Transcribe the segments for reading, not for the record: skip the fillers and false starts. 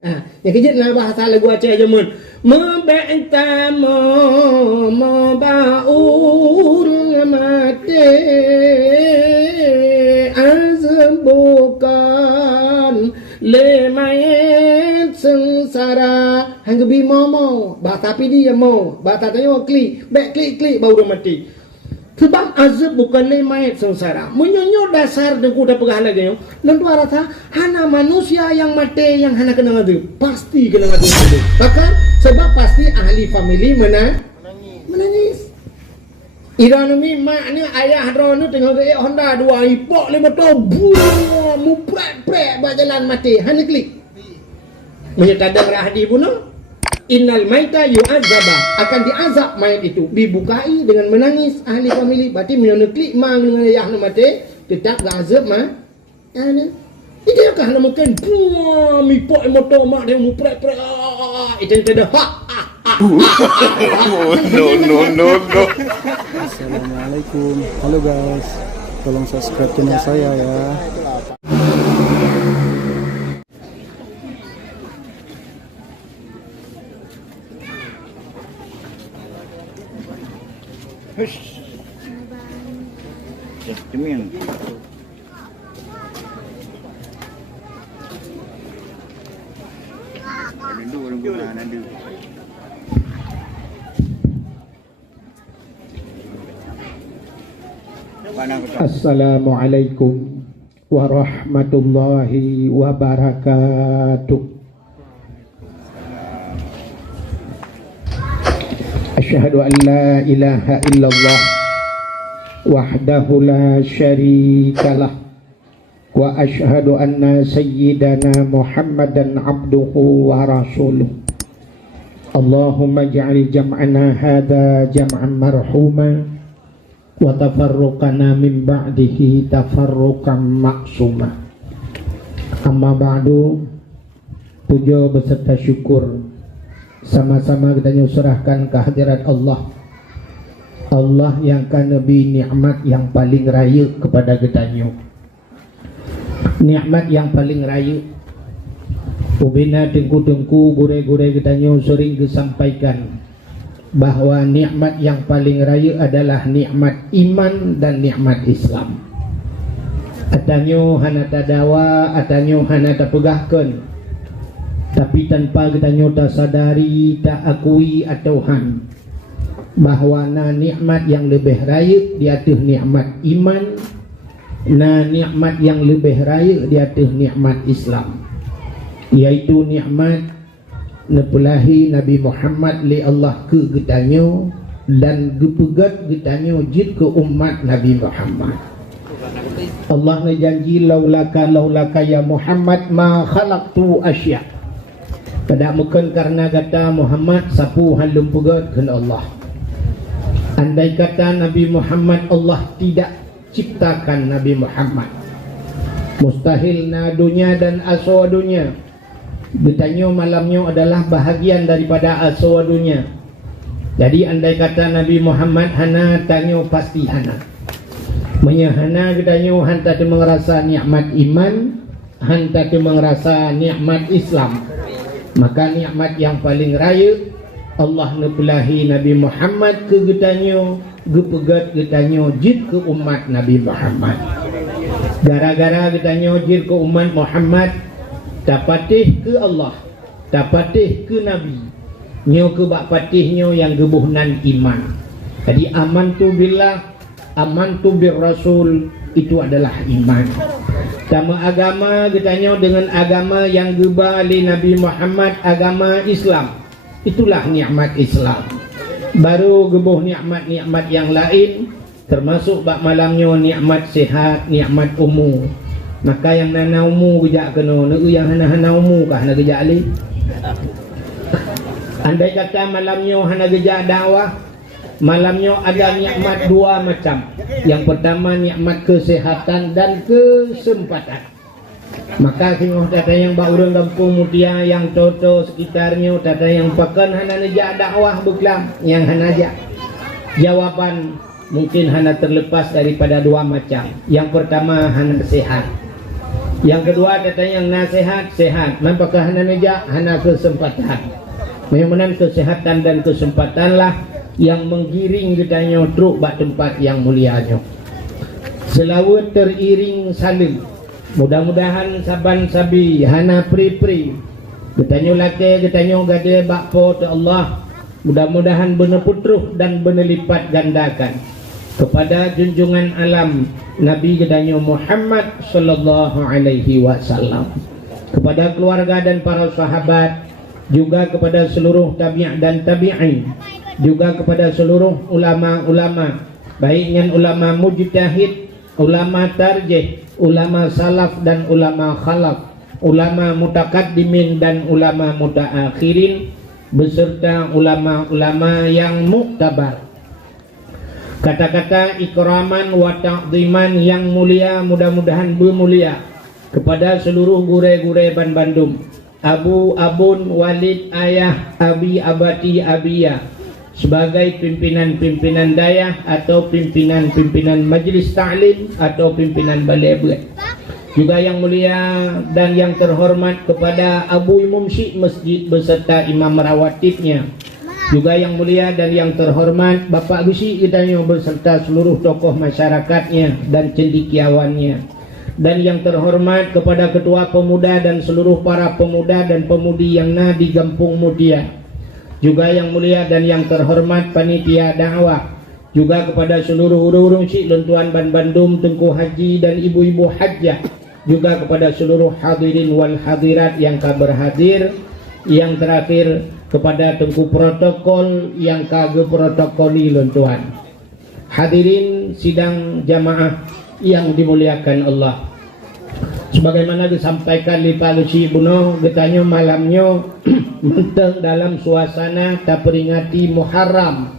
Yang kejut lah bahasa lagu Aceh aja mun. Membentamo mabaul mati azbukan lemayet sengsara hang gebi mau bahasa tapi dia mau bahasa tanya klik back klik baru mati. Sebab azab bukan mayat sengsara. Menyonyo dasar dengku dah pegah lagi yo. Lalu rasa hana manusia yang mati yang hana kena ngadu. Pasti kena ngadu. Bahkan sebab pasti ahli family menangis. Iranumi maknya ayah drone tengok ke Honda 2 ipok 5 to buah mu prek berjalan mati. Hana klik. Menyatadang rahdi bunuh. Innal maita yu'adzaba, akan diazab mayat itu, dibukai dengan menangis ahli family. Berarti meneklik mang dengan ayah mati tetap gazab mah ana itu yang kahna makan buah mipok motor mak dia mu prek itu tidak no. Assalamualaikum, halo guys, tolong subscribe channel saya ya. Hush. Just a minute. Assalamualaikum warahmatullahi wabarakatuh. Asyhadu an la ilaha illallah wahdahu la syarikalah wa asyhadu anna sayyidana Muhammadan abduhu wa rasuluh. Allahumma ja'al jam'ana hadha jam'an marhuma wa tafarruqana min ba'dihi tafarruqan maksuma. Amma ba'du, puja beserta syukur sama-sama kita serahkan kehadirat Allah. Allah yang kan nabi nikmat yang paling raya kepada kita. Nikmat yang paling raya. Ubina tengku-tengku gure-gure kita sering disampaikan bahwa nikmat yang paling raya adalah nikmat iman dan nikmat Islam. Atanyo hana tadawa, atanyo hana tapegahkan. Tapi tanpa kita nyata sadari, tak akui atau han bahwa na nikmat yang lebih raya di atas nikmat iman, na nikmat yang lebih raya di atas nikmat Islam, yaitu nikmat nepelahi Nabi Muhammad li Allah ke getanyo dan gepegat getanyo jid ke umat Nabi Muhammad. Allah ngejanji laulaka ya Muhammad ma khalaqtu asya. Pada mungkin karena kata Muhammad sapu halum pegat ke Allah. Andai kata Nabi Muhammad Allah tidak ciptakan Nabi Muhammad, mustahil na dunia dan aswa dunia. Bertanya malamnya adalah bahagian daripada aswa dunia. Jadi andai kata Nabi Muhammad hana tanya pasti hana. Menyahana katanya hanta tu merasa nikmat iman, hanta tu merasa nikmat Islam. Maka nikmat yang paling raya Allah nepelahi Nabi Muhammad ke getanyo, gepegat getanyo jid ke umat Nabi Muhammad. Gara-gara getanyo jid ke umat Muhammad, tapatih ke Allah, tapatih ke Nabi, nyo ke bak patihnya yang gebuhnan iman. Jadi amantu billah, amantu bir rasul, itu adalah iman. Sama agama katanya dengan agama yang gebali Nabi Muhammad, agama Islam. Itulah nikmat Islam. Baru gebuh nikmat-nikmat yang lain, termasuk bak malamnya nikmat sehat, nikmat umum. Maka yang nana umum gejak kena, yang hana umum kah nak gejak ali? Andai kata malamnya hana gejak dakwah, malamnya ada nikmat dua macam. Yang pertama nikmat kesehatan dan kesempatan. Maka tengok tata yang baurang kampung Mutia, yang toto sekitarnya, tata yang pakan hana nejak dakwah beklam, yang hana jak. Jawaban mungkin hana terlepas daripada dua macam. Yang pertama hana sehat. Yang kedua katanya yang nasihat sehat. Apakah hana nejak hana kesempatan. Memang kesehatan dan kesempatanlah yang menggiring katanya truk bak tempat yang mulianya. Selawat teriring salim. Mudah-mudahan saban sabi hana pri-pri. Katanya laki katanya gade bakpo ta Allah. Mudah-mudahan benar putruh dan benar lipat gandakan kepada junjungan alam Nabi Gedanyo Muhammad sallallahu alaihi wasallam, kepada keluarga dan para sahabat, juga kepada seluruh tabi' dan tabi'in, juga kepada seluruh ulama-ulama, baiknya ulama mujtahid, ulama tarjih, ulama salaf dan ulama khalaf, ulama mutakaddimin dan ulama mutaakhirin, beserta ulama-ulama yang muktabar. Kata-kata ikraman wa ta'ziman yang mulia, mudah-mudahan bermulia kepada seluruh gure-gure Ban Bandung, abu, abun, walid, ayah, abi, abati, abiyah, sebagai pimpinan-pimpinan dayah atau pimpinan-pimpinan majlis ta'lim atau pimpinan balai buat. Juga yang mulia dan yang terhormat kepada Abu Mumsyid Masjid beserta imam rawatibnya. Juga yang mulia dan yang terhormat Bapak Gusi Gedanyo beserta seluruh tokoh masyarakatnya dan cendekiawannya. Dan yang terhormat kepada ketua pemuda dan seluruh para pemuda dan pemudi yang na di Gampung Mutia. Juga yang mulia dan yang terhormat panitia dakwah. Juga kepada seluruh urung-urung syik lentuan Ban Bandung, Tengku Haji dan ibu-ibu hajjah. Juga kepada seluruh hadirin wal hadirat yang berhadir. Yang terakhir kepada Tengku protokol yang kagak protokoli lentuan. Hadirin sidang jamaah yang dimuliakan Allah. Sebagaimana disampaikan di Pak Luci Buno, getanyo malamnya menteng dalam suasana tak peringati Muharram.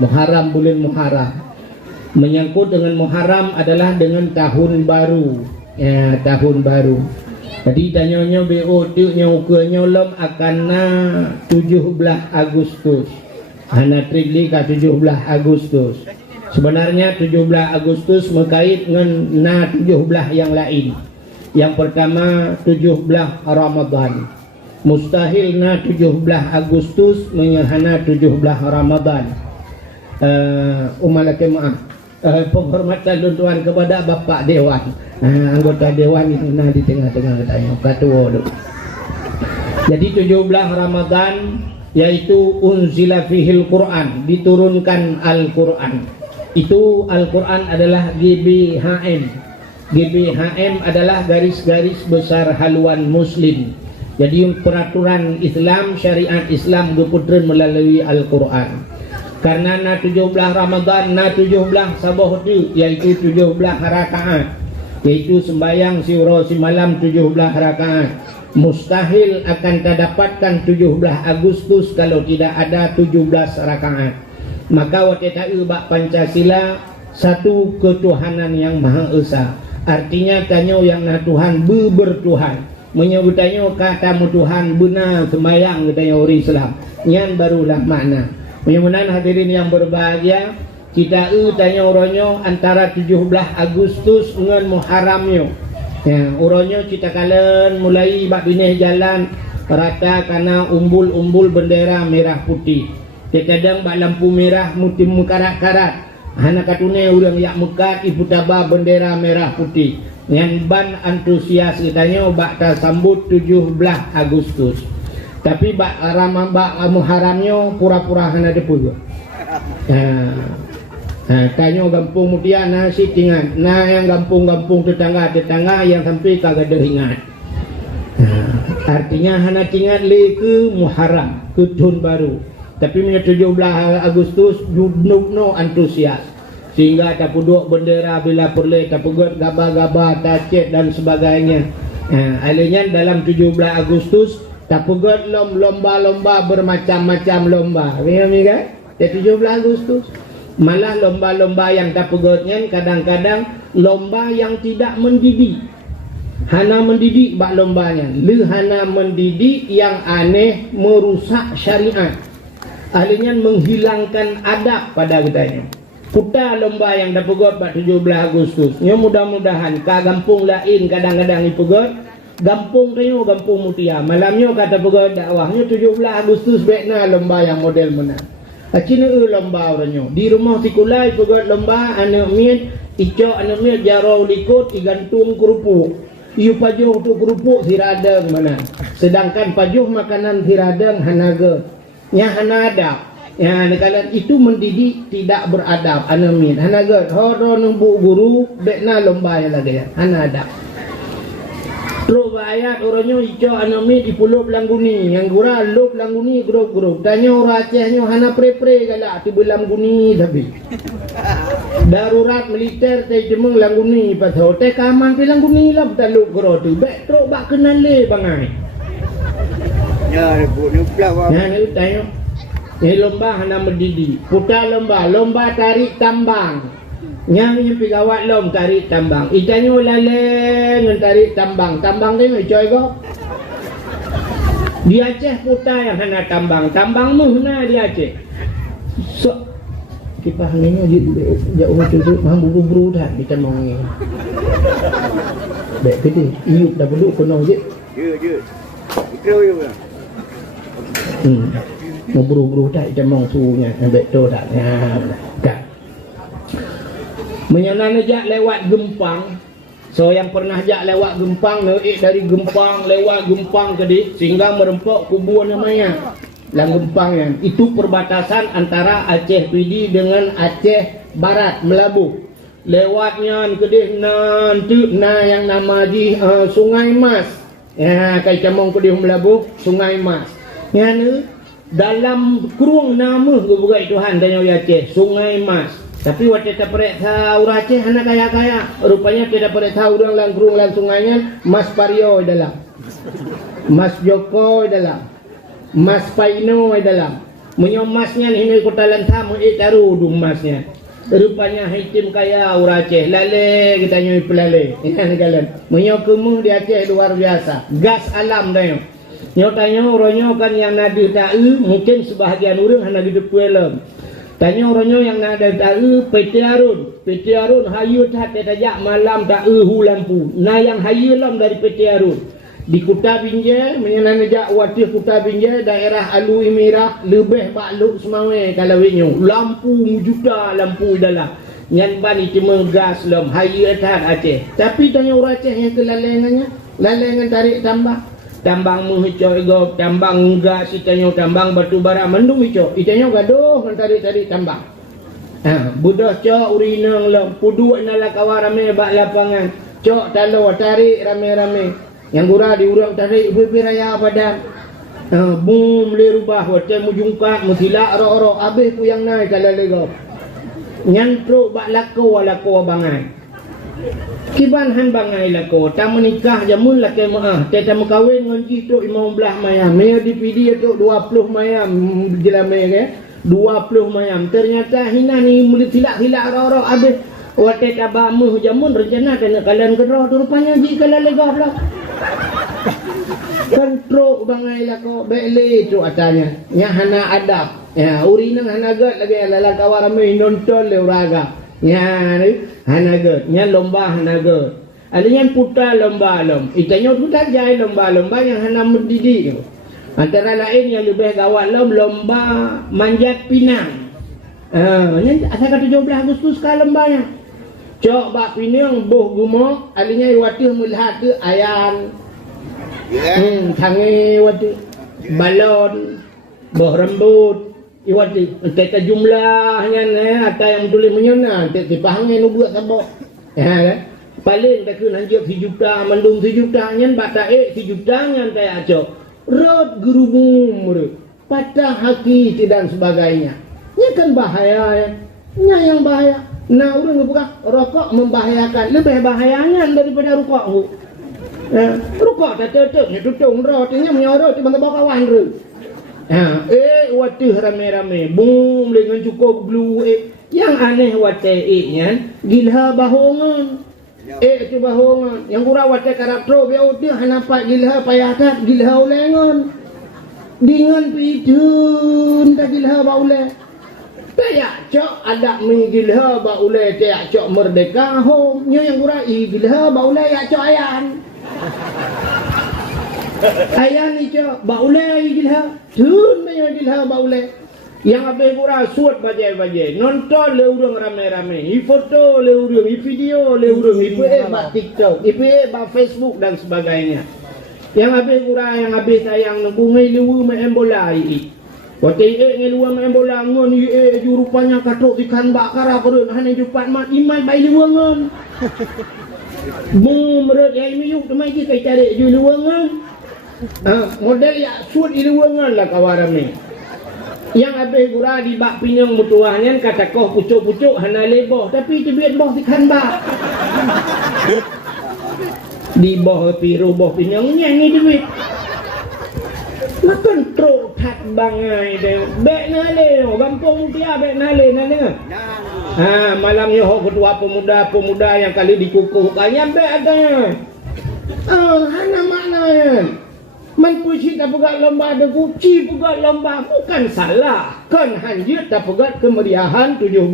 Muharram bulan Muharram. Menyangkut dengan Muharram adalah dengan tahun baru. Ya, tahun baru. Jadi tanyanya BO tu nyaukannya lom akan na 17 Agustus. Hana trigli ka 17 Agustus. Sebenarnya 17 Agustus mengkait dengan na 17 yang lain. Yang pertama 17 Ramadan. Mustahil na 17 Agustus menyahana 17 Ramadan. Umalake maaf. Penghormatan luntuan kepada Bapak Dewan, anggota Dewan itu nah di tengah-tengah katanya ketua tu. Jadi 17 Ramadan yaitu unzila fihil Quran, diturunkan Al-Quran. Itu Al-Quran adalah GBHM. GBHM adalah garis-garis besar haluan Muslim. Jadi peraturan Islam, syariat Islam diputren melalui Al-Quran. Karena na 17 Ramadan, na 17 sabah tu, yaitu 17 rakaat, yaitu sembahyang siuro si malam 17 rakaat. Mustahil akan terdapatkan 17 Agustus kalau tidak ada 17 rakaat. Maka watetai bak Pancasila satu ketuhanan yang Maha Esa. Artinya tanyo yang na Tuhan bertuhan. Menyebutannya kata Tuhan benar sembahyang katanya orang Islam. Yang barulah makna. Mudah-mudahan hadirin yang berbahagia, kita tanya uronyo antara 17 Agustus dengan Muharramnya. Ya, uronyo kita kalian mulai bak bineh jalan rata karena umbul-umbul bendera merah putih. Kadang bak lampu merah mutim mekarat-karat. Hana katune urang yak mekat ibu tabah bendera merah putih. Yang ban antusias katanya bak sambut 17 Agustus. Tapi bak Muharramnya pura-pura hana depul. Tanya Gampung Mutia nasi tingan. Nah yang gampung-gampung tetangga-tetangga yang sampai kagak deringat. Artinya hana tingan le ke Muharram, ke tahun baru. Tapi punya 17 Agustus no antusias. Sehingga tak puduk bendera bila perlu, tak pegot gaba-gaba, tacet dan sebagainya. Alanya dalam 17 Agustus tak pegot lomba-lomba bermacam-macam lomba. Faham kan? 17 Agustus. Malah lomba-lomba yang tak pegotnya kadang-kadang lomba yang tidak mendidik. Hana mendidik bak lombanya. Le hana mendidik yang aneh merusak syariat. Ahlinya menghilangkan adab pada katanya. putar lomba yang dah pegot 17 Agustus. Ya mudah-mudahan ka gampung lain kadang-kadang ipegot. Gampung tayo, gampung Mutia. Malamnya kata pegot dakwahnya 17 Agustus bekna lomba yang model mana. Acina lomba orangnya. Di rumah Tikulai pegot lomba anak miet, icok anak miet jarau likut igantung kerupuk. Iu pajuh tu kerupuk siradeng mana. Sedangkan pajuh makanan siradeng hanaga. Nya hanada. Ya kalau itu mendidik tidak beradab anak miet. Hanaga horo numbu guru bekna lomba yang lagi ya. Hanada. Terus ayat orangnya ijo anami di pulau Langguni yang gura lup Langguni grup-grup tanya orang Acehnya hana pre-pre galak tiba Langguni tapi darurat militer teh cemeng Langguni pas hotel kaman pi Langguni lah betaluk gro tu bek terus bak kenal le bangai Ya, ni pula. nah ni tanya ni lomba hana mendidi putar lomba tarik tambang yang pigawat lom tarik tambang. Itanyo lale ngan tarik tambang. Tambang dia coy go. Di Aceh putar yang hana tambang. Tambang mu hana di Aceh. So kipah ni jauh tu mang buru-buru dah kita mau ni. Baik gede. Iup dah duduk kono je. Je. Ikro je. Mau buru-buru dah kita mau sunya. Baik tu dah. Kat. Menyana jak lewat Gempang. So yang pernah jak lewat Gempang, naik dari Gempang lewat Gempang ke di sehingga merempok kubur namanya. Lang Gempang yang itu perbatasan antara Aceh Pidi dengan Aceh Barat Melabuh. Lewatnya ke di nanti yang nama di Sungai Mas. Ya kai camong ke di Melabuh Sungai Mas. Yang dalam kurung nama kebukai Tuhan dan Aceh Sungai Mas. Tapi waktu kita periksa orang Aceh anak kaya-kaya. Rupanya tidak periksa orang langkrung lang sungainya. Mas Pario dalam. Mas Joko dalam. Mas Paino dalam. Menyomasnya ini kota lantah mengitaru dung masnya. Rupanya hitim kaya orang Aceh. Lale kita nyoi pelale. Ini kalian. Menyokemu di Aceh luar biasa. Gas alam dah. Nyotanya orangnya kan yang nadi tahu mungkin sebahagian orang hanya hidup kuelem. Tanya orangnya yang ada tahu PT Arun hayu tak tajak malam tak hu lampu. Nah yang hayu lam dari PT Arun di Kuta Binjai menyenang jak watih Kuta Binjai daerah Alui Merah lebih bakluk semawe kalau winyo lampu juta lampu dalam yang bani cuma gas lam hayu tak Aceh. Tapi tanya orang Aceh yang kelalengannya lalengan tarik tambah. Tambang muhico ego tambang gas itanyo tambang batu bara mendung ico itanyo gaduh tarik-tarik tambang. Budak cok urinang lo pudu nala kawarame bak lapangan. Cok talo tarik rame-rame. Yang gura diurang tarik bebi raya padang. Boom le rubah hotel mujungkat musila ro-ro abeh ku yang naik kalau lego. Nyantro bak lako bangai. Kiban han bangai lako tak menikah jamun laki maah tak kawin ngonji tu 15 mayam me di PD tu 20 mayam jelame ke 20 mayam ternyata hina ni muli hilak-hilak ro-ro habis wate tabamu jamun rencana kena kalian kedro rupanya ji kala lega pula kontrol bangai lako bele tu atanya nya hana adab ya urinang hana gat lagi lala kawarame nonton le uraga nya hanaga nya lomba hanaga ada yang putar lomba itanya putar jai lomba yang hana mendidik antara lain yang lebih gawat lomba manjat pinang yang saya kata 17 Agustus ka lombanya cok bak pinang boh gumok alinya watih melihat ke ayam tangi watih balon boh rambut iwati teka jumlahnya atau yang tulis menyana tipahnya nu buat sabok ya paling tak kena anjak 1 juta mandung 1 juta nyan bata 1 juta nyan tak acok rot gerubung patah hati dan sebagainya ini kan bahaya ya ini yang bahaya nah orang buka rokok membahayakan lebih bahayanya daripada rokok rokok tak tetepnya tutung rotnya menyorot di bawah kawan tu. Watih rame-rame boom dengan cukup blue yang aneh watih nya gilha bahongan tu bahongan yang kurang watih karakter dia utih hanapak gilha payatat gilha ulengan dengan pidun tak gilha baule Tayak cok ada mengilha ba ulai tayak cok merdeka home nyo yang kurai gilha ba ulai ya cok ayan. Ayan ni cok ba ulai gilha. Tun me gilha ba ulai. Yang abe kura suat bajai-bajai nonton le urang rame-rame, i foto le urang, i video le urang, i ba TikTok, i ba Facebook dan sebagainya. Yang abe kura yang abe sayang ngebungai lewu me embolai. Watai ngeluang me embola ngon i rupanya katok ikan bakar kereun han jupat mat imai bai lewangan. Bu merut yang miyuk temai ki kai cari ju lewangan. Model ya suat i lewangan lah kawarame. Yang habis gura di bak pinyong mutuahnya kata koh pucuk-pucuk hana leboh tapi tibet boh ikan bak. Di boh piru boh pinyongnya ni duit. Makan truk tat bangai deh. Bek nale gampang mutia bek nale nane. Malamnya ho ketua pemuda yang kali dikukuhkannya bek adanya. Hana maknanya. Man puisi tak pegat lomba ada kuci pegat lomba bukan salah. Kan hanjir tak pegat kemeriahan 17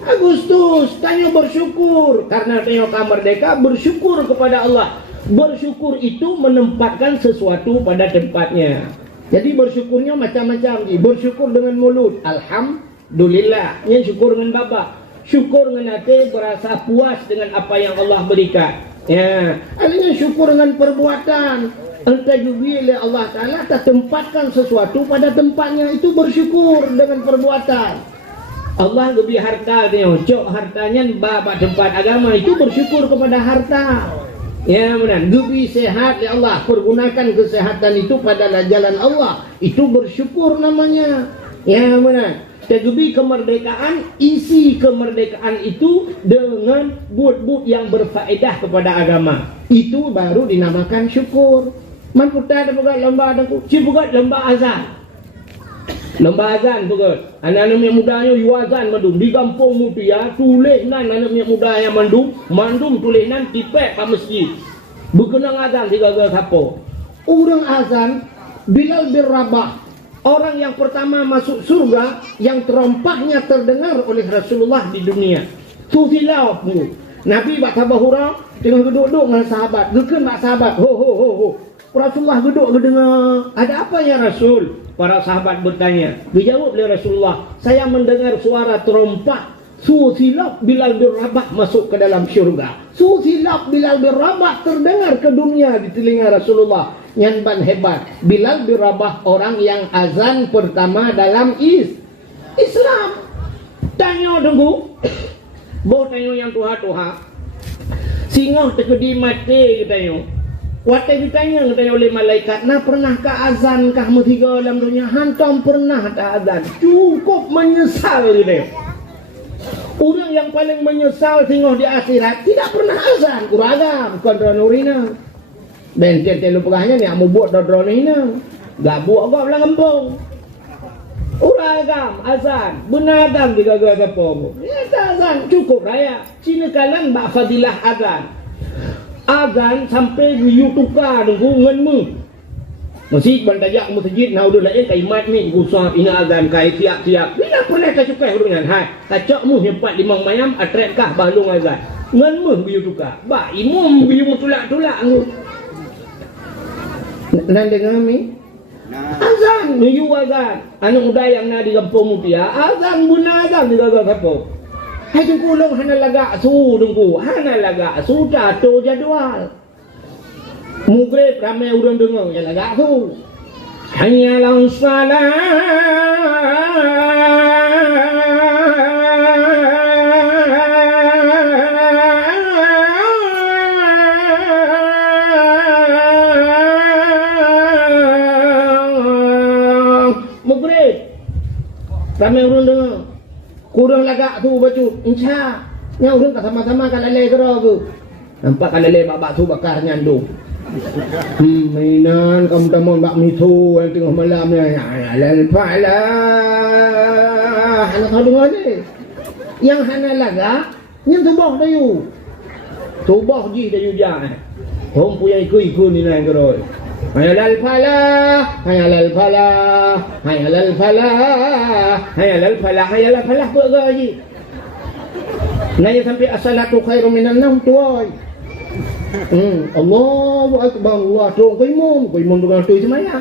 Agustus. Tanya bersyukur karena tengok merdeka, bersyukur kepada Allah. Bersyukur itu menempatkan sesuatu pada tempatnya. Jadi bersyukurnya macam-macam. Bersyukur dengan mulut, alhamdulillah. Yang syukur dengan baba. Syukur dengan hati, berasa puas dengan apa yang Allah berikan. Ya, adanya syukur dengan perbuatan. Entah juga oleh Allah Ta'ala tak tempatkan sesuatu pada tempatnya, itu bersyukur dengan perbuatan. Allah lebih harta dia, cok hartanya baba tempat agama, itu bersyukur kepada harta. Ya benar, lebih sehat ya Allah, pergunakan kesehatan itu pada jalan Allah, itu bersyukur namanya. Ya benar. Terlebih kemerdekaan, isi kemerdekaan itu dengan but-but yang berfaedah kepada agama, itu baru dinamakan syukur. Man putar ada pegat lomba ada tu, si pegat lomba azan. Lomba azan pegat. Anak-anak yang mudanya yu azan mandum di kampung mutia, tulis nan anak yang muda yang mandum tulis nan tipek kat masjid. Berkenang azan tiga-tiga kapo. Orang azan Bilal bin Rabah, orang yang pertama masuk surga yang terompahnya terdengar oleh Rasulullah di dunia. Tu silau mu. Nabi bak tabahura tengah duduk-duduk dengan sahabat. Gekeun bak sahabat. Ho. Rasulullah duduk dengar, ada apa ya Rasul? Para sahabat bertanya. Dijawab oleh Rasulullah, saya mendengar suara terompah. Susilap Bilal bin Rabah masuk ke dalam syurga. Susilap Bilal bin Rabah terdengar ke dunia di telinga Rasulullah. Yang ban hebat, Bilal bin Rabah orang yang azan pertama dalam Islam. Tanya tunggu. Boh tanya yang tuha-tuha. Singoh terkedi mati katanya. Waktu ditanya oleh malaikat, nah pernahkah azan kah mutiga dalam dunia? Hantam pernah tak azan? Cukup menyesal gitu. Orang yang paling menyesal tengok di akhirat tidak pernah azan, kuragam, kontronurina. Dan tiap-tiap lupagahnya ni amu buat dodronina. Gak buat kau belah kampung. Uragam azan, benadam di gagal kampung. Ya azan cukup raya. Cina kalang bak fadilah azan. Azan sampai yu tukar nunggu ngenmu. Masjid bantajak masjid na udah lain kai mat ni gusap ina azan kai tiap-tiap. Bila pernah ka cukai hurungan hai. Kacak mu hebat limang mayam atret kah balung azan. Ngenmu yu tukar. Ba imum yu tulak-tulak ngu. Nan dengar mi? Azan yu azan. Anu muda yang na di kampung mutia azan guna azan di gagal kampung. Hai tunggu long hana lagak su tunggu hana lagak su jatuh jadual mugrib ramai orang dengar yang lagak su hanya lang salah mugrib ramai orang dengar. Kurang lagak tu baju insya nya urang tak sama-sama kan lele kero tu. Nampak kan lele bak tu bakar nyandung. Mainan kamu tamon bak mitu yang tengah malamnya. Lel pala. Anak kau dengar ni. Yang hana lagak yang tubuh dayu. Tubuh ji dayu jang. Hom punya ikut ni nang kero. Hayalal falah, hayalal falah, hayalal falah, hayalal falah, hayalal falah buat gaji. Naya sampai as-salatu khairum minan naum tuai. Allahu akbar, Allah tu qaimum dengan tu semaya.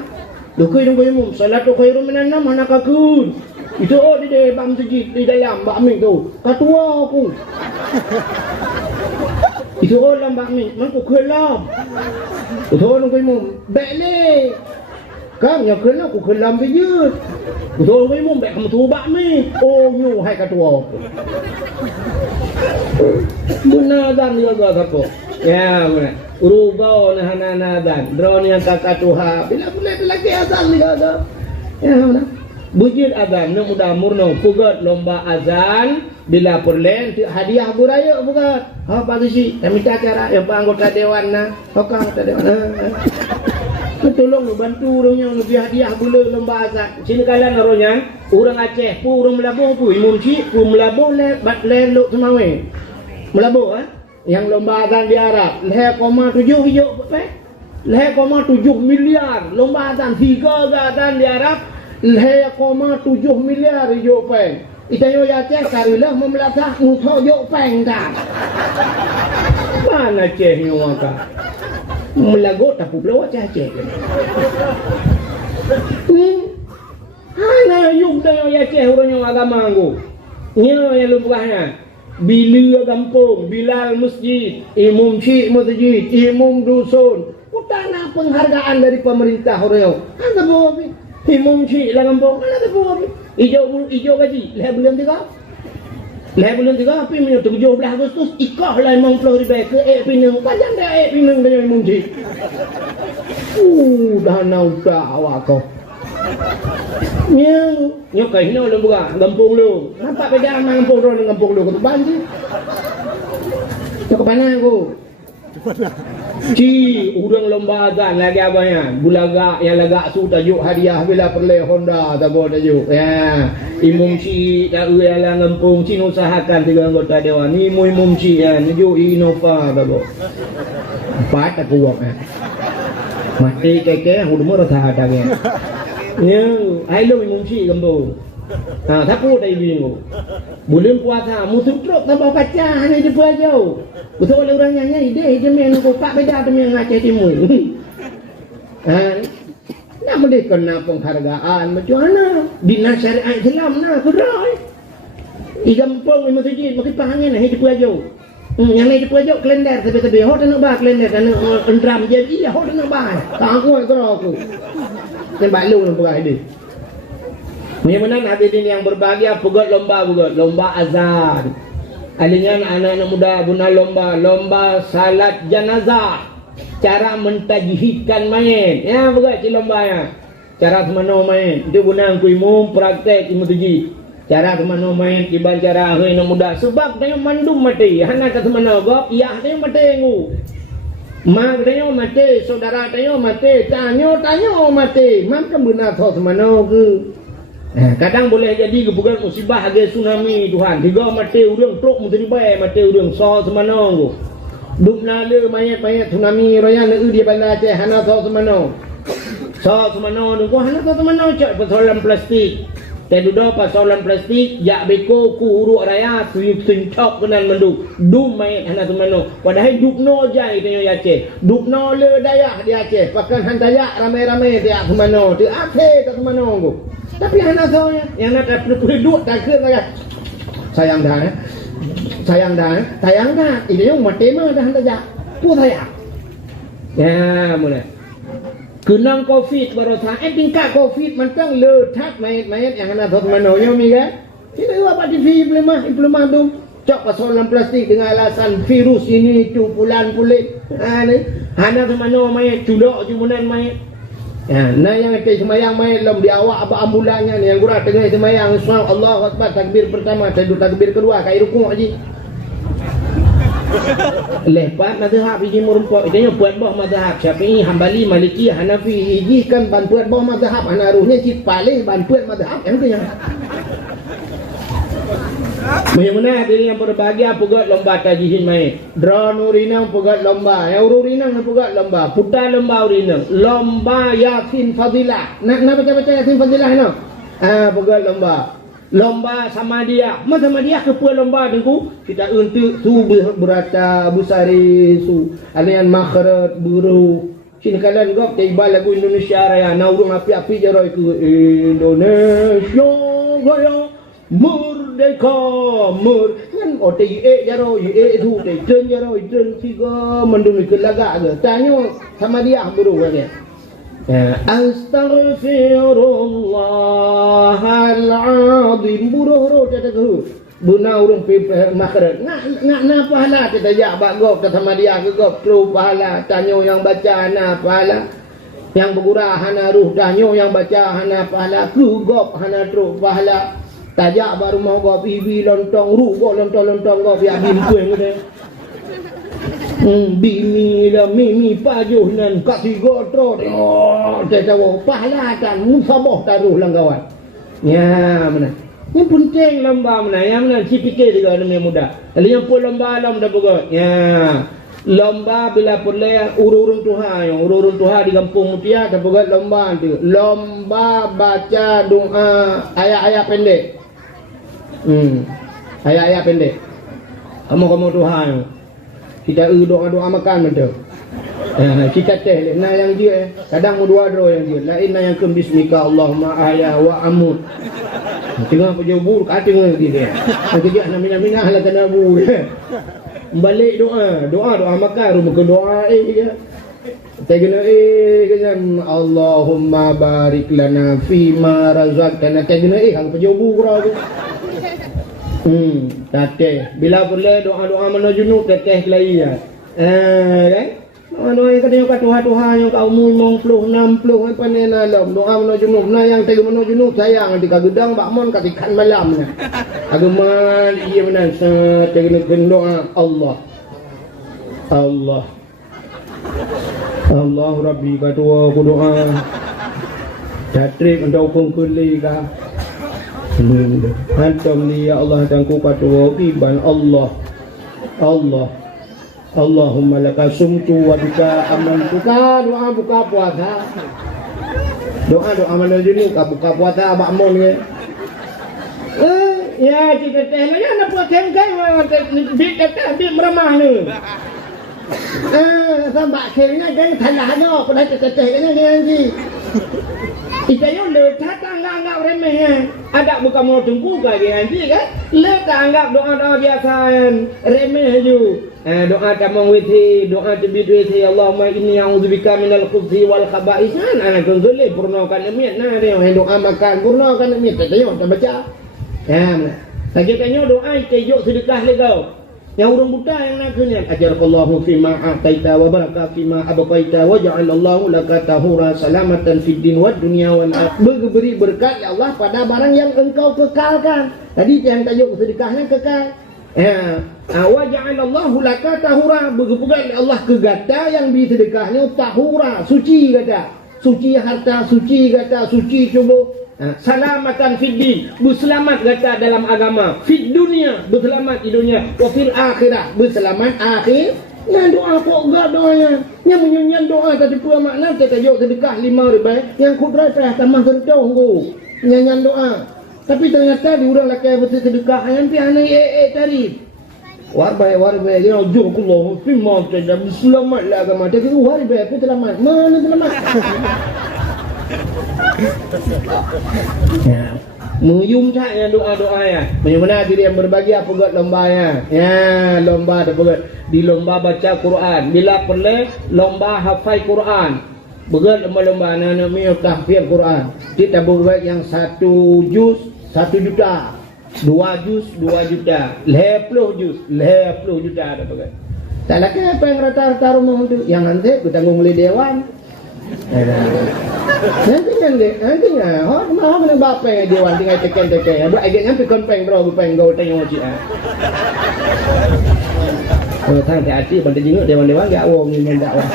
Dokoi dong qaimum, salatu khairum minan naum anak aku. Itu di dalam masjid di dalam bakmi tu. Katua aku. Itu orang bakmi, man ku kelam. Itu dong qaimum, balik. Kang yang kena ku kelam bejut. Itu dong qaimum bak kamu tu bakmi. Oh nyu hai katua aku. Benar dan juga satu. Ya benar. Urubau nah nadan. Drone yang kakak tuha. Bila boleh lagi azan ni ada. Ya benar. Bujur azan nu mudah murno pugat lomba azan bila perlen hadiah buraya bukan. Ha pagi si kami cara yang anggota dewan nah. Okang anggota dewan. Tolong bantu orangnya lebih hadiah bula lomba azan. Sini kalian naronya orang Aceh pu orang Melabuh pu imum cik pu Melabuh le bat le luk semawe. Melabuh yang lomba azan di Arab 0,7 hijau apa? 0,7 miliar lomba azan 3 azan di Arab 0,7 miliar hijau peng. Itayo ya Aceh karilah memelatah ngutho hijau peng dah. Mana Aceh ni maka? Melagot tak pula Aceh. Hana yuk tayo ya Aceh orang yang agama nggo. Nyo yang lumpahnya. Bila kampung, bilal masjid, imam syik masjid, imam dusun. Utana penghargaan dari pemerintah orang. Ada apa? Imam syik lah kampung. Ada apa? Ijo gaji. Leh bulan 3. Leh bulan 3 api minum 17 Agustus ikah lah imam Florida ke pinang. Panjang dah pinang dengan imam syik. Dah nauta awak kau. Nyok kai no lu buka kampung lu. Nampak beda sama kampung lu dengan kampung lu ke Tuban sih. Nyok ke mana aku? Ci, udang lomba azan lagi abangnya. Bulaga yang lagak su tajuk hadiah bila perle Honda tago tajuk. Ya, imum ci tak uyalah kampung ci usahakan 3 anggota dewan. Ni imum ci ya, nuju Innova tago. Empat aku buat. Mati keke hudmu rasa hadangnya. Nhưng ai lo imum syik kampung. Takพูดได้bingung. Bulan puasa musim truk tambah kacang ni depa jauh. Betul orang yang nyai deh jemen ko pak beda dengan Aceh Timur. Nak boleh kena penghargaan macam mana? Dinas syariat Islam nah kerai. I kampung ni masjid makin pahangin ni depa jauh. Yang ni depa jauh kalender tebe-tebe hot nak bah kalender nak endram jadi hot nak bah. Tak aku aku. Tembak lu yang pegang ini. Mudah-mudahan hadirin yang berbahagia pegat lomba azan. Alingan anak-anak muda guna lomba salat jenazah. Cara mentajhidkan mayit. Ya pegat ci lomba ya. Cara semano mayit. Itu guna ku imum praktek imum tuji. Cara semano mayit kibar cara anak muda sebab tanya mandum mati. Hana kata semano gop iya tanya mati ngu. Mak tanya mati, saudara tanya mati, tanya mati. Mak kan benar tahu semana ke? Kadang boleh jadi bukan musibah ada tsunami Tuhan. 3 mati urang truk mesti bae mati urang so semana ke. Duk nale mayat tsunami raya leu dia bandar Aceh hana tahu semana. So semana tu hana tahu semana cak persoalan plastik. Tedudo persoalan plastik jak beko ku uruk raya tu sencok kenan menduk dum mai hana semano padahal dukno jai tanya Aceh dukno le dayak di Aceh pakan han dayak ramai-ramai dia semano di Aceh tak semano go tapi hana soalnya yang nak perlu duk tak ke kaya sayang dah ini yang mati mah dah han dayak tu dayak ya mulai Kenang COVID baru saat tingkat COVID mentang letak mayat yang kena thot manonya miga. Kita apa TV implement tu cak persoalan plastik dengan alasan virus ini cupulan kulit. Ni hana semano mayat culok jumunan mayat. Nah yang kita semayang mayat lom di awak apa ambulannya ni yang gurah tengah semayang Allahu Akbar takbir pertama takbir kedua kai rukuk aja. Lepas mazhab ini merumpok itu buat bah mazhab Syafi'i, Hambali, Maliki, Hanafi ini kan bantuan bah mazhab Hanaruhnya cip paling bantuan mazhab yang tu yang Mana diri yang berbahagia pegat lomba tajihin mai. Draw nurinang pegat lomba. Yang urinang pegat lomba. Putar lomba urinang. Lomba Yasin Fadilah. Nak baca Yasin Fadilah no? Pegat lomba. Lomba sama dia. Mana sama dia kepua lomba tengku. Kita untuk su berata busari su. Alian makharat buru. Sini kalian gop tiba lagu Indonesia Raya. Naurung api-api jaroi ke Indonesia Raya. Merdeka kan otai jaro tu dei ten jaro ten tiga mendung ke laga ke tanya sama dia buru kan astaghfirullahalazim buru kata ke buna urung makharat nak pahala kita jak bak gop kata sama dia ke gop tru pahala tanya yang baca ana pahala yang bergurah hana ruh tanya yang baca hana pahala ku gop hana tru pahala tajak baru mau gop ibi lontong rugo lontong gop ya bim kueng de bimi la mimi pajuh nan kasi gotro tahu pahala kan musabah taruh langgawan ya mana yang penting lomba mana yang mana si fikir juga nama muda kalau yang pun lomba dah begot ya lomba bila pulai ururun Tuhan di kampung Mutia tak begot lomba tu lomba baca doa ayat-ayat pendek ayat-ayat pendek. Kamu Tuhan. Kita doa makan betul. Kita teh na yang dia kadang dua yang dia. Lain na yang bismika Allahumma ahya wa amut. Tengah pergi buruk tengah dia. Kerja nak minah lah kena bu. Balik doa makan rumah ke doa ya. Kita kena kan Allahumma barik lana fima razaqtana. Kita kena hang pergi buruk tateh bila boleh doa mana junub tateh kelai ya kan doa yang katanya kat Tuhan yang kau mung 60 apa ni dalam doa mana junub na yang tegu mana junub sayang di kagudang bakmon kat ikan malam ni agama iya mana tegu doa Allah Rabbi katua ku doa tatrik untuk hukum kuli ka Antum li ya Allah tangku patu iban Allah Allahumma laka sumtu wa bika amantu doa buka puasa doa mana jenis buka puasa abak mon ke ya kita teh lah nak buat kengkai bit meramah ni sampai akhirnya dia tanahnya pada teh ni nanti kita yang letak anggap remeh ada bukan mau tunggu lagi nanti kan letak anggap doa biasa remeh je doa tamang witi doa tebid witi Allahumma inni a'udzubika minal khubuthi wal khaba'ith ana konzole purnakan niat nah dia doa makan purnakan niat tayo kita baca lagi tanya doa tajuk sedekah legau yang urang buta yang nak kena ajarallahu fima ataita wa baraka fima abqaita wa ja'alallahu laka tahura salamatan fid din wad dunya wal akhirah beri berkat ya Allah pada barang yang engkau kekalkan tadi yang tajuk sedekahnya kekal wa ja'alallahu laka tahura bergepugat Allah kegata yang di sedekahnya tahura suci kata suci harta suci kata suci coba salamatan fid din berselamat kata dalam agama fid dunia berselamat di dunia wa fil akhirah berselamat akhir nah doa kok enggak doanya yang menyunyian doa tadi pula makna tajuk sedekah 5 ribu yang kudrat tambah sentuh go nyanyian doa tapi ternyata di urang laki betul sedekah yang pi ana tarif warbai dia jukullah fima tajab selamat lah agama dia kata warbai aku selamat mana selamat muyum saya doa ya bagaimana diri yang berbahagia pegat lombanya lomba ada pegat di lomba baca Quran bila perlu lomba hafal Quran pegat lomba anak-anak mi tahfiz Quran kita buat yang 1 juz 1 juta 2 juz 2 juta 10 juz 10 juta ada pegat tak lagi apa yang rata-rata rumah itu yang nanti kita tanggung oleh dewan nantinya mau kena bapa yang dewan tinggal tekan buat agaknya pergi konpeng bro konpeng go tengok cik tang hati bantu jenguk dewan-dewan gak awam ni main dakwah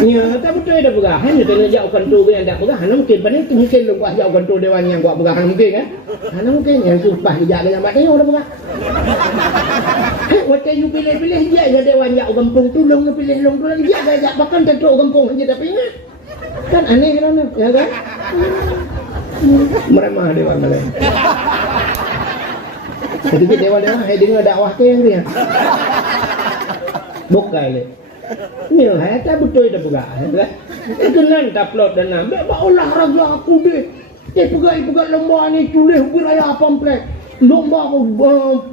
Ya, tak betul dah pegahan. Dia tengok jauhkan tu yang tak pegahan. Mungkin paling mungkin lu buat jauhkan tu dewan yang buat pegahan mungkin kan. Mana mungkin yang sumpah dijak dengan mak tengok dah pegah. Waktu you pilih-pilih dia je dewan jak kampung tu long pilih long tu lagi dia ajak bahkan tentu kampung je tapi ingat. Kan aneh kan ya kan? Meremah dewan lain. Ketika dewan-dewan hai dengar dakwah ke yang dia. Bukai le. Ni lah tak betul dah pegah kan. Kenan upload dan ambil ba olahraga aku deh. Pegang lomba ni tulis beraya pamflet. Lomba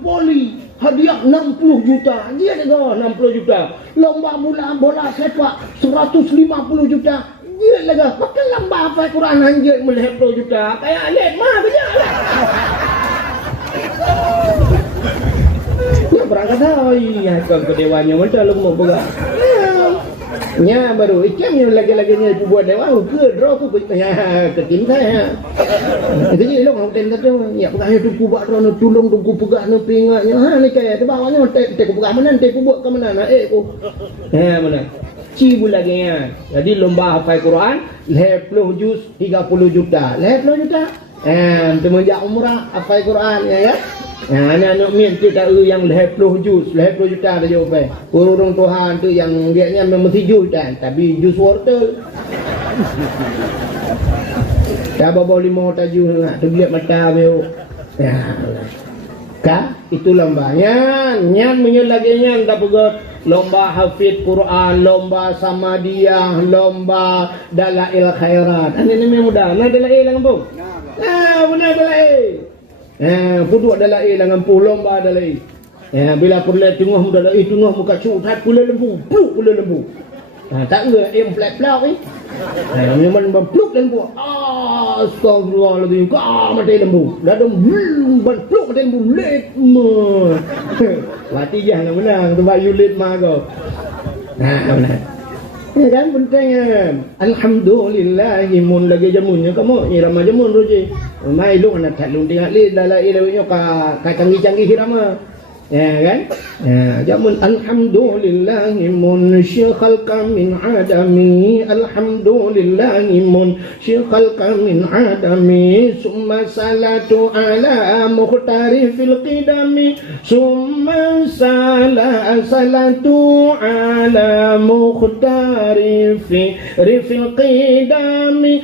poli hadiah 60 juta. Dia lega 60 juta. Lomba bola sepak 150 juta. Dia lega. Pakai lomba hafal Quran anjir melihat 10 juta. Kayak alet mah banyak lah. Ya berangkat dah. Iya kau ke dewannya macam lu mau pegang. Nya baru ikan yang lagi-laginya ibu buat dewan ke draw tu ya ke tim saya. Itu je long tim tu ya pegang tu buat draw tu tolong tu pegang tu pingatnya ha ni kayak tu bawahnya te pegang mana te buat ke mana ku. Mana? Cibu lagi ya. Jadi lomba hafal Quran 20 juz 30 juta. 30 juta. Semenjak umrah hafal Quran ya kan? Anak-anak min tu tak yang 20 juz 20 juta dah jawab. Urung Tuhan tu yang dia memang juz dan tapi juz wortel. Dah bawa 5 tajuk nak tu lihat mata meu. Ya. Ka itu lomba nyan menyelaginya dah pegot lomba hafid Quran, lomba samadiyah, lomba dalail khairat. Ini memang mudah. Nah dalail kampung. Benar dalail. Puduk dalail dengan lomba dalail. Bila perlu tengah muda dalail tengah muka cutat pula lembu, pluk pula lembu. Tak enggak flat ni. Memang pluk lembu. Astagfirullahaladzim. Mati lembu. Dah dong pluk mati lembu late. Mati jangan menang tempat you late mah kau. Benar. Ya kan penting kan. Alhamdulillah imun lagi jamunnya kamu irama jamun roji. Mai lu nak tak lu tengok li dalai lawanya ka canggih-canggih irama. Ya kan? Jamun alhamdulillah imun syikhal min adami alhamdulillah imun syikhal min adami summa salatu ala mukhtari fil qidami summa salatu ala mukhtari fil qidami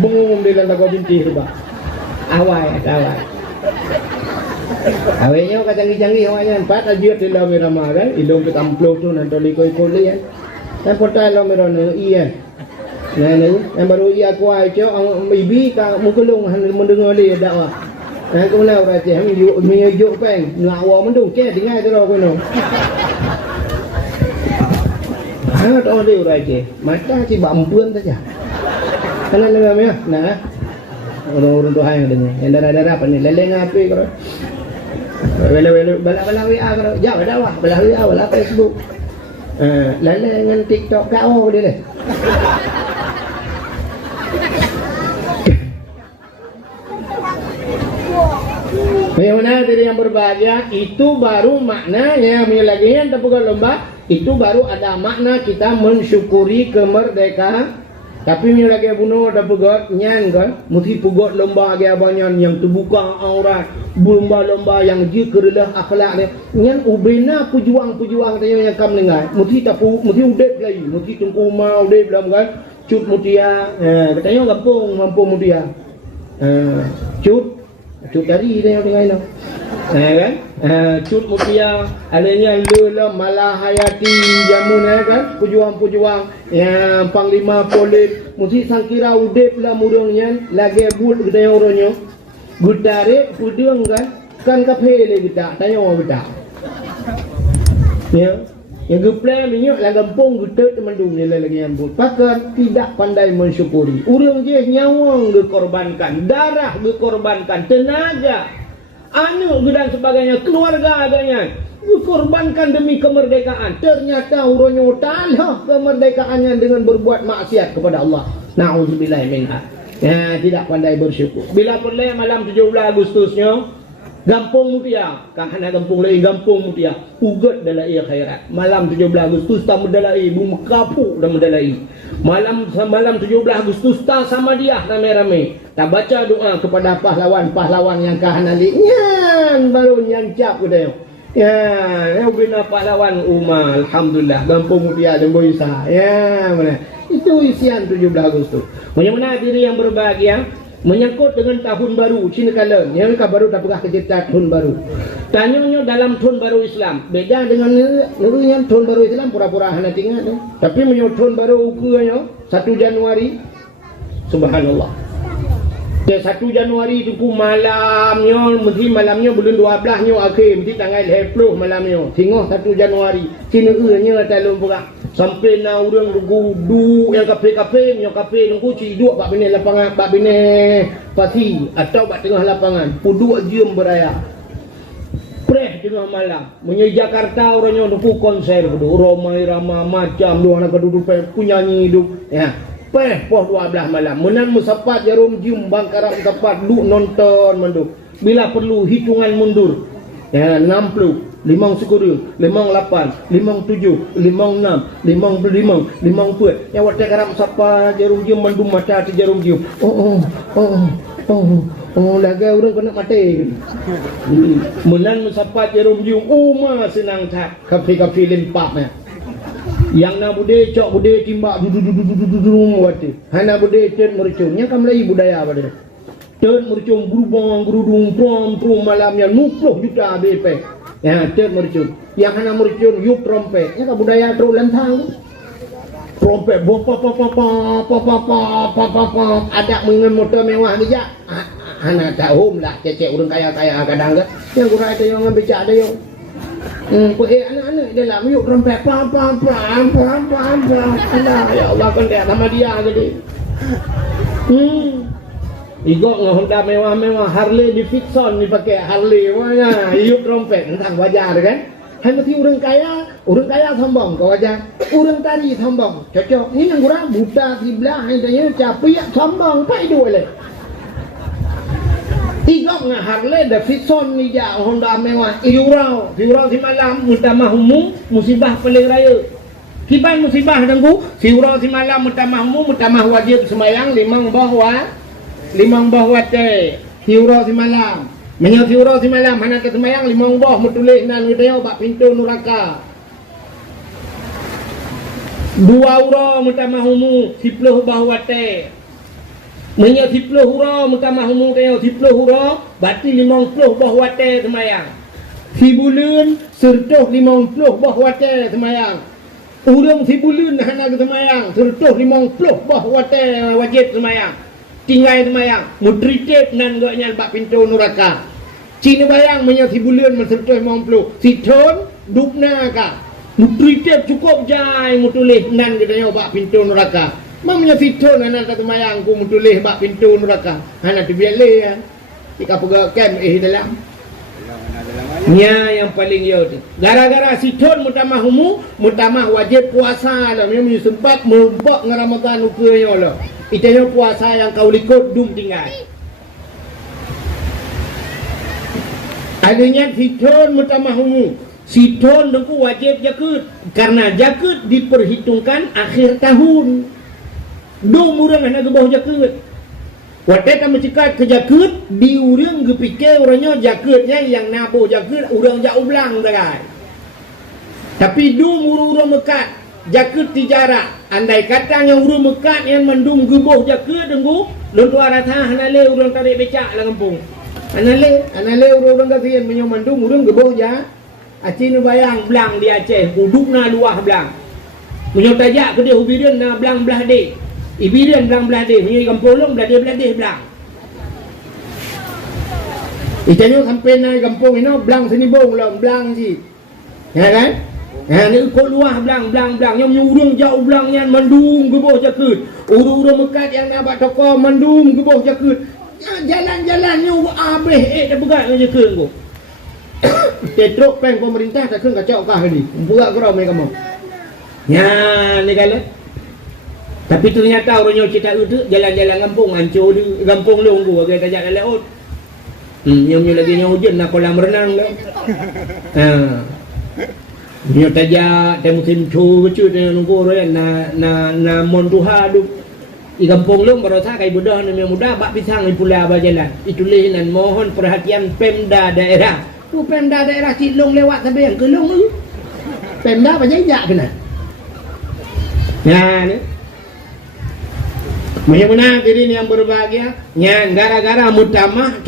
boom dia tak kau binti tu awal awalnya kau canggih-canggih awalnya 4 ajut di dalam ramah kan ilong kita amplop tu nanti likoi kan dan portal dalam merona iya yang baru iya aku aja ibi ka mukulung mendengar li dakwah aku nak baca kami menyujuk peng ngawa mendung ke dengar tu aku no tak ada orang je mata si bampuan saja kana lengan ya nah orang Tuhan yang dengar yang darah-darah apa ni leleng api kau bala WA kau jauh dakwah bala WA bala Facebook leleng TikTok kau dia deh bagaimana diri yang berbahagia itu baru maknanya menyelagian tepukan lomba itu baru ada makna kita mensyukuri kemerdekaan. Tapi ni lagi bunuh ada pegot nyan kan mesti pegot lomba lagi abanyan yang terbuka aurat lomba yang jikerelah akhlak dia nyan ubena pejuang-pejuang tanya yang kam dengar mesti tapu mesti udep lagi mesti tungku mau udep dalam kan cut mutia katanya kampung mampu mutia cut dari dia dengan itu kan cut mutia adanya lula malahayati jamun kan pejuang-pejuang yang panglima polis mesti sangkira udep lah murungnya lagi bud gede orangnya gudare pudung kan kapele kita tanya orang kita ya yang geplay minyak lah gampung gede temandung ni lagi yang bud pakar tidak pandai mensyukuri urang je nyawang dikorbankan darah dikorbankan tenaga anu dan sebagainya keluarga adanya dikorbankan demi kemerdekaan ternyata urangnya talah kemerdekaannya dengan berbuat maksiat kepada Allah na'udzubillah minha tidak pandai bersyukur bila perleh malam 17 Agustusnya Gampung mutia, kahana gampung lain gampung mutia. Ugat dalai khairat. Malam 17 Agustus tak mendalai, bumi kapuk dah mendalai. Malam 17 Agustus tak sama dia rame-rame. Tak baca doa kepada pahlawan-pahlawan yang kahana li. Nyan baru nyancap ke dia. Ya, bina pahlawan Umar, alhamdulillah. Gampung mutia dan boisa. Ya, mana? Itu isian 17 Agustus. Bagaimana diri yang berbahagia? Menyangkut dengan tahun baru Cina kala yang baru dah pernah kecerita tahun baru. Tanyanya dalam tahun baru Islam beda dengan negeri yang tahun baru Islam pura-pura hana tinggal tu. Tapi menyambut tahun baru ukurannya 1 Januari. Subhanallah. Ke 1 Januari tu pun malamnya, mesti malamnya bulan 12 nya akhir, mesti tanggal 20 malamnya. Tengok 1 Januari. Cina nya dalam pura. Sampai na orang duduk yang kafe-kafe, yang kafe nunggu ciduk bak bini lapangan, bak bini pasi atau bak tengah lapangan. Puduk jam beraya. Preh tengah malam. Menyai Jakarta orangnya nunggu konser duduk. Ramai ramah macam dua anak duduk punyanyi duduk. Ya. Preh poh 12 malam. Menan musapat jarum jum bangkaram musapat duduk nonton menduk. Bila perlu hitungan mundur. Ya 60 50 58 57 56 55 54 yang waktu karam siapa jarum jum mandum mata tu jarum jum laga orang kena mati menan siapa jarum jum ma senang tak kafe-kafe limpak yang nak bude cok bude timbak du waktu hana bude ten mercung yang kam lai budaya pada ten mercung gerubang gerudung prom malamnya 60 juta BP. Ya, ten mercun. Yang hana mercun yuk trompet. Ini kan budaya terus lantang. Trompet ada mengen motor mewah ni ja. Hana tahu lah cecek orang kaya-kaya kadang ke. Yang kurang ada yang ngambil cak ada yang. Anak-anak dalam yuk trompet Alah, ya Allah kan dia sama dia jadi. Igok dengan Honda mewah-mewah Harley Davidson ni pakai Harley mana iup trompet tentang wajah kan. Hai mesti orang kaya sombong ke wajah. Orang tari sombong. Cocok. Ini yang kurang buta sebelah hanya capek sombong pai dua le. Igok dengan Harley Davidson ni ja Honda mewah. Iurau si malam mutamahmu musibah paling raya. Kiban musibah dengku siurau si malam mutamah wajib sembahyang limang bah wate hiurau si malam menyau hiurau si malam hana ke sembahyang limang bah mutulis nan ngedeo bak pintu neraka 2 euro mutamahumu 10 bah wate menyau 10 euro mutamahumu keo 10 euro berarti 50 bah wate sembahyang si bulan sertuh 50 bah wate sembahyang urang si bulan hana ke sembahyang sertuh 50 bah wate wajib sembahyang tinggal semayang mudritip nan gaknya bak pintu neraka Cina bayang menyau si bulan mensertuh 50 si ton dupna ka mudritip cukup jai mutulih nan katanya bak pintu neraka menyau si ton anak satu mayang ku mutulih bak pintu neraka anak tu biar leh ya jika pegawai kem dalam nya yang paling yo tu gara-gara si ton mutamah wajib puasa lah memang sempat merumpok dengan Ramadan ukurnyo lah itanya puasa yang kau likut dum tinggal adanya si ton mutamahmu si ton dengku wajib jakut karena jakut diperhitungkan akhir tahun dum urang anak gebah jakut waktu kamu cekat ke jakut di urang gepikir orangnya jakutnya yang nabo jakut urang jauh belang terai tapi dum urang mekat jakut tijara andai kata yang urang mekat yang mendum gebuh jakut dengku don tua rata hanale urang tarik becak lah kampung hanale urang kasihan menyong mendum urang gebuh ja acin bayang belang di Aceh udukna luah belang menyong tajak ke dia hubiran na belang belah dek ibiran belang belah dek menyong kampolong belah dek belang itanya sampai na kampung ini belang sini bong lah belang si ya kan. Ni kau luah belang yang urung jauh belang yang mendung gebuh jakut urung mekat yang nak buat toko mendung gebuh jakut jalan-jalan yang abeh dah begat dengan jakut kau tetrok peng pemerintah tak kena kacau kah ni buat kerau mereka mau ya ni kala tapi ternyata orangnya cerita itu jalan-jalan kampung hancur di kampung longgu agak tajak laut Nyo lagi nyo hujan nak kolam renang dah. Nyo tajak temu timcu becu dengan nunggu royan na monduha du. Di kampung lu berosa kai budah ni muda bak pisang di pula berjalan. Itulah nan mohon perhatian Pemda daerah. Tu Pemda daerah Cilong lewat sampai yang Kelong tu. Pemda banyak jak kena. Ya ni. Bagaimana diri yang berbahagia? Ya, gara-gara mutamah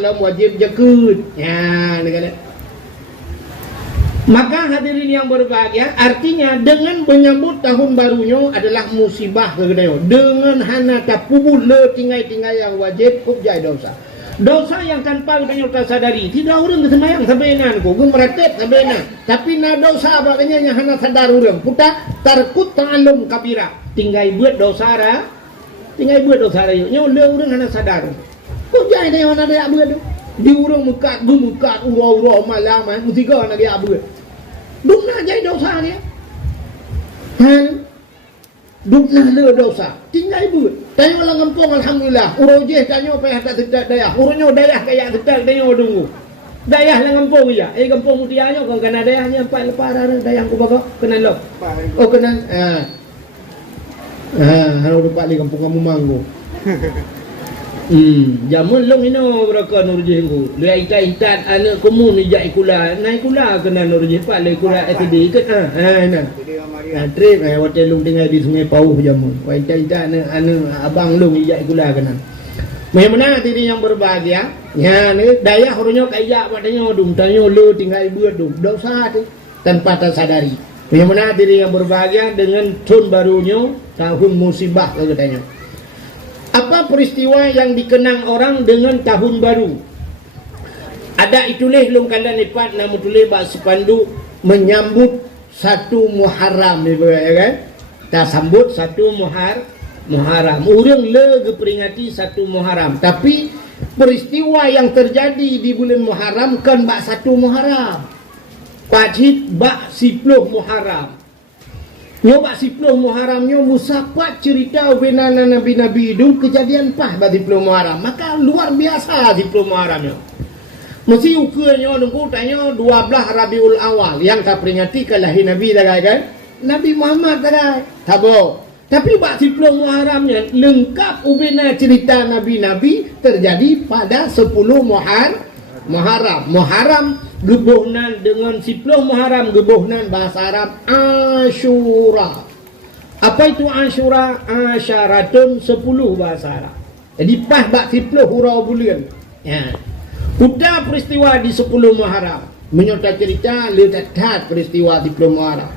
lam wajib jakut. Ya, ni kata. Maka hadirin yang berbahagia, artinya dengan menyambut tahun barunya adalah musibah kegedean. Dengan hana tapubul le tinggai-tinggai yang wajib kubjai dosa. Dosa yang tanpa kita sadari. Tidak orang kesemayang sampai nan ko, gemeratet sampai nan. Tapi na dosa baganya yang hana sadar orang. Puta tarkut ta'allum kabira. Tinggai buat dosa ra. Tinggai buat dosa ra. Nyo le orang hana sadar. Kubjai dia hana dia buat. Di urang mekat urau-urau malam musika nak dia buat. Dukna jadi dosa dia. Dukna le dosa. Tinggal buat. Tanya orang kampung alhamdulillah. Urau je tanya payah tak sedap dayah. Urangnya dayah kayak sedap tanya tunggu. Dayah lang kampung ya. Kampung mutianya kan kena dayahnya empat lepas dayah ku bagak kena lok. Oh kena harus dapat di kampung kamu manggu. Jamun long ino beraka nurjih ku. Dia itat anak komun ijak ikula. Naik kula kena nurjih pak le kula SB ikut nah. Trip hotel long tinggal di Sungai Pauh jamun. Wa itat anak abang long ijak ikula kena. Bagaimana diri yang berbahagia? Ya ni daya hurunyo kaya padanya dum tanyo lu tinggal buat dum. Dosa tu tanpa tersadari. Bagaimana diri yang berbahagia dengan tahun barunya tahun musibah katanya. Apa peristiwa yang dikenang orang dengan tahun baru? Ada itulah long kala nipat nama tulis bak sepanduk menyambut satu Muharram ni kan? Kita sambut satu Muharram. Orang le peringati satu Muharram. Tapi peristiwa yang terjadi di bulan Muharram kan bak satu Muharram. Pacit bak 10 Muharram. Nyoba 10 Muharramnya musapat cerita benana Nabi-Nabi itu kejadian pah bagi 10 Muharram. Maka luar biasa 10 Muharramnya. Mesti ukurnya nunggu tanya 12 Rabiul Awal yang tak peringati kelahiran Nabi dah kan? Nabi Muhammad dah. Tabo. Tapi bak 10 Muharramnya lengkap ubena cerita Nabi-Nabi terjadi pada 10 Muharram. Muharram gebuhnan dengan 10 Muharram gebuhnan bahasa Arab Ashura. Apa itu Ashura? Asyaratun 10 bahasa Arab. Jadi pas bak 10 hurau bulan. Ya. Udah peristiwa di 10 Muharram. Menyerta cerita letak peristiwa 10 Muharram.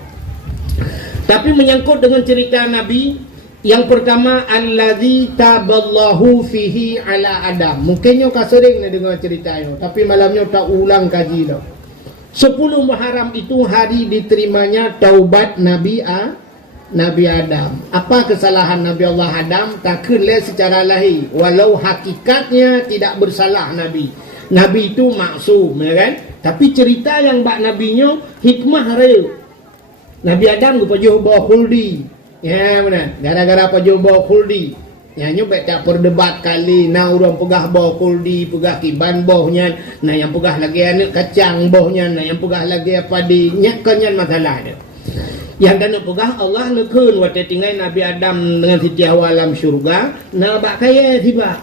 Tapi menyangkut dengan cerita Nabi. Yang pertama allazi taballahu fihi ala Adam. Mungkinnya kau sering nak dengar ceritanya, tapi malamnya tak ulang kaji dah. 10 Muharram itu hari diterimanya taubat Nabi Adam. Apa kesalahan Nabi Allah Adam? Takkanlah secara lahir, walau hakikatnya tidak bersalah Nabi. Nabi itu maksum, ya kan? Tapi cerita yang bak nabinya hikmah raya. Nabi Adam kepajuh bawa khuldi. Ya benar. Gara-gara pajuh bawa khuldi. Ya nyobek tak perdebat kali. Nah orang pegah bawa khuldi, pegah kiban bohnya. Nah yang pegah lagi anak kacang bohnya. Nah yang pegah lagi apa di nyakannya masalah dia. Yang kena pegah Allah lekun waktu tinggal Nabi Adam dengan Siti Hawa alam syurga. Nah bak kaya tiba.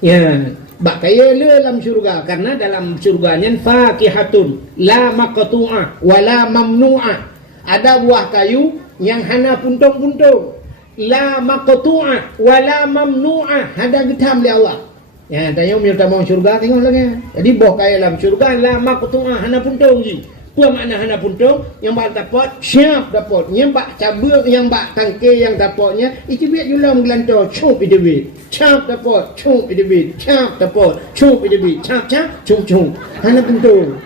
Ya, bak kaya le dalam syurga karena dalam syurganya fakihatun la maqtu'ah wala mamnu'ah. Ada buah kayu yang hana puntung-puntung, la maqtu'ah wala mamnu'ah, ada getam li Allah. Ya, tanya minta mau syurga tengok lagi. Jadi buah kayu dalam syurga la maqtu'ah hana puntung je. Apa makna hana puntung? Yang bak dapat siap dapat. Yang bak cabut, yang bak tangke yang dapatnya itu biar julam gelantar cup itu biar. Cap dapat, cup itu biar. Cap dapat, cup itu biar. Cap cum. Hana puntung.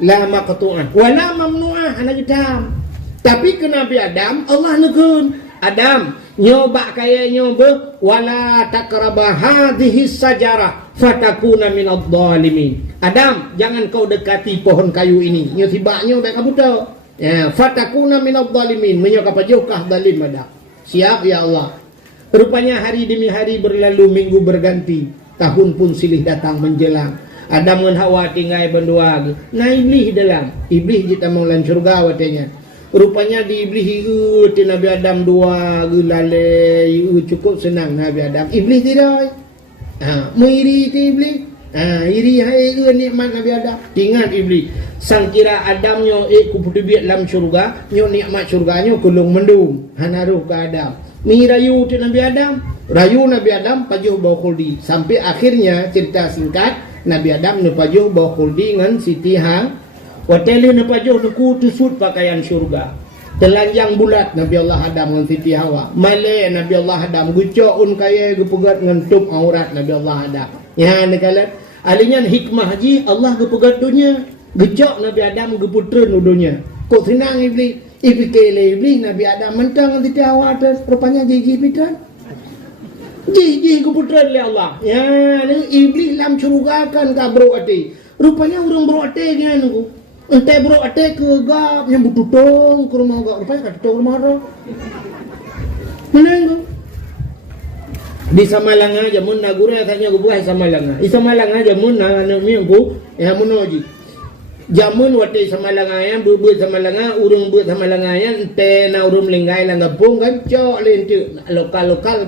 La maqtu'ah wala mamnu'ah, hana getam. Tapi ke Nabi Adam, Allah negun. Adam, nyoba kaya nyoba wala taqraba hadhihi sajarah fatakuna minadh dhalimin. Adam, jangan kau dekati pohon kayu ini. Nyo tibaknya baik kamu tahu. Ya, fatakuna minadh dhalimin. Menyokap jauhkah zalim Adam. Siap ya Allah. Rupanya hari demi hari berlalu, minggu berganti. Tahun pun silih datang menjelang. Adam dengan Hawa tinggal berdua. Nah iblis dalam. Iblis kita mau lan syurga watanya. Rupanya di iblis ti Nabi Adam dua lalai cukup senang Nabi Adam. Iblis tidak. Mengiri ti iblis. Iri hai nikmat Nabi Adam. Ingat iblis. Sang kira Adam nyo ku putubiat dalam syurga, nyo nikmat syurganya kulung mendung. Hanaruh ke Adam. Mi rayu ti Nabi Adam. Rayu Nabi Adam pajuh bau khuldi. Sampai akhirnya cerita singkat Nabi Adam nepajuh bau khuldi dengan Siti Hang. Wateli nepajuh nuku tusut pakaian syurga. Telanjang bulat Nabi Allah Adam dengan Siti Hawa. Malay Nabi Allah Adam gucokun kaya gepegat dengan tup aurat Nabi Allah Adam. Ya nekalat alinya hikmah haji Allah gepegat dunia. Gecok Nabi Adam geputra dunia. Kok senang iblis. Iblis kele iblis Nabi Adam mentang dengan Siti Hawa atas. Rupanya jiji pitran. Jiji geputra oleh Allah. Ya ni iblis lam syurga kan kabro ati. Rupanya orang bro ati dengan aku. Entah bro ate ke gap yang bututong ke rumah gap rupanya kat tutong rumah ro. Menengok. Di Samalang aja mun nagura tanya ku buai Samalang. Di Samalang aja mun na minggu ya munoji. Jamun wate Samalang ayam beut Samalang urung beut Samalang ayam ente na urung linggai lang gapung gancok lentu lokal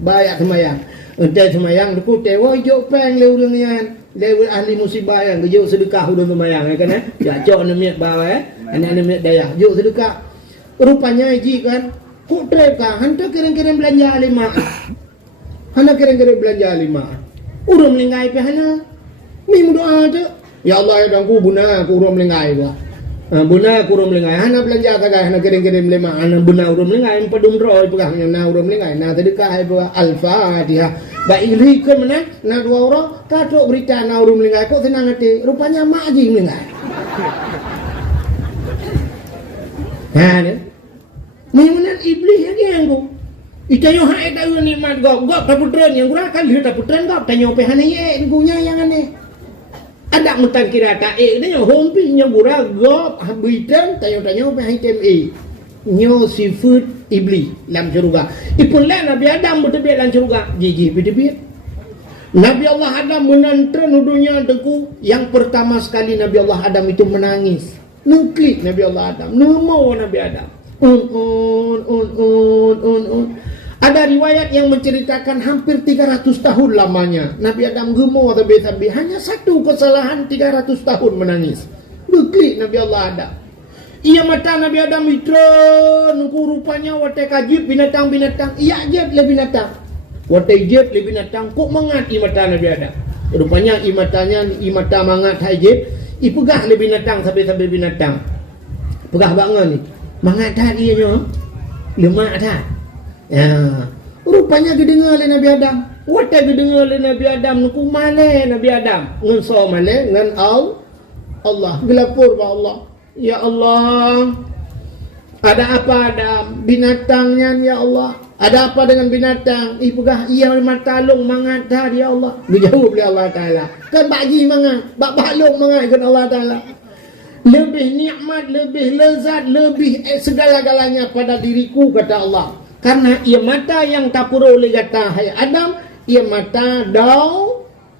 bayak semayang. Ente semayang ku tewo jo peng le urung yan. Dewa ahli musibah yang juk sedekah udang semayang kan ya cok nemiak bawa anak nemiak daya juk sedekah rupanya ji kan kok treka hantar kira-kira belanja lima hana kira-kira belanja lima urung melinggai pe hana mi doa tu ya Allah ya dangku buna ku urung melinggai ba buna ku urung melinggai hana belanja tagay hana kira-kira lima hana buna urung melinggai padum roy pegang na urung melinggai na sedekah ba al-fatihah. Baik irikan mana na dua orang katok berita na urung melinggai kok senang hati rupanya mak aji melinggai. Ni mana iblis lagi yang ku. Itayo hai tahu nikmat gop kaputran yang kurang kan dia kaputran gop tanyo pe hane ye punya yang aneh. Ada mutan kira ka ni yang hompi nya gura gop habitan tanyo pe hai tem nyo seafood iblis dalam syurga. Ipun lah Nabi Adam bertebik dalam syurga. Jiji bertebik. Nabi Allah Adam menantran dunia teku. Yang pertama sekali Nabi Allah Adam itu menangis. Nuklik Nabi Allah Adam. Nemo Nabi Adam. Ada riwayat yang menceritakan hampir 300 tahun lamanya. Nabi Adam gemo tapi hanya satu kesalahan 300 tahun menangis. Nuklik Nabi Allah Adam. Ia mata Nabi Adam mitron rupanya watai kajib binatang-binatang. Ia ajib le binatang. Watai jib le binatang. Kok mangat ia mata Nabi Adam. Rupanya ia mata mangat hajib. Ia pegah le binatang sampai binatang. Pegah bangun ni. Mangat tak ia nyo. Lemak tak. Ya. Rupanya kedengar le Nabi Adam. Watai kedengar le Nabi Adam. Nuku male Nabi Adam. Ngan so male. Ngan Allah. Gelapur ba Allah. Ya Allah, ada apa ada binatangnya ya Allah? Ada apa dengan binatang? Ipugah ia matalung mangat dah ya Allah. Dijawab oleh Allah Taala. Kan bagi mangat, bak balung mangat kan Allah Taala. Lebih nikmat, lebih lezat, lebih segala-galanya pada diriku kata Allah. Karena ia mata yang tapuro oleh kata hai Adam, ia mata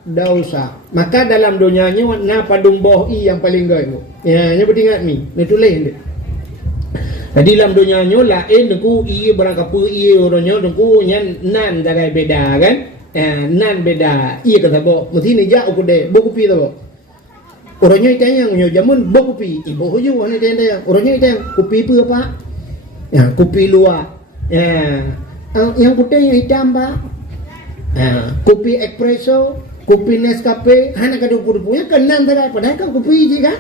dosa. Maka dalam dunianya na padung boh yang paling gaya. Ya, nya beringat ni. Ni tulis ni. Jadi dalam dunianya lain deku ia barang apa ia orangnya deku nyan nan dagai beda kan? Nan beda. Ia kata bo, mesti ni jak aku deh, bo kopi tu. Orangnya tanya nyo jamun bo kopi. Ibu hoju ni tanya. Orangnya tanya kopi apa? Ya, kopi luar. Ya. Yang putih yang hitam pak. Kopi espresso. Kopi Nescafe, hana kadu-kadu punya kenang tak padahal kan kopi je kan.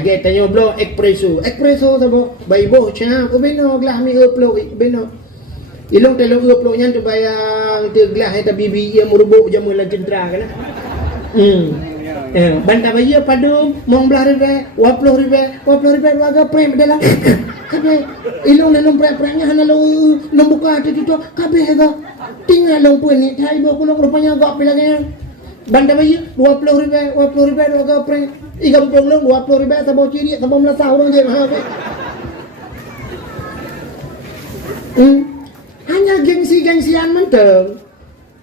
Dia tanya blo espresso tu bo, bai boh cha, ko beno gelas mi uplo beno. Ilong telong uplo nyan tu bayang tu gelas eta bibi ia merubuk jamu lan centra kan. Banta bayi padu mong belah ribe, 20 ribe waga prem dalam. Kabe ilong nan prem-premnya hana lo buka tu kabe ga. Tinggal long pun ni thai bo kulong rupanya gak pilangnya. Banda bayi 20 ribu waga prem. Ikan ponglong 20 ribu tabo ciri tabo melasa orang je mahal. Hanya gengsi-gengsian menteng.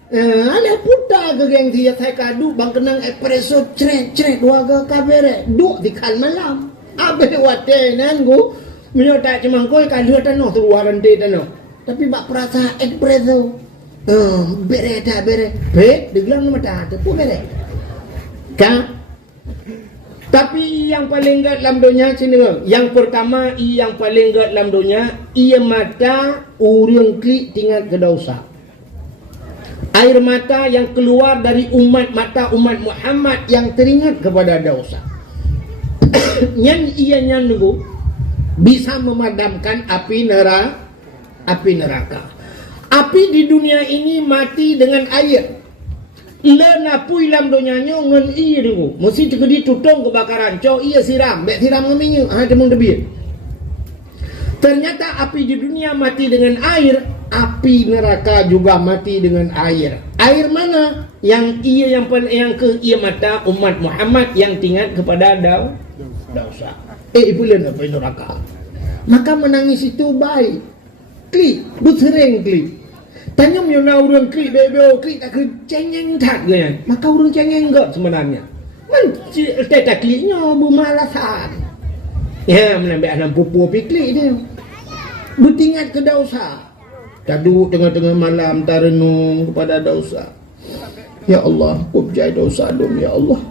Ada putar ke geng dia saya kadu bang kenang espresso cret dua ke kabere duk di kan malam. Abe wate nanggu minta cuma kau kadu tanah keluaran dia tanah. Tapi bak perasa espresso. Bere tak bere. Digelang mata tu pun bere. Kan? Tapi yang paling gat dalam dunia sini yang pertama yang paling gat dalam dunia ia mata urang klik tinggal ke dosa. Air mata yang keluar dari mata umat Muhammad yang teringat kepada dosa. Yang ia nyandu bisa memadamkan api neraka. Api di dunia ini mati dengan air. Lena pui lam donyanya ngen iya dulu. Mesti terjadi tutong kebakaran. Cok iya siram. Bek siram ngeminyu. Demung debit. Ternyata api di dunia mati dengan air, api neraka juga mati dengan air. Air mana? Yang ia mata umat Muhammad yang tinggal kepada dosa. Ibulan apa neraka. Maka menangis itu baik. Klik, bersering klik. Tanya mina urang klik bebel klik tak cengeng tak kan. Maka urang cengeng enggak sebenarnya. Tak kliknya bermalasan. Ya, menambah anak pupu piklik dia. Bertingat ke dosa. Duduk tengah-tengah malam tarenung kepada dosa. Ya Allah, aku berjaya dosa dong ya Allah.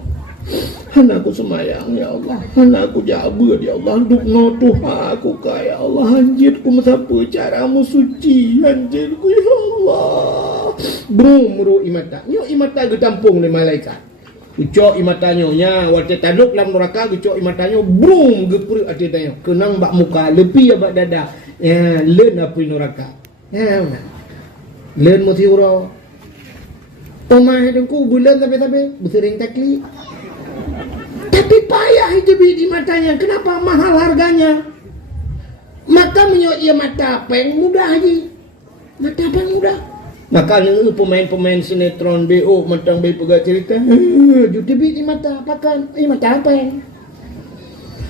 Hana aku semayang ya Allah. Hana aku jaga ya Allah. Dukno Tuhan aku kaya Allah. Anjirku mesapa caramu suci. Anjirku ya Allah. Bro imata. Nyo imata getampung oleh malaikat. Ucok imatanya nya waktu taduk dalam neraka ucok imatanya brum gepur ati tanya kenang bak muka lepi ya bak dada ya len apa neraka ya len mesti uro omah hidungku bulan tapi besering takli tapi payah hidup di matanya kenapa mahal harganya maka menyo ia mata peng mudah haji mata peng mudah. Maka ni pemain-pemain sinetron BO matang bayi pegat cerita. Judi di mata apakan? Mata apa yang?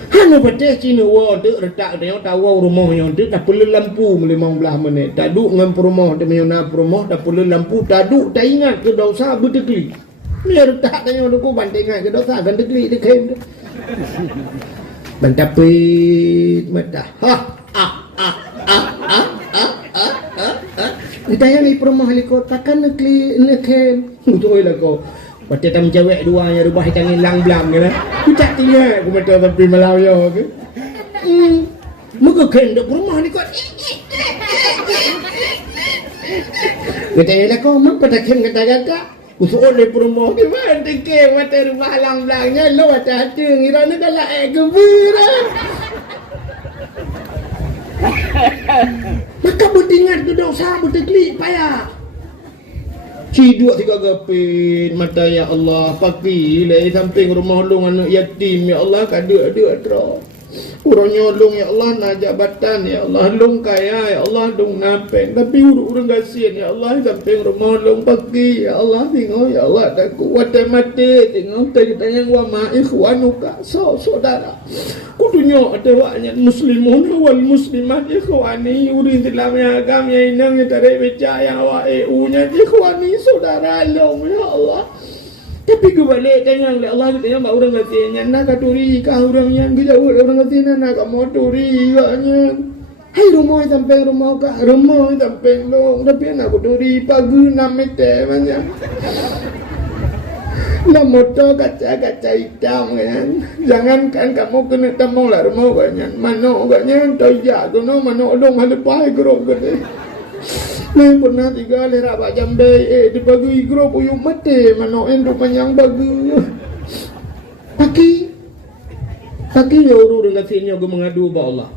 Hanu pateh Cina wa de retak dia tahu rumah yang de tak perlu lampu 15 minit. Tak duk ngam rumah de menyona rumah tak perlu lampu, tak duk tak ingat ke dosa betekli. Ni retak dia aku bantingan ke dosa kan tekli de kem. Bantapit mata. Ditanya ni perumah liko takkan nekem. Betul lah kau. Waktu tam cewek dua yang rubah tangan lang-lang kan. Ku tak tinggal aku mata tapi malau yo ke. Muka ken dok perumah liko. Ditanya lah kau mampu tak ken kata-kata. Usul oleh perumah ke mana kem mata rubah lang-langnya lo ada hati ngirana kalau gebira. Maka bertingat ke dosa berteklik payah. Ciduk 3 gapin mata ya Allah papi lai samping rumah long anak yatim ya Allah kada tro. Urang nyolong ya Allah na jabatan ya Allah long kaya ya Allah dong napeng tapi urang kasihan ya Allah samping rumah long papi ya Allah tengok ya Allah tak kuat mati tengok tanya wa ma ikhwanuka saudara. Kudunya ada banyak muslimun wal muslimat ikhwani urin dalamnya agama inang tare percaya wa nya ikhwani saudara long ya Allah. Tapi kebalik tanya oleh Allah kita yang orang katanya nak katuri kah orang yang jauh orang katanya nak motori katanya. Hai rumah sampai rumah kah rumah sampai long tapi nak katuri pagi 6 meter banyak. Lah motor kaca hitam kan. Jangankan kamu kena temung lah rumah banyak. Mana agaknya toya tu no mana dong halepai grup gede. Nah pernah 3 kali rabak jam day di bagi grup uyuk mati mana endu panjang bagi. Paki ya urus dengan sini aku mengadu ba Allah.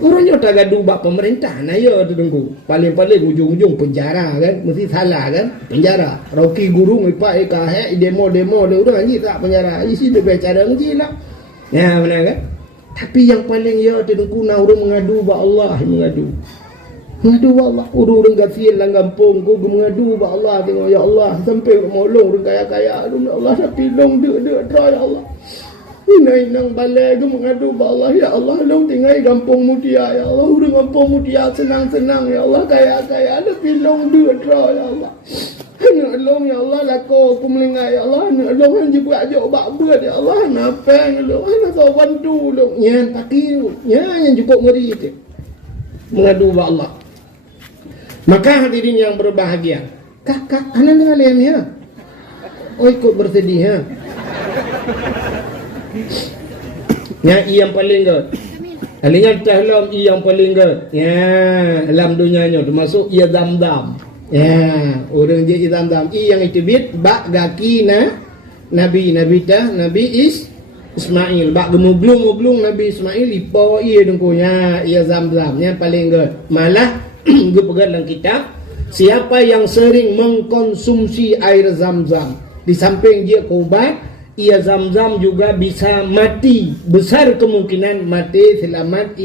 Orangnya tak gaduh bak pemerintah nah ya tunggu. Paling-paling ujung-ujung penjara kan. Mesti salah kan penjara. Rocky guru ngipak ikahe demo dia orang ni tak penjara. Isi tu bicara ngi lah. Ya benar kan? Tapi yang paling ya tunggu nah orang mengadu ba Allah mengadu ba Allah. Orang gafil lang kampung ku mengadu ba Allah tengok ya Allah sampai molong orang kaya-kaya ya Allah tapi long de ya Allah. Inang balai ke mengadu Allah, ya Allah, long tinggal kampung mutia, ya Allah, udah kampung mutia senang-senang, ya Allah, kaya-kaya ada pilong dua ya Allah. Nak long ya Allah lako aku melingai ya Allah, nak long hang je buat ajak bak buat ya Allah, napang long nak kau bantu long nyan takir yang cukup ngeri tu mengadu ba Allah. Maka hadirin yang berbahagia, kakak anak dengan lem ya, oh ikut bersedih ha. Yang yang paling good, alingnya tahlam yang paling good ya dalam dunianya termasuk ia dam-dam. Ya, orang je dam-dam. Yang itu bit bak gaki Nabi Ismail. Bak gemuglung Nabi Ismail ipo ia dengkunya ia zam-zamnya paling good. Malah gue pegang dalam kitab, siapa yang sering mengkonsumsi air zam-zam, di samping dia ubat, ia zam-zam juga bisa mati. Besar kemungkinan mati selamat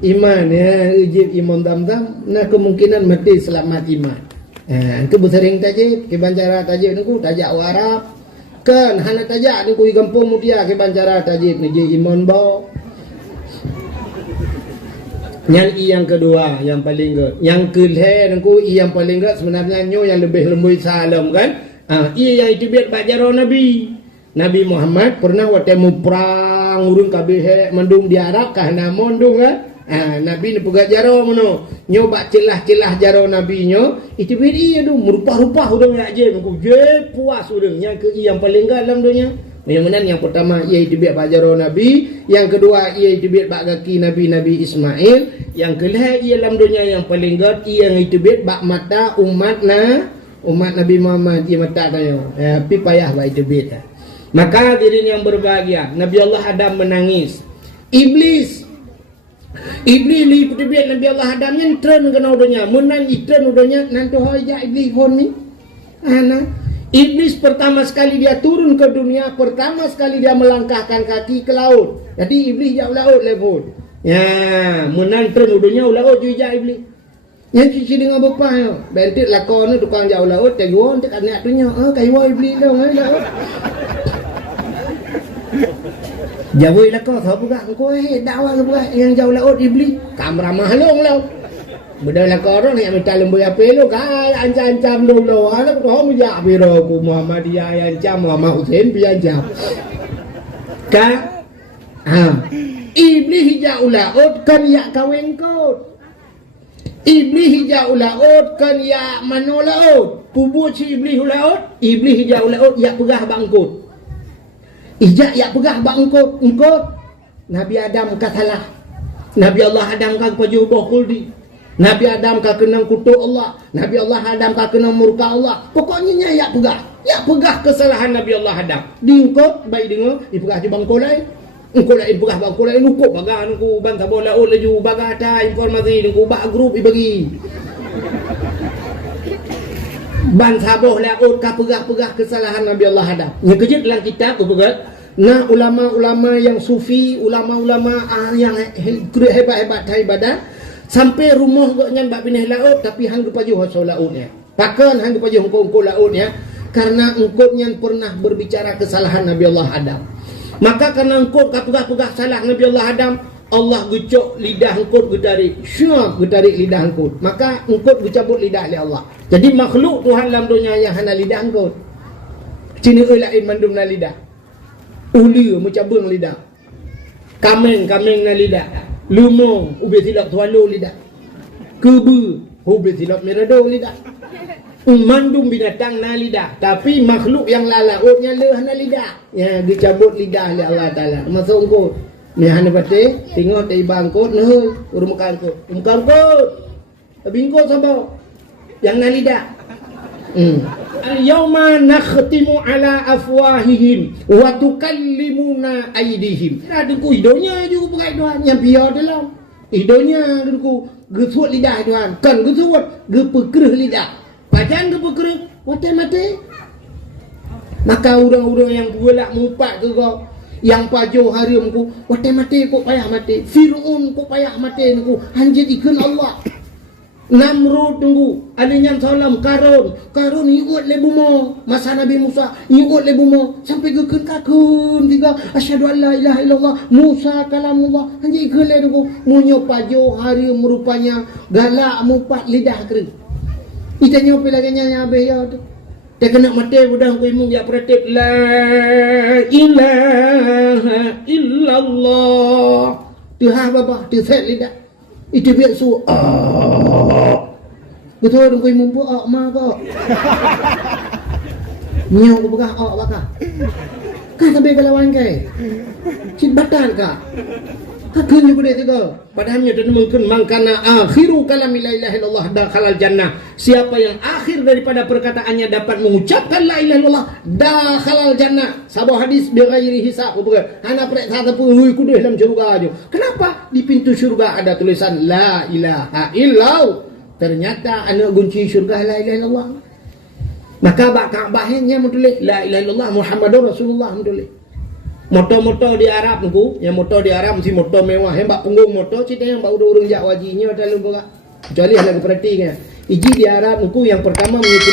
iman ya, ujib iman dam-dam, nah kemungkinan mati selamat iman. Itu bersering tajib, ke bancara tajib niku tajak warap. Kan hana tajak niku di kampung mutia ke bancara tajib ni iman bau. Yang kedua yang paling good. Yang kelih niku yang paling good sebenarnya nyo yang lebih lembut salam kan. Ia yang itu biar bajaro Nabi Muhammad pernah waktu perang urung kabeh mendung di Arab kahna mondung kan. Nabi ni pegat jaro mono nyoba celah-celah jaro Nabi nyo itu beri adu merupa-rupa udang nak je aku je puas udang yang ke yang paling gak dalam dunia. Yang pertama iaitu biat bak jaro Nabi, yang kedua iaitu biat bak kaki Nabi Ismail, yang kelih ia dalam dunia yang paling gak iaitu biat bak mata umat Nabi Muhammad ia mata tayo. Tapi payah bak itu biat. Maka hadirin yang berbahagia, Nabi Allah Adam menangis. Iblis li putibit Nabi Allah Adam yang tren kena udahnya menang itren udahnya nanti hoja iblis hon ni iblis pertama sekali dia turun ke dunia, pertama sekali dia melangkahkan kaki ke laut. Jadi iblis jauh laut level ya menang tren udahnya laut juga iblis yang cuci dengan bapa yo bentik lakon tukang jauh laut teguan tek anak tunya kaiwa iblis dah laut. Jawai lah kau tahu buka kau dakwah buka yang jauh laut iblis kamera mahlong lah benda lah kau orang yang minta lembu apa lo kai ancam dulu anak kau mujak biro ku Muhammadiyah ancam Muhammad Hussein pi ancam ka iblis jauh laut kan ya kawin kau iblis jauh laut kan ya mano laut kubur si iblis jauh laut ya pegah bangkut ijak ya pegah bak engkot Nabi Adam katalah Nabi Allah Adam kan pajubah kuldi Nabi Adam kan kena kutuk Allah Nabi Allah Adam kan kena murka Allah pokoknya ya pegah kesalahan Nabi Allah Adam diengkot baik dengar dipegah jubang kolai engkau lain pegah bak kolai nukuk baga nuku bantah bola laju baga ada informasi nuku bak grup ibagi ban saboh laut ka pegah-pegah kesalahan Nabi Allah Adam. Yang kejut dalam kitab pegat. Nah ulama-ulama yang sufi, ulama-ulama yang hebat-hebat ibadah sampai rumah gaknya bak pindah laut tapi hang paju hasol lautnya. Pakan hang paju engkau lautnya karena engkau yang pernah berbicara kesalahan Nabi Allah Adam. Maka karena engkau ka pegah-pegah salah Nabi Allah Adam, Allah gucok lidah engkau getarik. Syuak getarik lidah engkau. Maka engkau dicabut lidah oleh Allah. Jadi makhluk Tuhan dalam dunia yang hana lidah engkau. Cina lain mandum na lidah. Uli mencabung lidah. Kameng na lidah. Lumong ubis silap tualu lidah. Kebu ubis silap merado lidah. Mandum binatang na lidah. Tapi makhluk yang lalautnya le hana lidah. Ya dicabut lidah oleh Allah Taala. Masuk engkau. Ni hana pate tengok tai bangkot noh urung kangkot. Bingkot sabar. Yang na lidah. Al-yawma nakhtimu ala afwahihim wa tukallimuna aydihim. Adinku hidungnya juga pakai Tuhan yang biar dalam. Hidungnya adinku gesuat lidah Tuhan. Kan gesuat gepekreh lidah. Badan gepekreh mati. Maka orang-orang yang buat mupat tu kau yang pajo hari aku mati kok payah mati. Fir'aun kok payah mati aku. Hanjit ikun Allah. Namrud tunggu, adanya salam Karun ikut le bumo, masa Nabi Musa ikut le bumo sampai ke kakun tiga asyhadu an la ilaha illallah Musa kalamullah anjing ke le tunggu munyo pajo hari merupanya galak mupat lidah kering. Itanya apa lagi nya abe ya tu. Dia kena mati budang ku imung dia pratik la ilaha illallah. Tuhan bapa, Tuhan lidah. Itu biar su betul dong kau mumpu mak kau nyau kau pegang bakar kan sampai ke lawan kai cip batal kah kakun juga dia tu padahalnya dan mungkin mangkana akhiru kalam la ilaha illallah dakhalal jannah. Siapa yang akhir daripada perkataannya dapat mengucapkan la ilaha illallah dakhalal jannah. Sebuah hadis bighairi hisab bukan hana prek satu pun kudu dalam syurga aja. Kenapa? Di pintu syurga ada tulisan la ilaha illallah. Ternyata anak kunci syurga la ilaha illallah. Maka bahnya menulis la ilaha illallah Muhammadur Rasulullah menulis. Motor-motor di Arab tu, yang motor di Arab mesti motor mewah, yang bak punggung motor cerita yang bak urang jak wajinya dalam gua. Kecuali hanya perhatikan. Iji di Arab tu yang pertama menyipu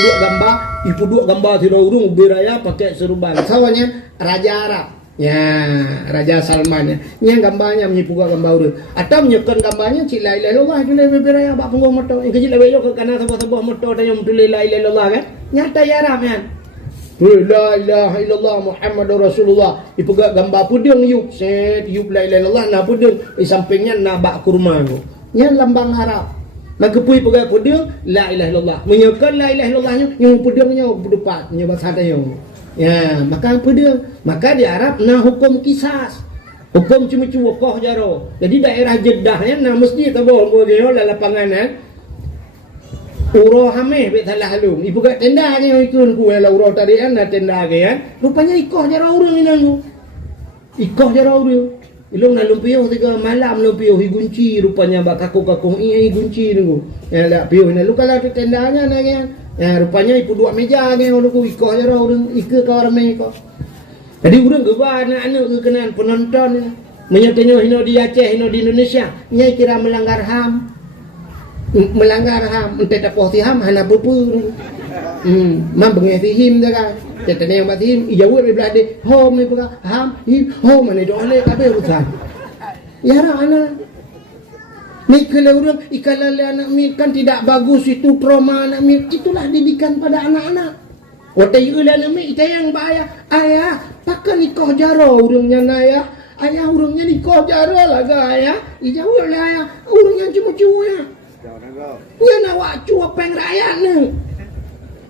dua gambar tidak urung beraya pakai serban. Sawanya Raja Arab. Ya, Raja Salman ya. Yang gambarnya menyipu gambar urung. Atau menyekan gambarnya cik la ilaha illallah itu lebih beraya bak punggung motor. Yang kecil lebih ke kanan sebuah motor dan yang tulis la ilaha illallah kan. Nyata ya Arab kan. La ilaha illallah Muhammadur Rasulullah. Ipegat gambar pudung yuk set yuk la ilaha illallah na pudung di sampingnya na bak kurma tu. Yang lambang Arab. Maka pui pegat pudung la ilaha illallah. Menyekan la ilaha illallahnya yang pudungnya berdepat nya bahasa dia. Ya, maka pudung. Maka di Arab na hukum kisas. Hukum cuma wakoh jaro. Jadi daerah Jeddah ya na mesti tabol go la lapangan Uro hameh bet salah halum. Ibu kat tenda nya ikun ku la uro tadi na tenda ke kan. Rupanya ikoh jara urang inang. Ikoh jara urang. Ilung na lumpio tiga malam lumpio higunci rupanya bak kaku-kaku higunci nunggu. Ya la pio na lu kalau tenda nya na kan. Ya rupanya ipu dua meja ke ngono ku ikoh jara urang ike ka rame ko. Jadi urang geba anak-anak ke kenan penonton. Menyatanya hino di Aceh, hino di Indonesia, nyai kira melanggar HAM. Melanggar HAM entah tak puas HAM hana berpur mam bengehim dah kan tetap yang batim ijawur belah de hom ni pega HAM him hom ni doa le kabe urusan ya ana ni kalau orang ikalale anak mi kan tidak bagus itu trauma anak mi itulah didikan pada anak-anak watai ulah anak mi itu yang bahaya ayah pakai nikah jaro urangnya naya ayah urangnya nikah jaro lah ayah ijawur le ayah urangnya cuma-cuma nya nawak cua peng rakyat ni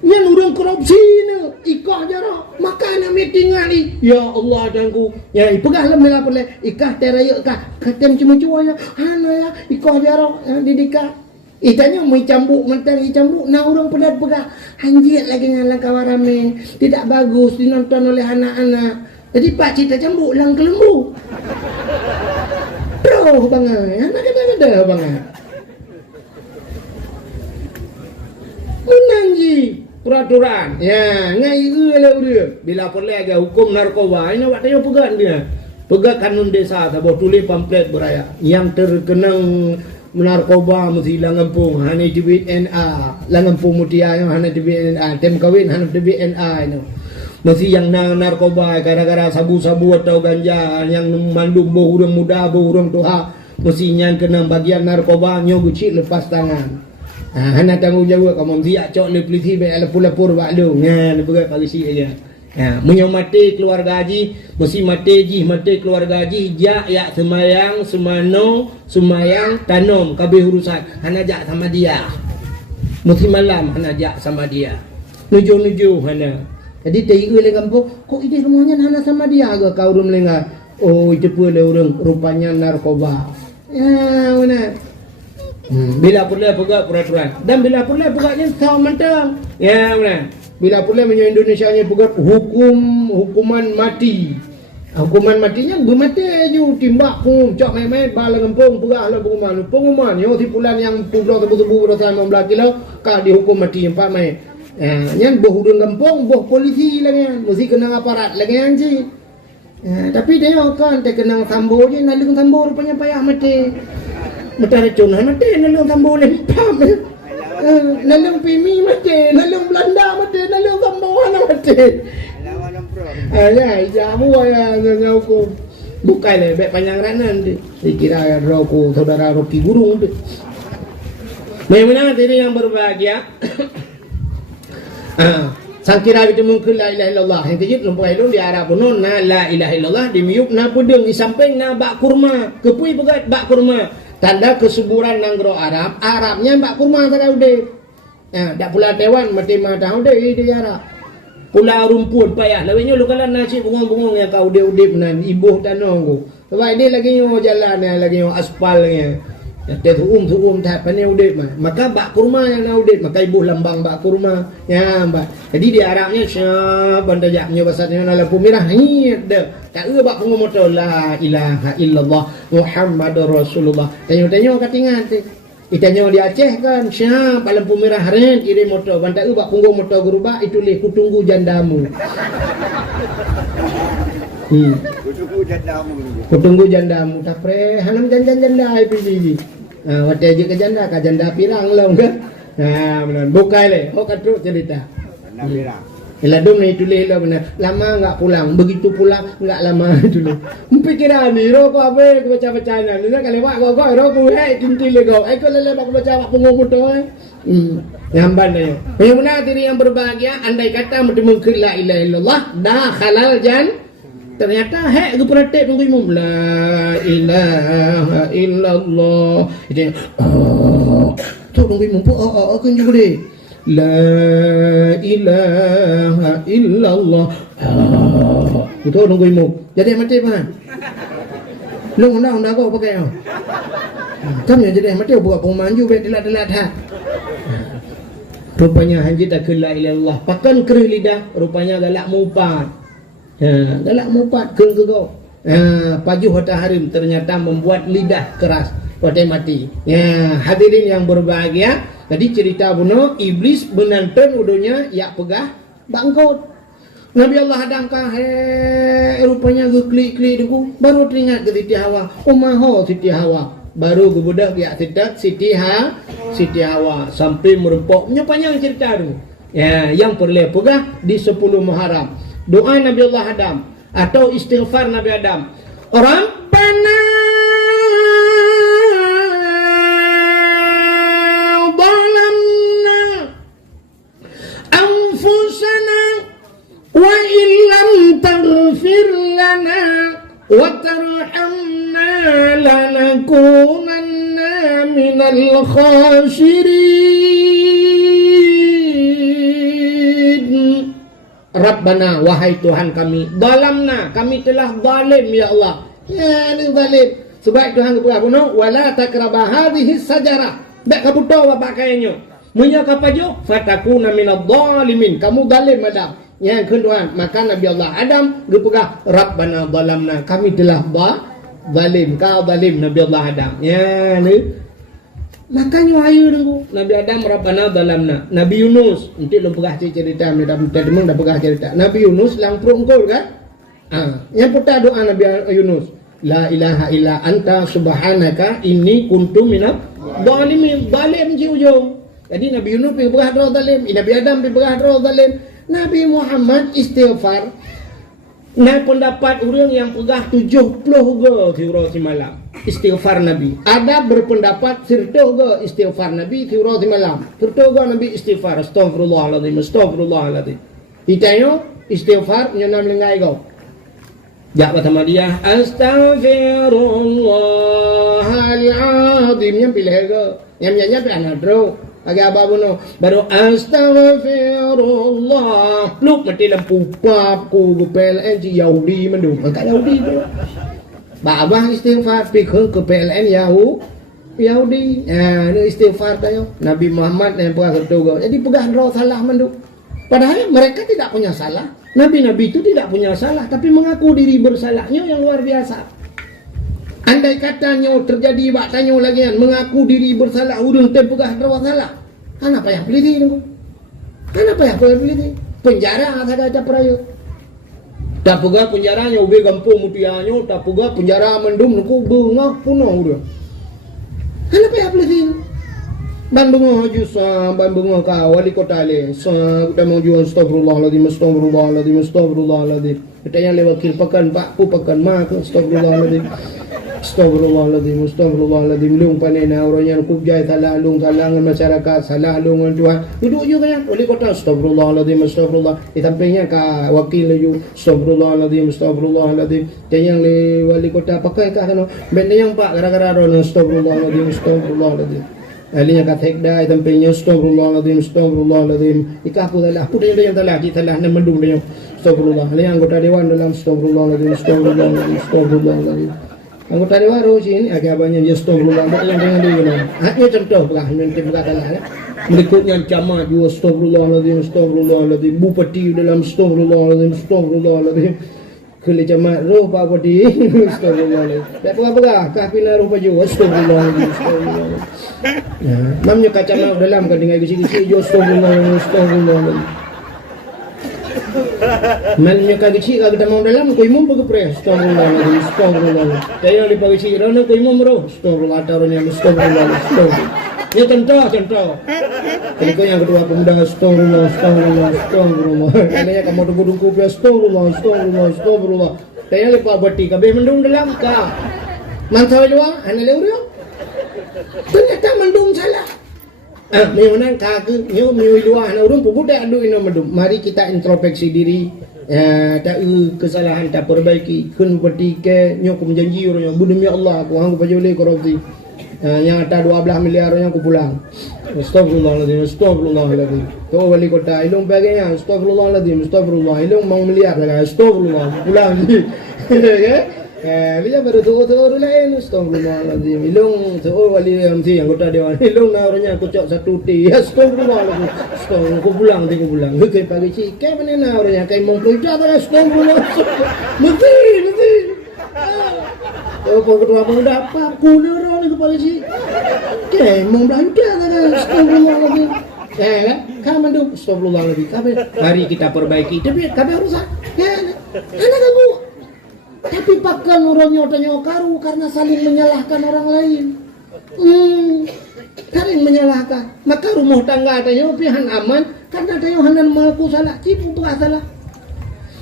nya urang korupsi ni ikah jara makan ami tinggal ni ya Allah danku ya pegah lemela pole ikah teraya kah katem cuma-cuma ya hana ya ikah jara didika itanya mai cambuk mentang cambuk na urang pedat pegah anjir lagi ngalang kawarame tidak bagus dinonton oleh anak-anak jadi pak cita cambuk lang kelembu bro bangai anak ada bangai menanji peraturan ya ngai le udah bila perle ga hukum narkoba ini waktu pegang dia pegang kanun desa tabo tulis pamflet beraya yang terkenang narkoba mesti langampung hanya dibit NA langampung mutia yang hanya dibit NA tem kawin hanya dibit NA itu mesti yang narkoba gara-gara sabu-sabu atau ganja yang mandum bau urang muda bau urang tua mesti yang kena bagian narkoba nyoguci lepas tangan. Hana tanggung jawab kamu dia cok le polisi be ala pula-pur bak lu ngan begat pagi si aja. Ha munyo mati keluarga haji mesti mati keluarga haji jak ya semayang semano semayang tanom kabeh urusan hana jak sama dia. Mesti malam hana jak sama dia. Nuju hana. Jadi tei le kampung kok ide rumahnya hana sama dia ke kau rum lenga. Oh itu pula orang rupanya narkoba. Ya mana. Bila pula pegat peraturan dan bila pula pegatnya tahu mentang ya benar bila pula menyo Indonesia nya pegat hukuman mati matinya bermati aja timbak pun cok mai bala kampung pegat lah pengumuman yo tipulan yang pulau tebu-tebu rasa 15 kilo ka dihukum mati empat mai yang boh udang kampung boh polisi lagi mesti kena aparat lagi anji tapi dia kan terkenang sambo je nalung sambo rupanya payah mati Mata racun, mati nalung tambah oleh pam. Nalung Pimi mati, nalung Belanda mati, nalung Kamboja mati. Lawan Pro. Ya, jamu ya ngau bukan lebih panjang ranan dikira roku saudara Rocky Gurung tu. Bagaimana tadi yang berbahagia? Sangkira itu mungkin la ilaha illallah. Yang kejut lumpur itu di Arab pun na la ilaha illallah di miup na pudeng di samping na bak kurma. Kepui pegat bak kurma. Tanda kesuburan nanggro Arab. Arabnya bak kurma tak udah. Dak pula dewan mati mata udah di Arab. Pula rumput payah. Lawanya lu kalah nasi bungong-bungong yang kau udip nan ibuh tanong ku. Sebab dia lagi nyo jalan yang lagi nyo aspal yang. Dia tuum tak pandai udip mah. Maka bak kurma yang nak udip, maka ibuh lambang bak kurma. Ya, mbak. Jadi di Arabnya syab bandajak nyo basatnya na lampu merah hit dah. Tak bak pengomoto la ilaha illallah Muhammadur Rasulullah. Tanyo-tanyo katingan tu. Itanyo di Aceh kan, syab lampu merah ren kirim motor. Bantak bak punggung motor gerubak itu leh kutunggu jandamu. Kutunggu jandamu. Kutunggu jandamu tak pre hanam janda itu sini. Waktu aja ke janda pirang lah enggak. Benar. Bukai le, terus cerita. Janda pirang. Dum ni tulis lah benar. Lama enggak pulang, begitu pulang enggak lama tulis. Pikiran ni rokok apa aku baca-bacaan. Ni kalau buat kau rokok tintil kau. Aku lele bak baca punggung motor. Nyamban dia. Bagaimana diri yang berbahagia andai kata mengkir la ilaha illallah dah halal ternyata aku praktek tunggu imam la ilaha illallah. Itu tu tunggu imam aku juga deh. La ilaha illallah. Itu tunggu imam. Jadi mati pan. Lu undang kau pakai oh. Kamu jadi mati buat pemanju betelat-telat ha. Rupanya hanya tak la ilaha illallah. Pakan kerih lidah rupanya galak mupat. Galak mupat ke kau. Pajuh hotel harim ternyata membuat lidah keras. Hotel mati. Hadirin yang berbahagia. Tadi cerita bunuh iblis menantang udunya ya pegah bangkut. Nabi Allah hadangkah rupanya ke klik-klik deku baru teringat ke Siti Hawa. Umaho Siti Hawa. Baru ke budak ya tidak Siti Hawa sampai merempoknya panjang cerita tu. Yang perlu pegah di 10 Muharram. Doa Nabi Allah Adam atau istighfar Nabi Adam. Rabbana zalamna anfusana wa illam taghfir lana wa tarhamna lanakunanna minal khasirin. Rabbana, wahai Tuhan kami, zalamna, kami telah zalim ya Allah. Ya, ni zalim. Sebab Tuhan kepada aku, wala takrabah hadhihi sajarah. Bak kabuto wa pakaiannya. Munya kapajo, fatakuna minadh dhalimin. Kamu zalim Adam. Yang kedua, maka Nabi Allah Adam gepegah Rabbana zalamna, kami telah zalim. Kau zalim Nabi Allah Adam. Ya, ni makanya ayu dulu Nabi Adam Rabbana zalamna. Nabi Yunus nanti lu pegah cerita dah pegah cerita Nabi Yunus lang prongkol kan. Yang putar doa Nabi Yunus la ilaha illa anta subhanaka inni kuntu minadh dhalimin. Zalim jiu. Jadi Nabi Yunus pergi pegah doa zalim, Nabi Adam pergi pegah doa zalim. Nabi Muhammad istighfar. Nah pendapat orang yang pegah 70 ke tiurati malam istighfar Nabi. Ada berpendapat 30 ke istighfar Nabi tiurati malam. 30 ke Nabi istighfar astagfirullahaladzim. Ditanya istighfar nyanam lengai kau. Jak pertama dia astaghfirullahaladzim yang pilih ke. Yang nyanyi anak terus. Agak apa pun baru astaghfirullah. Lu mati lampu papku ke PLN si Yahudi mendung. Angkat Yahudi tu. Babah istighfar pikir ke PLN Yahudi. Dia istighfar tayo. Nabi Muhammad yang pegah kedua. Jadi pegah roh salah mendung. Padahal mereka tidak punya salah. Nabi-nabi itu tidak punya salah, tapi mengaku diri bersalahnya yang luar biasa. Andai katanya terjadi baktanya lagi kan mengaku diri bersalah udun tempegah rawat salah. Kenapa yang peliti ni? Kenapa yang peliti? Penjara ada peraya. Tak pegah penjaranya ubi gampung mutianya, tak pegah penjara mendum nuku bengak punah udah. Kenapa yang peliti? Ban bunga haju sa, ban bunga ka wali kota le. Sa kita mau jual astagfirullahaladzim, astagfirullahaladzim, astagfirullahaladzim. Kita yang lewat kil pekan, pak pu pekan mak, astagfirullahaladzim. Astagfirullahaladzim, astagfirullahaladzim. Lung panena orang yang kubjai salah, lung salangan masyarakat, salah lungan Tuhan. Duduk juga kan, wali kota astagfirullahaladzim, astagfirullah. Di sampingnya ka wakil laju, astagfirullahaladzim, astagfirullahaladzim. Dan yang le wali kota pakai ka kan, benda yang pak gara-gara orang astagfirullahaladzim, astagfirullahaladzim. Alinya kat hekda tampilnya astagfirullahaladzim, astagfirullahaladzim. Ikapu dalah, putih yang telah kita lah nak mendung dia. Astagfirullah. Alinya anggota dewan dalam astagfirullahaladzim, astagfirullahaladzim, astagfirullahaladzim. Anggota dewan rosin agak banyak dia astagfirullahaladzim yang dengan dia. Haknya contoh lah nanti berkata lah. Berikutnya camat juga astagfirullahaladzim, astagfirullahaladzim. Bupati dalam astagfirullahaladzim, astagfirullahaladzim. Kali camat roh Pak Bupati astagfirullahaladzim. Tak apa-apa kah pina roh baju astagfirullahaladzim, astagfirullahaladzim. Ya, mamnya kacamata dalam kan dengan kecil-kecil jo astagfirullahaladzim, astagfirullahaladzim. Mamnya kecil kalau kita mau dalam kau imam berkepres astagfirullahaladzim, astagfirullahaladzim. Saya yang lepas kecil rana kau imam roh astagfirullah taruhnya astagfirullahaladzim, astagfirullah. Ya contoh. Jadi kau yang kedua pemuda astagfirullah, astagfirullah, astagfirullah. Adanya kamu duduk kopi astagfirullah, astagfirullah, astagfirullah. Saya lepas bati kabeh mendung dalam ka. Mantau jua, ana leurio. Ternyata mendung salah. Memang kaki, nyo luar ana urung budak adu ino mendung. Mari kita introspeksi diri. Tak kesalahan tak perbaiki. Kun bertiga nyo ku menjanji orang demi Allah aku hang pajole korupsi. Yang ada 12 miliar yang aku pulang. Astagfirullahaladzim, astagfirullahaladzim. Tu wali kota ilung bagainya astagfirullahaladzim, astagfirullah. Ilung mau miliar dah astagfirullah pulang ni. Bila baru tu lain astagfirullahaladzim. Ilung tu wali MC anggota dewan. Ilung orangnya aku cok satu ti. Astagfirullahaladzim. Astagfirullah aku pulang. Ke pagi cik. Ke mana nak orangnya kai mau kerja dah astagfirullah. Mesti. Apa kedua pemuda apa kuna orang ni kepala cik. Ke mau belanja dah astagfirullahaladzim. Kan? Kan manduk astagfirullahaladzim. Mari kita perbaiki. Tapi rusak. Kan? Anak aku. Tapi pakan orangnya tanya karu karena saling menyalahkan orang lain. Saling menyalahkan. Maka rumah tangga tanya pihan aman karena tanya hanan mengaku salah. Cipu tu salah.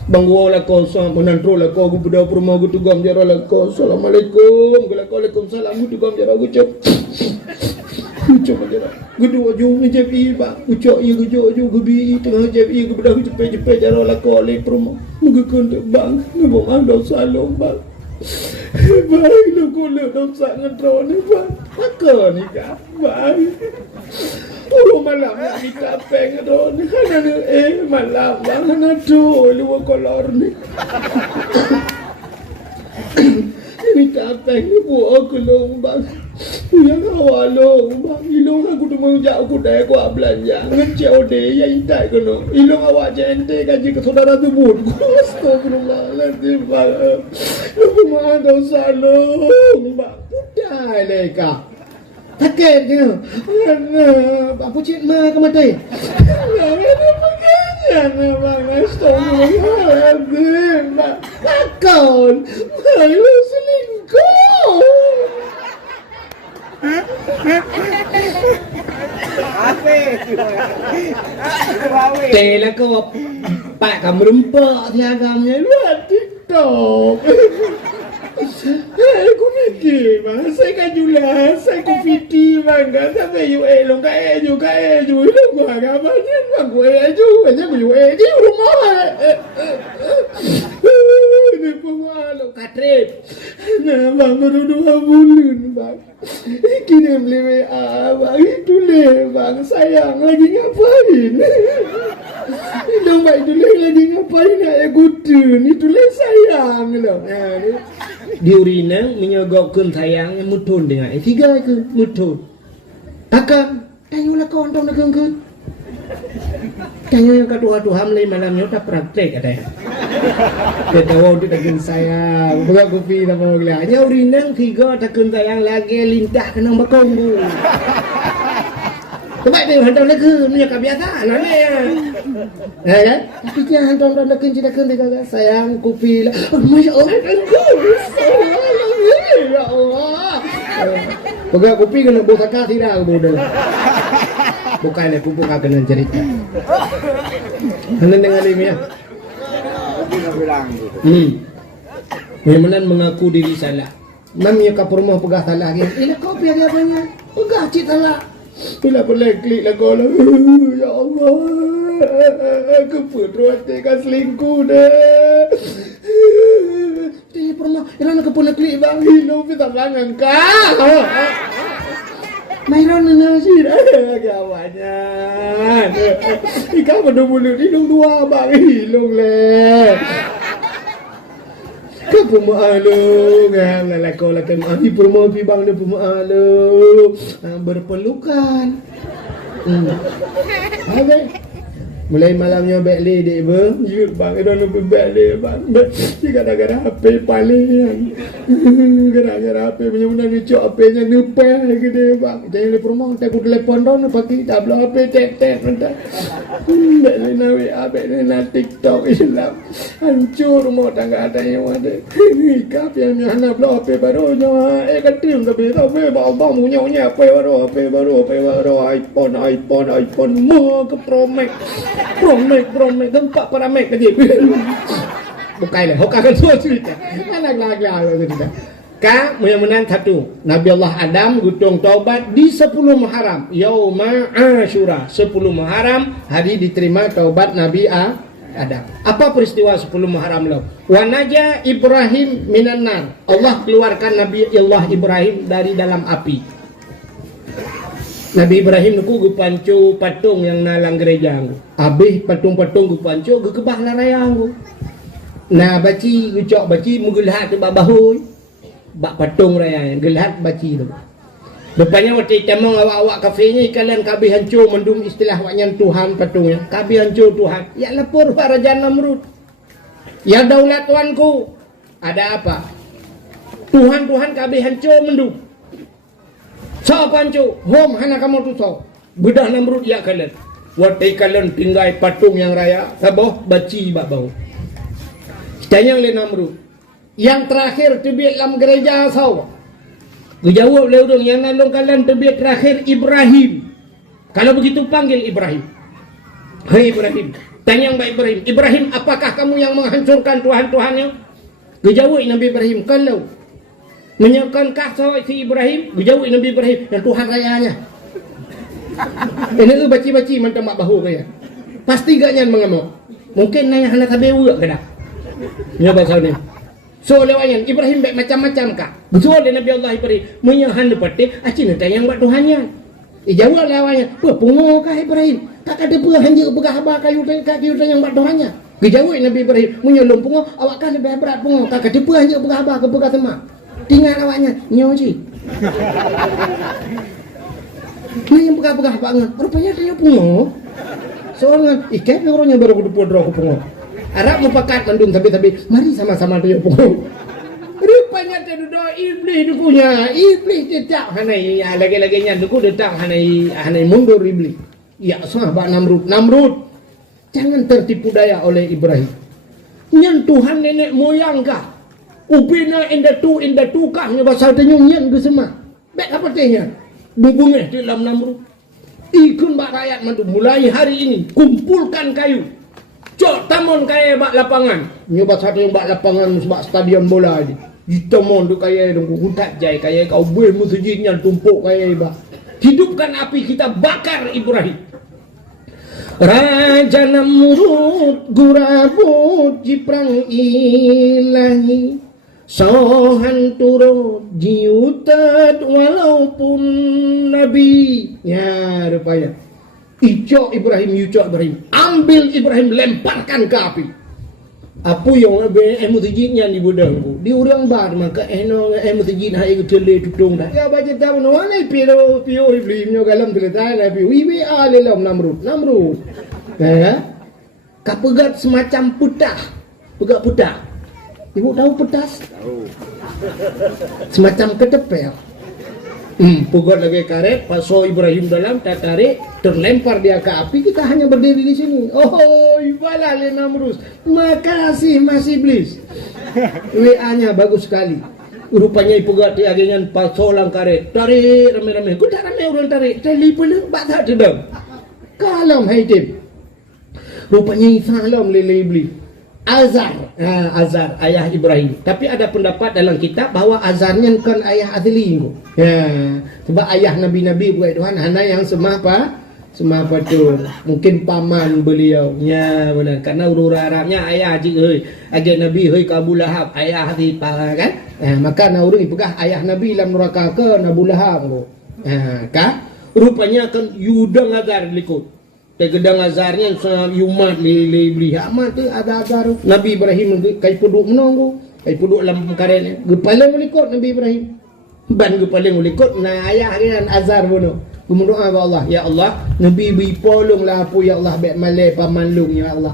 Bangwa la ko sa menantro la ko gu budak rumah gu tugam jara la ko assalamualaikum gula ko waalaikumsalam gu tugam jara gu cop jara gu dua ju ni jepi ba gu cok ye gu jo gu bi tengah jepi gu budak gu cepe jara la ko le rumah gu kun bang gu bang do salom bang bang lu ko le do sa ngentro ni bang apa ni ka bang malam ni kapeng ron hana malam hana tu lu kolor ni ni kapeng ni buat aku bang yang awalong bang ilong aku tu mau jauh aku dah aku belanja ngecau deh ya itai kono ilong awak jente gaji ke saudara tu bun astagfirullahaladzim bang lu mau ada salong bang udah leka Takkan dia. Apa cik ma ke mati? Ini pakaian bang. Astagfirullahaladzim bang. Takkan. Lu selingkuh. Tela kau pak kamu rempak tiagamnya luar TikTok. Aku mikir bang, saya kan jual, saya ku fiti bang, kan sampai you long ka ju, itu gua agak banyak bang, gua ju, aja ku you di rumah. Ini pengalau katrip, nah bang baru 2 bulan bang, kirim le WA bang, itu le bang, sayang lagi ngapain? Dong baik itu le lagi ngapain? Gudun, itu le sayang loh. Diurina menyogokkan sayang mutun dengan tiga ke mutun. Takkan tayulah kau ontong nak kengkut. Tanya yang kedua tu hamlai malamnya tak praktek katanya. Dia tahu dia takkan sayang. Buat kopi tak mau gila. Nya urina tiga takkan sayang lagi lintah kena bakonggu. Sebab dia hantar lagi punya kebiasaan mana ya. Kan? Tapi dia hantar lagi cerita dia sayang kopi lah. Oh, Masya Allah. Ya Allah. Pegang kopi kena buka kasih dah bodoh. Bukan aku buka kena cerita. Anda dengar ini ya. Dia bilang gitu. Memang mengaku diri salah. Namanya kapur mau pegah salah dia. Ini kopi ada banyak. Pegah cik salah. Bila boleh klik lah kau lah. Ya Allah. Aku perlu hatikan selingkuh dah. Dia pernah. Yang aku pernah klik bang. Hilang kita belakang kau. Mayron nasir. Kawannya. Ikan pada mulut. Hidung dua bang. Hilang leh. Kau pemalu, kan? Kau lakukan ahi permopi bang dia pemalu, berpelukan. Habis, mulai malamnya balik dia ber, jut bang, dia lebih balik bang. Jika gara-gara HP paling, gara-gara HP punya benda ni cok HP-nya nupah ke dia bang. Jangan le permong, aku telefon dong, pakai tablo HP tek nanti. Balik na WA, balik na TikTok Islam. Hancur rumah tangga ada yang ada. Ikap yang anak belah HP barunya. Ketim tapi bang punya HP baru. iPhone. Mau ke Pro Max tempat para Max aja. Bukan lah, hoka kan semua cerita. Anak lagi cerita. Kak, mudah-mudahan satu. Nabi Allah Adam gutung taubat di 10 Muharram. Yauma Asyura. 10 Muharram hari diterima taubat Nabi Adam. Apa peristiwa 10 Muharram lo? Wa naja Ibrahim minan nar. Allah keluarkan Nabi Allah Ibrahim dari dalam api. Nabi Ibrahim nuku gupancu patung yang nalang gereja anggu. Habis patung-patung gupancu kebah laraya anggu. Nah baci gucok baci menggelhat tu babahui. Bak patung raya yang gelhat baci tu. Depannya waktu temong awak-awak kafenya kalian kabeh hancur mendum istilah waknya Tuhan patungnya. Kabeh hancur Tuhan. Ya lapor Raja Namrud. Ya daulat tuanku. Ada apa? Tuhan kabeh hancur mendum. So pancu, hom hana kamu tu so. Bedah Namrud ya kalian. Waktu kalian tinggal patung yang raya, saboh baci bak bau. Tanya oleh Namrud. Yang terakhir terbit dalam gereja saw. Dijawab oleh orang yang nalung kalian terbit terakhir Ibrahim. Kalau begitu panggil Ibrahim. Hai Ibrahim. Tanya Mbak Ibrahim. Ibrahim, apakah kamu yang menghancurkan Tuhan-Tuhannya? Dijawab Nabi Ibrahim. Kalau menyakankah sahabat si Ibrahim? Dijawab Nabi Ibrahim. Dan Tuhan rayanya. Ini tu baci-baci macam mak bahu kaya. Pasti gak nyan mengamuk. Mungkin naya hana tabe uak ke dah. Ini bahasa ni. So lewatnya Ibrahim baik macam-macam kah? Betul dia Nabi Allah Ibrahim. Menyahan lepas acin tayang buat Tuhannya. Jawab lewatnya. Apa pungo kah Ibrahim? Tak ada pun hanya bergahabar kayu yang buat Tuhannya. Jawab Nabi Ibrahim. Menyolong pungo awak kan lebih berat pungo. Tak ada pun hanya bergahabar ke bekas semak. Tinggal awaknya nyoji. Nah yang begah-begah banget. Rupanya dia pungo. Seorang ikat orangnya baru berdoa ke pungo. Arab mempakat mendung tapi mari sama-sama dia pungo. Rupanya dia doa iblis dukunya. Iblis tetap hanai lagi-laginya duku tetap hanai mundur iblis. Ya sahabat Namrud. Jangan tertipu daya oleh Ibrahim. Nyan Tuhan nenek moyang kah? Ubina inda tu kah nya bahasa tenyunyan ke semua. Baik apa tehnya? Bubungnya dalam Namrud. Ikun bak rakyat mandu mulai hari ini kumpulkan kayu. Cok tamon kaya bak lapangan. Nya bahasa yang bak lapangan sebab stadion bola ni. Ditamon tu kaya dong kutak jai kaya kau boleh masjidnya tumpuk kaya bak. Hidupkan api kita bakar Ibrahim. Raja Namrud gurabut jiprang ilahi. Sohan turut jiutat walaupun Nabi. Ya rupanya Icok Ibrahim. Ambil Ibrahim, lemparkan ke api. Apa yang masjidnya di budangku. Di orang bar maka masjid hai kecele tutung dah. Ya baca tahu no mana piro Ibrahim nyo galam teletai na pi. Wi alelam Namrud. Ya. Kapegat semacam putah. Pegat putah. Ibu tahu petas? Tahu. Semacam ketepel. Pugat lagi karet, paso Ibrahim dalam, tak tarik, terlempar dia ke api, kita hanya berdiri di sini. Oh, ibalah Namrud. Makasih Mas Iblis. WA-nya bagus sekali. Rupanya ipegat ti agengan pasolang karet. Tarik ramai-ramai. Ku tak ramai orang tarik. Tali pula bak tak sedang. Kalam haitim. Rupanya salam lele beli. Azar. Azar ayah Ibrahim. Tapi ada pendapat dalam kitab bahawa Azarnya kan ayah asli ko. Sebab ayah nabi-nabi buat Tuhan hana yang semah apa? Semua apa tu mungkin paman beliau nya benar karena urut Arabnya ayah cik heuy agen nabi heuy ka Abu Lahab ayah ti pa kan maka na urang ipegah ayah nabi lam neraka ke Abu Lahab ko ka rupanya kan yudang azar likut te gedang azarnya yumat li beli amat tu ada azar Nabi Ibrahim kai puduk menunggu kai puduk lam karen gepaling likut Nabi Ibrahim ban gepaling likut na ayah kan azar bono berdoa kepada Allah, ya Allah, Nabi tolonglah aku ya Allah, baik malai pamanlung ya Allah.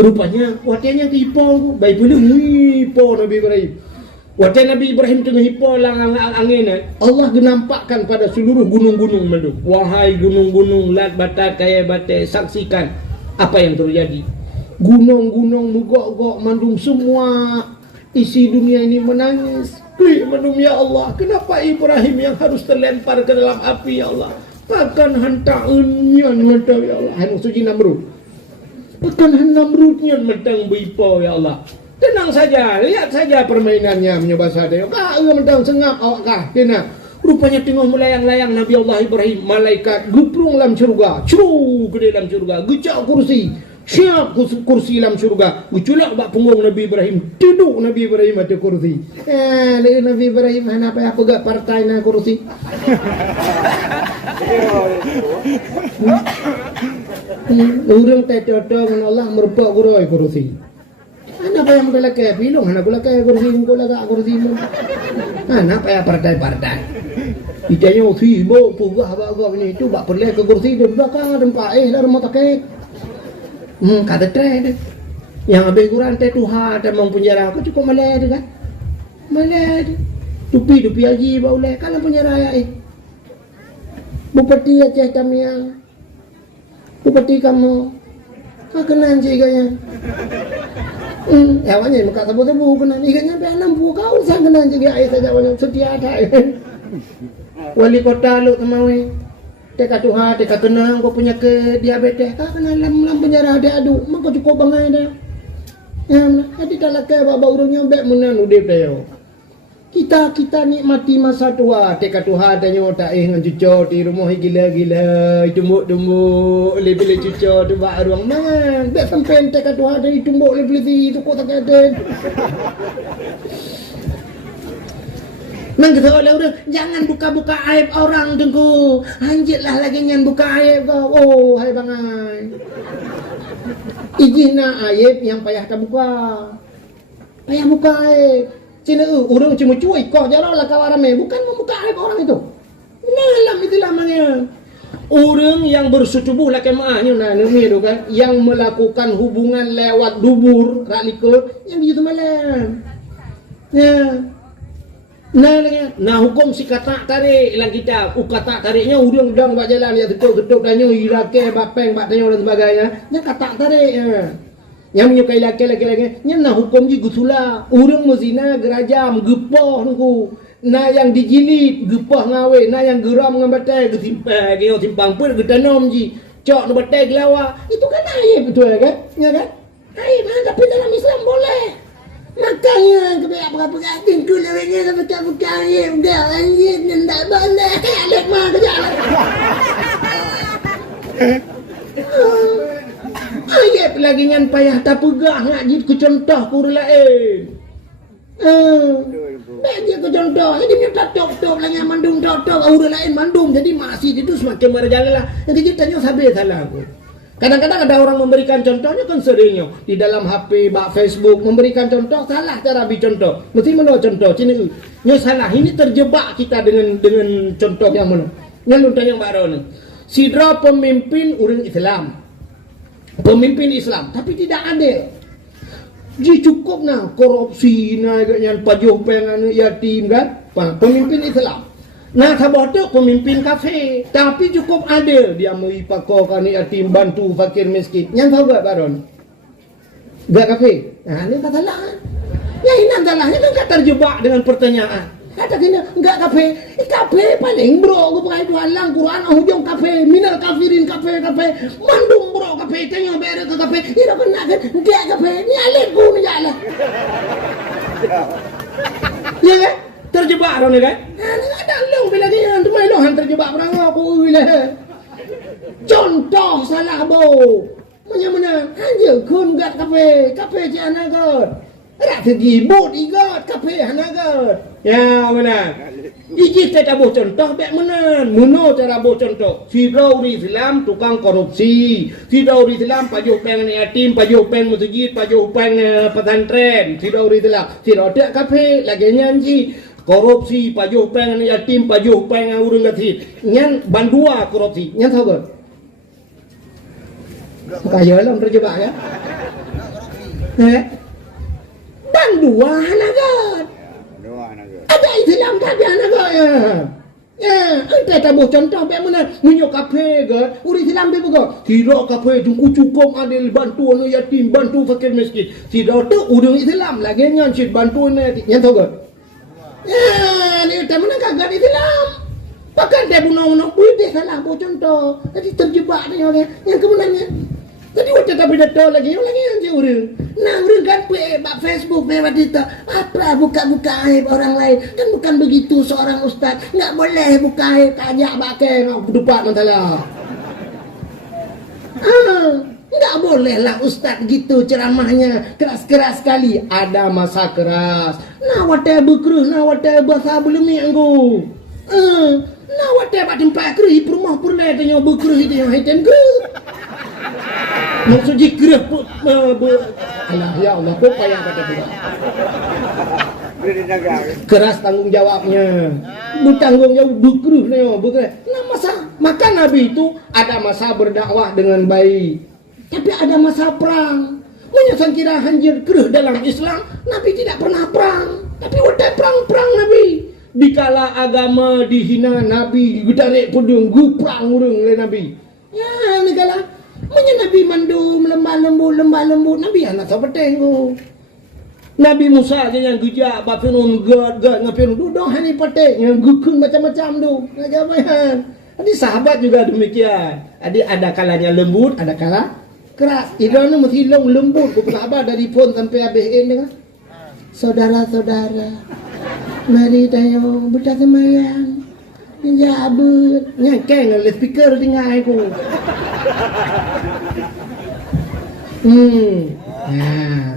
Rupanya watiannya hipo, baik pula hipo Nabi Ibrahim. Watian Nabi Ibrahim tengah hipo lang angin, Allah genampakkan pada seluruh gunung-gunung mendung. Wahai gunung-gunung, lat batat kaya batai, saksikan apa yang terjadi. Gunung-gunung mugok-gok mandung semua isi dunia ini menangis. Menum ya Allah, kenapa Ibrahim yang harus terlempar ke dalam api ya Allah? Pakan hantar unyan mentang ya Allah. Hanya suci Namrud. Pakan Namrudnya mentang bipo ya Allah. Tenang saja, lihat saja permainannya menyebasa dia. Kah mentang sengap awak kah? Kena. Rupanya tengah melayang-layang Nabi Allah Ibrahim, malaikat guprung dalam syurga, ceru ke dalam syurga, gecak kursi. Siap kursi dalam syurga. Guculak bak punggung Nabi Ibrahim. Duduk Nabi Ibrahim ada kursi. Nabi Ibrahim mana payah pegat partai na kursi. Urang tak cocok dengan Allah merupak kuroi kursi. Mana payah mengelakai pilong, mana kulakai kursi, mengkolaka kursi. Mana payah partai-partai. Itanya sibo pugah bak ni itu bak perleh ke kursi di belakang tempat lah rumah takik. Kata tren yang habis kurang teh Tuhan dan mempenjara aku cukup malai kan malai tupi haji baulai kalau penjara ya bupati Aceh Tamiang bupati kamu kenan ciganya awalnya muka tabu-tabu kenan iganya sampai 60 kau sang kenan ciga ai saja banyak setia ada wali kota lu temawi teka Tuhan, teka kenang, kau punya ke diabetes, kau kena dalam penjara ada adu, maka cukup bangai dah. Ya, nanti tak lakai bawa urungnya baik menan udip dah. Kita nikmati masa tua, teka Tuhan tanya tak dengan cucu di rumah gila-gila, tumbuk-tumbuk, lebih cucu tu bak ruang mana, baik sampai teka Tuhan dari tumbuk lebih itu kau tak ada. Nang kata orang jangan buka-buka aib orang tengku. Anjitlah lagi nyan buka aib kau. Oh, hai bangai. Ijina aib yang payah tak buka. Payah buka aib. Cina orang cuma cuy kau jaranglah kawarame bukan membuka aib orang itu. Malam itulah mangnya. Orang yang bersetubuh lah kemahnya ni tu kan yang melakukan hubungan lewat dubur rak likur yang begitu malam. Ya. Nah hukum si katak tarik dalam kitab. Katak tariknya udang buat jalan dia ketuk tanya irake bapeng bak tanya dan sebagainya. Nya katak tarik yang menyukai laki-laki nya nah hukum ji gusula. Urang mezina gerajam gepoh nungku. Nah yang dijilid gepoh ngawe, nah yang geram dengan batai gesimpang dia simpang pun getanom ji. Cok nu batai gelawa. Itu kan aib betul kan? Ya kan? Aib tapi dalam Islam boleh. Makanya kebiak-kebiak tingkul lewatnya sampai tak buka air dah anjir dan tak boleh alek mah kerja ayat lagi ngan payah tak pegah ngaji ku contoh ku lain dia ku contoh jadi dia tok-tok lagi mandung tok-tok orang lain mandung jadi masih itu semakin berjalan lah yang kita sabit salah aku. Kadang-kadang ada orang memberikan contohnya kan seringnya di dalam HP, bak Facebook memberikan contoh salah cara beri contoh. Mesti mana contoh sini. Nya salah ini terjebak kita dengan contoh yang mana. Yang tanya baru ni. Sidra pemimpin orang Islam. Pemimpin Islam tapi tidak adil. Ji cukup nah korupsi nah yang pajuh pengan yatim kan. Pemimpin Islam. Nah, sabotok pemimpin kafe, tapi cukup adil dia mengipakokan yatim bantu fakir miskin. Yang tahu gak baron? Gak kafe. Nah, ini tak salah. Ya ini salahnya kan enggak terjebak dengan pertanyaan. Kata kena enggak kafe. Kafe paling bro, aku pakai halang Quran hujung kafe, minal kafirin kafe. Mandung bro kafe tanya bere ke kafe. Ira benar kan? Enggak kafe. Ni alif ku ni jalan. Ya kan? Terjebak orang ni kan? Ada long bila dia tu mai long terjebak orang aku bila. Contoh salah bo. Mana hanya kun gat kafe je anagot. Rak segi bot igat kafe anagot. Ya mana? Iji kita buat contoh baik mana? Muno cara buat contoh. Firdaus Islam tukang korupsi. Firdaus Islam pajuh peng yatim, pajuh peng masjid, pajuh peng pesantren. Firdaus Islam. Firdaus tak kafe lagi nyanyi. Korupsi, pajuh peng yatim, pajuh peng urang gati. Nyan bandua korupsi. Nyan tahu ke? Kaya lah terjebak ya. Bandua hanagat. Ada Islam tapi hanagat ya. Ya, ente tabuh contoh baik mana? Munyo kafe ke? Uri Islam be buka. Tidak kafe tunggu cukup adil bantu anu yatim, bantu fakir miskin. Tidak tu urang Islam lagi nyan cit bantu ni. Nyan tahu ke? Ya, ni tak mana kagak Islam. Pakai dia bunuh-bunuh boleh salah buat contoh. Jadi terjebak dia orang. Yang kemenannya. Jadi waktu tak beda tahu lagi yang jauh. Nah, orang kan bak Facebook lewat itu. Apa buka-buka aib orang lain? Kan bukan begitu seorang ustaz. Enggak boleh buka aib tajak bakai nak berdebat masalah. Enggak boleh lah ustaz gitu ceramahnya keras-keras sekali. Ada masa keras. Nah, wate berkeruh, nah wate bahasa belum ni anggu. Nah, wate bak tempat keruh rumah pernah tanya berkeruh itu yang hitam ke. Maksud jikrah alah ya Allah kok payah kata dia. Keras tanggung jawabnya. Bertanggung jawab berkeruh ni berkeruh. Nah masa maka Nabi itu ada masa berdakwah dengan baik. Tapi ada masa perang. Menyesal kira hanjir keruh dalam Islam, Nabi tidak pernah perang. Tapi wadah perang Nabi. Dikala agama dihina Nabi gutarik pudung perang urang oleh Nabi. Ya negala Manya Nabi mandum lembah lembut Nabi anak seperti itu. Nabi Musa je yang gejak bafirun gad ngafirun duduk hani patek yang gukun macam-macam tu. Ngajaban. Jadi sahabat juga demikian. Jadi ada kalanya lembut, ada kala keras. Irana mesti lembut ku sahabat dari pun sampai habis dengan saudara-saudara. Mari tayo buta semayang. Jabut nyakeng oleh speaker tinggal aku.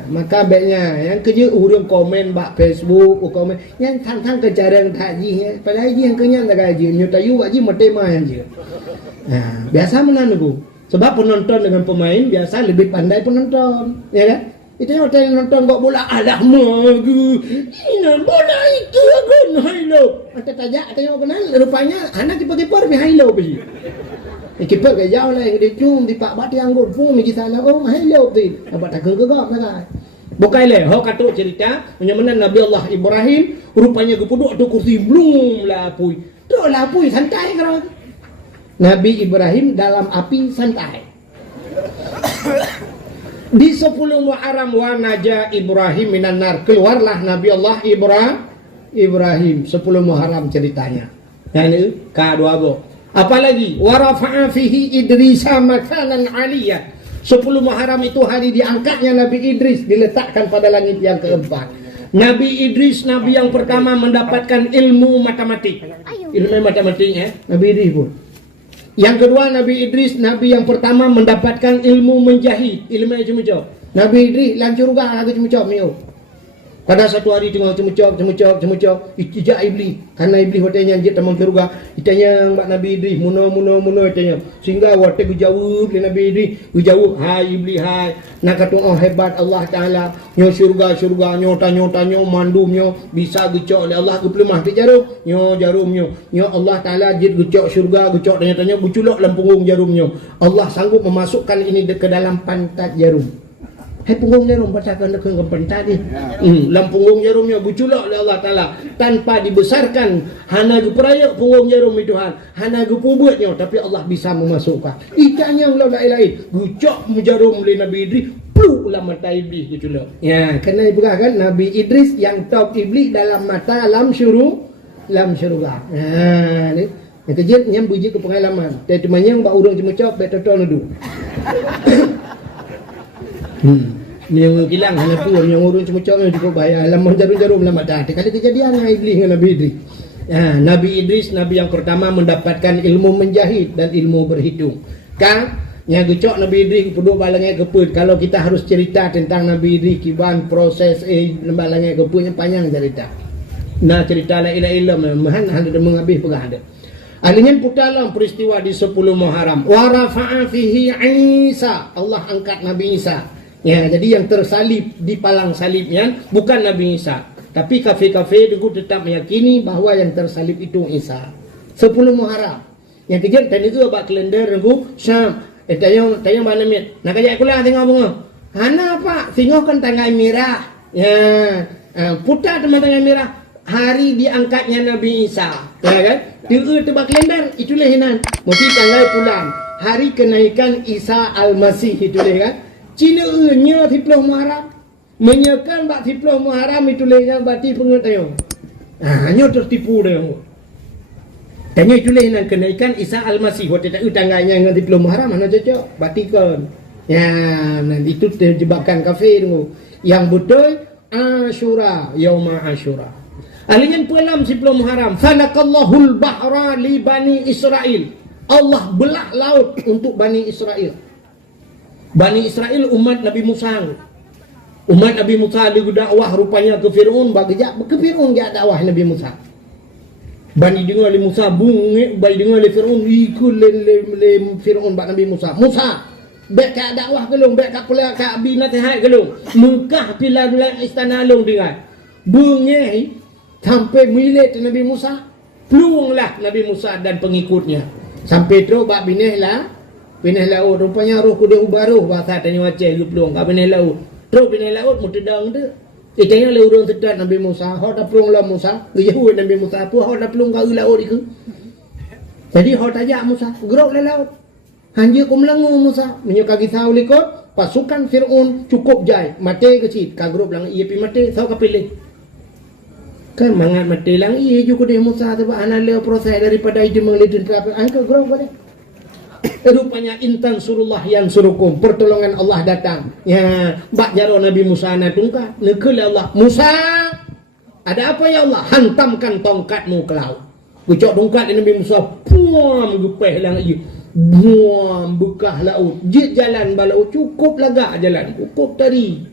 Maka baiknya yang kerja urang komen bak Facebook, komen yang tang kejarang haji padahal haji yang kenyang tak haji nyutayu haji metema yang je. Biasa menan aku. Sebab penonton dengan pemain biasa lebih pandai penonton, ya kan? Itu yang hotel nonton kok bola alah magu. Ini bola itu agun hilo. Ada tajak tengok kenal rupanya anak kiper-kiper bi hilo bi. Kiper ke jauh lah yang dia cium di pak bati anggur pun mi kita lah oh hilo tu. Abak tak gegak lah. Bukai le ho katuk cerita menyamanan Nabi Allah Ibrahim rupanya gepuduk tu kursi blum lah pui. Tu lah pui santai kalau. Nabi Ibrahim dalam api santai. Di 10 Muharram wa naja Ibrahim minan nar, keluarlah Nabi Allah Ibrahim 10 Muharram ceritanya. Yang ini kedua go. Apalagi wa rafa'a fihi Idrisa makanan aliyah. 10 Muharram itu hari diangkatnya Nabi Idris, diletakkan pada langit yang keempat. Nabi Idris nabi yang pertama mendapatkan ilmu matematik. Ilmu matematiknya Nabi Idris pun. Yang kedua Nabi Idris nabi yang pertama mendapatkan ilmu menjahit, ilmu cemecok. Nabi Idris lancur juga aku cemecok mio. Pada satu hari tengah cemecok, ijak iblis. Karena iblis hotelnya anjir tamang keruga. Itanya mbak Nabi Idris muno itanya. Sehingga waktu dijawab oleh Nabi Idris, dijawab, hai iblis hai. Nak kata oh hebat Allah Taala. Nyo syurga nyo tanyo mandumnyo bisa gecok oleh Allah kepelemah di jarum. Nyo jarumnyo. Nyo Allah Taala jid gecok syurga, gecok tanya buculok dalam punggung jarumnyo. Allah sanggup memasukkan ini ke dalam pantat jarum. Hai punggung jarum bacakan ke pantat ni. Dalam punggung jarumnya buculok oleh Allah Taala tanpa dibesarkan. Hana peraya punggung jarum itu Tuhan. Hana pubutnya tapi Allah bisa memasukkan. Ikannya lain-lain. Gucok jarum oleh Nabi Idris. pluk lah mata iblis tu culuk. Ya, kena ibrah kan Nabi Idris yang top iblis dalam mata lam syurga. Ha ni. Yang kejut nyam buji ke pengalaman. Dia cuma nyang bak urang cuma cop bet tonton dulu. Ni yang kilang hanya pun yang urang cuma cop cukup bahaya. Lamun jarum-jarum lah mata. Kali kejadian dengan iblis dengan Nabi Idris. Ya, Nabi Idris Nabi yang pertama mendapatkan ilmu menjahit dan ilmu berhitung. Kan yang gecok Nabi Idris kedua balangnya keput. Kalau kita harus cerita tentang Nabi Idris kiban proses balangnya keputnya panjang cerita. Nah cerita la ilaha illallah mahan ada menghabis pegah ada. Alingin putalam peristiwa di 10 Muharram. Wa rafa'a fihi Isa. Allah angkat Nabi Isa. Ya, jadi yang tersalib di palang salibnya bukan Nabi Isa. Tapi kafir-kafir itu tetap meyakini bahawa yang tersalib itu Isa. 10 Muharram. Yang kejap tadi tu abak kalender nunggu Syam. Tayang mana mit? Nak kajak kulah tengok bunga. Hana apa? Tengok kan tanggal merah. Ya, putar teman tanggal merah. Hari diangkatnya Nabi Isa. Ya kan? Dia tebak kalender itulah hinan. Mesti tanggal bulan. Hari kenaikan Isa Al-Masih itulah kan. Cina nya 10 Muharram. Menyekan bak 10 Muharram itulah berarti pengetahuan. Hanya tertipu dia. Tanya itulah yang kenaikan Isa Al-Masih. Waktu tak tangganya dengan 10 Muharram mana cocok? Batikan. Ya, nanti itu terjebakkan kafir tu. Yang betul Asyura, Yauma Asyura. Alingin pulam 10 Muharram. Falakallahul bahra li Bani Israel. Allah belah laut untuk Bani Israel. Bani Israel umat Nabi Musa. Umat Nabi Musa dia dakwah rupanya ke Firaun, bagi ke Firaun dia dakwah Nabi Musa. Bani dengar le Musa bunge, bani dengar le Firaun ikut le Firaun bak Nabi Musa. Musa, bek ka dakwah kelong, bek ka kuliah ka bina tehai kelong. Mekah pilar istana long dengar. Bunge sampai milik Nabi Musa, peluanglah Nabi Musa dan pengikutnya. Sampai tu bak bineh laut. Rupanya roh ku dia ubaruh bahasa tanya Aceh lu peluang ka bineh laut. Terus bineh laut mutedang tu. Itanya le urang sedat Nabi Musa, hok dah pelung lah Musa, geyahu Nabi Musa, apa hok dah pelung ka laut iku. Jadi hok tajak Musa, gerok le laut. Hanja ku melengu Musa, menyuka kisah ulikot, pasukan Firaun cukup jai, mate kecil, ka grup lang ia pi mate, sau ka pilih. Kan mangat mate lang ia juga dia Musa sebab ana le proses daripada itu mengelidin terapi, angka gerok boleh. Rupanya intan surullah yang surukum, pertolongan Allah datang. Ya, bak jaro Nabi Musa na tungka, nekul Allah. Musa, ada apa ya Allah? Hantamkan tongkatmu ke laut. Bucok tongkat Nabi Musa, puam gepeh lang ieu. Buam bekah laut. Jit jalan balau cukup lagak jalan, cukup tari.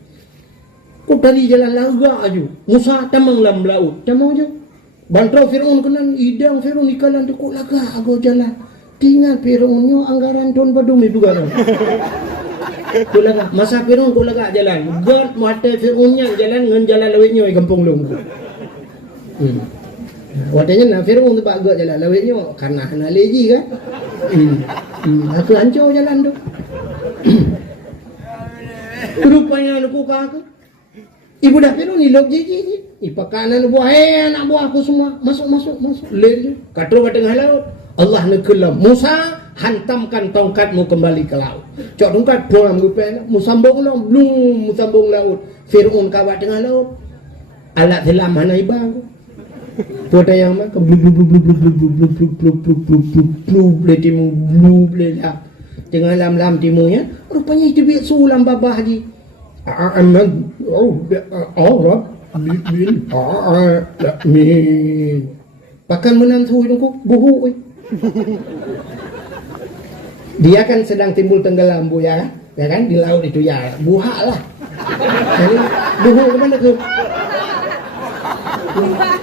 Cukup tari jalan lagak aju. Musa tamang lam laut, tamang aju. Bantrau Firaun kenan idang Firaun ikalan cukup lagak ago jalan. Tinggal Firaunnya anggaran tahun badumi bukan. Kulaga masa Firaun kulaga jalan. God mata Firaunnya jalan ngan jalan lawitnya di kampung long. Wadanya na Firaun tu pak god jalan lawitnya karena hana leji kan. Aku hancur jalan tu. Rupanya aku aku. Ibu dah Firaun ni log jeji. Ipakanan buah anak buah aku semua masuk. Ler katro kat tengah laut. Allah nekelam Musa, hantamkan tongkatmu kembali ke laut. Cok tongkat pulang gupen, musambung long, blum musambung laut. Firaun kawat tengah laut. Alat selam mana ibang. Poda yang mak blub timu blub lah. Tengah lam timunya, rupanya itu biak sulam babah haji. Pakan menantu itu buhu. Dia kan sedang timbul tenggelam bu ya kan di laut itu ya buha lah. Jadi buhu kemana tu?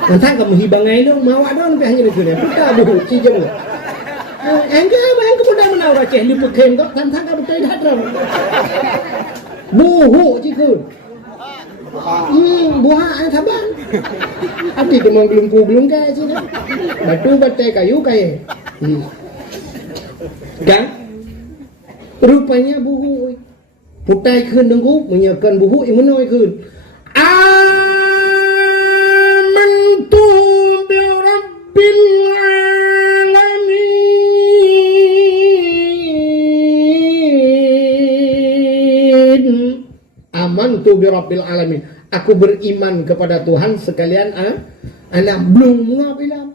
Nanti kamu hibangai dong, mawak dong sampai hanya itu dia. Kita buhu si jemu. Engkau mudah menawar ceh lipu kem kok nanti kamu betul dah dong. Buhu cikgu. Buah ang saban. Ati demang belum kaya sih. Batu batai kayu kaya. Kan? Rupanya buhu. Putai keun dengku menyekan buhu imenoi keun. Amantu bi rabbil alamin. amantu bi rabbil alamin. Aku beriman kepada Tuhan sekalian anak belum ngabilang.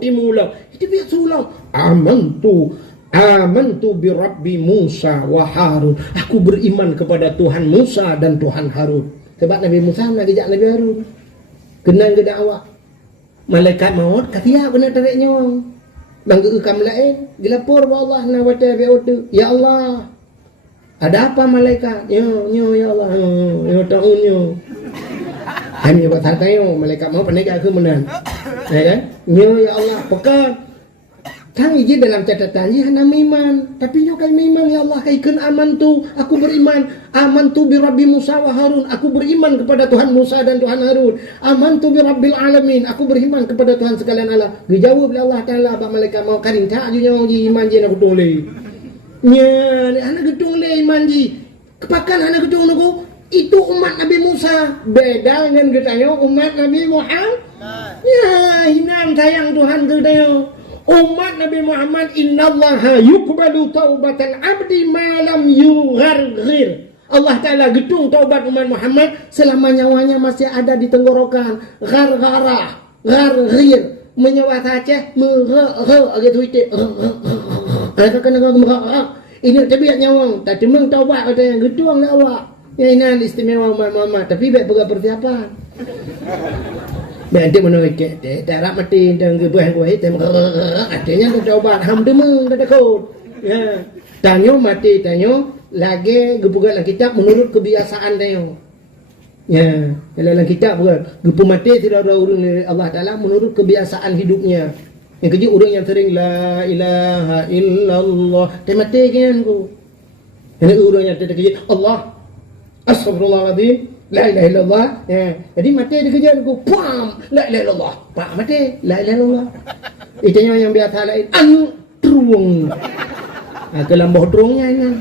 Di mula. Itu biar sulang. Amantu bi rabbi Musa wa Harun. Aku beriman kepada Tuhan Musa dan Tuhan Harun. Sebab Nabi Musa nak ajak Nabi Harun. Kenal ke dakwah. Malaikat maut kata kena tarik nyawang. Bangga kam lain, dilapor ba Allah na wa ta'ala. Ya Allah. Ada apa malaikat? Ya Allah. Ya ta'unyo. Kami buat tayo malaikat mau pandai ke menan. Ya kan? Ya Allah, pekan. Kang iji dalam catatan ya hana iman, tapi nyo kai iman ya Allah kaikeun amantu, aku beriman, amantu bi rabbi Musa wa Harun, aku beriman kepada Tuhan Musa dan Tuhan Harun, amantu bi rabbil alamin, aku beriman kepada Tuhan sekalian Allah. Dijawab oleh Allah Taala ba malaikat mau karing tak ju nyo ji iman ji nak tole. Nya anak gedung le iman ji. Kepakan anak gedung nuku itu umat Nabi Musa, beda dengan kita umat Nabi Muhammad. Ya, hinam sayang Tuhan kita. Umat Nabi Muhammad, innallaha yuqbalu taubatan abdi ma lam yugharghir. Allah Ta'ala gedung taubat umat Muhammad selama nyawanya masih ada di tenggorokan. Gharghara, gharghir, menyawa saja, gitu itu. Ini tabiat nyawang, tak cuma taubat ada yang gedung lah awak. Ya ini istimewa umat Muhammad, tapi baik pegang persiapan. Nanti menurut kita, darah mati dan kebuahan kuah hitam, artinya coba ham demeng, tak takut. Ya, tanyo mati tanyo, lagi gebukan kitab menurut kebiasaan tanyo. Ya, dalam kitab bukan, gebu mati tidak ada urung dari Allah Taala menurut kebiasaan hidupnya. Yang kerja orang yang sering la ilaha illallah, tak mati kan ku. Yang orang yang tak kerja Allah, astagfirullahaladzim. La ilaha illallah. Ya. Jadi mati dia kerja aku pam. La ilaha illallah. Pak mati. La ilaha illallah. Itunya yang biasa lain. Truong. Kelam bohdrongnya ini.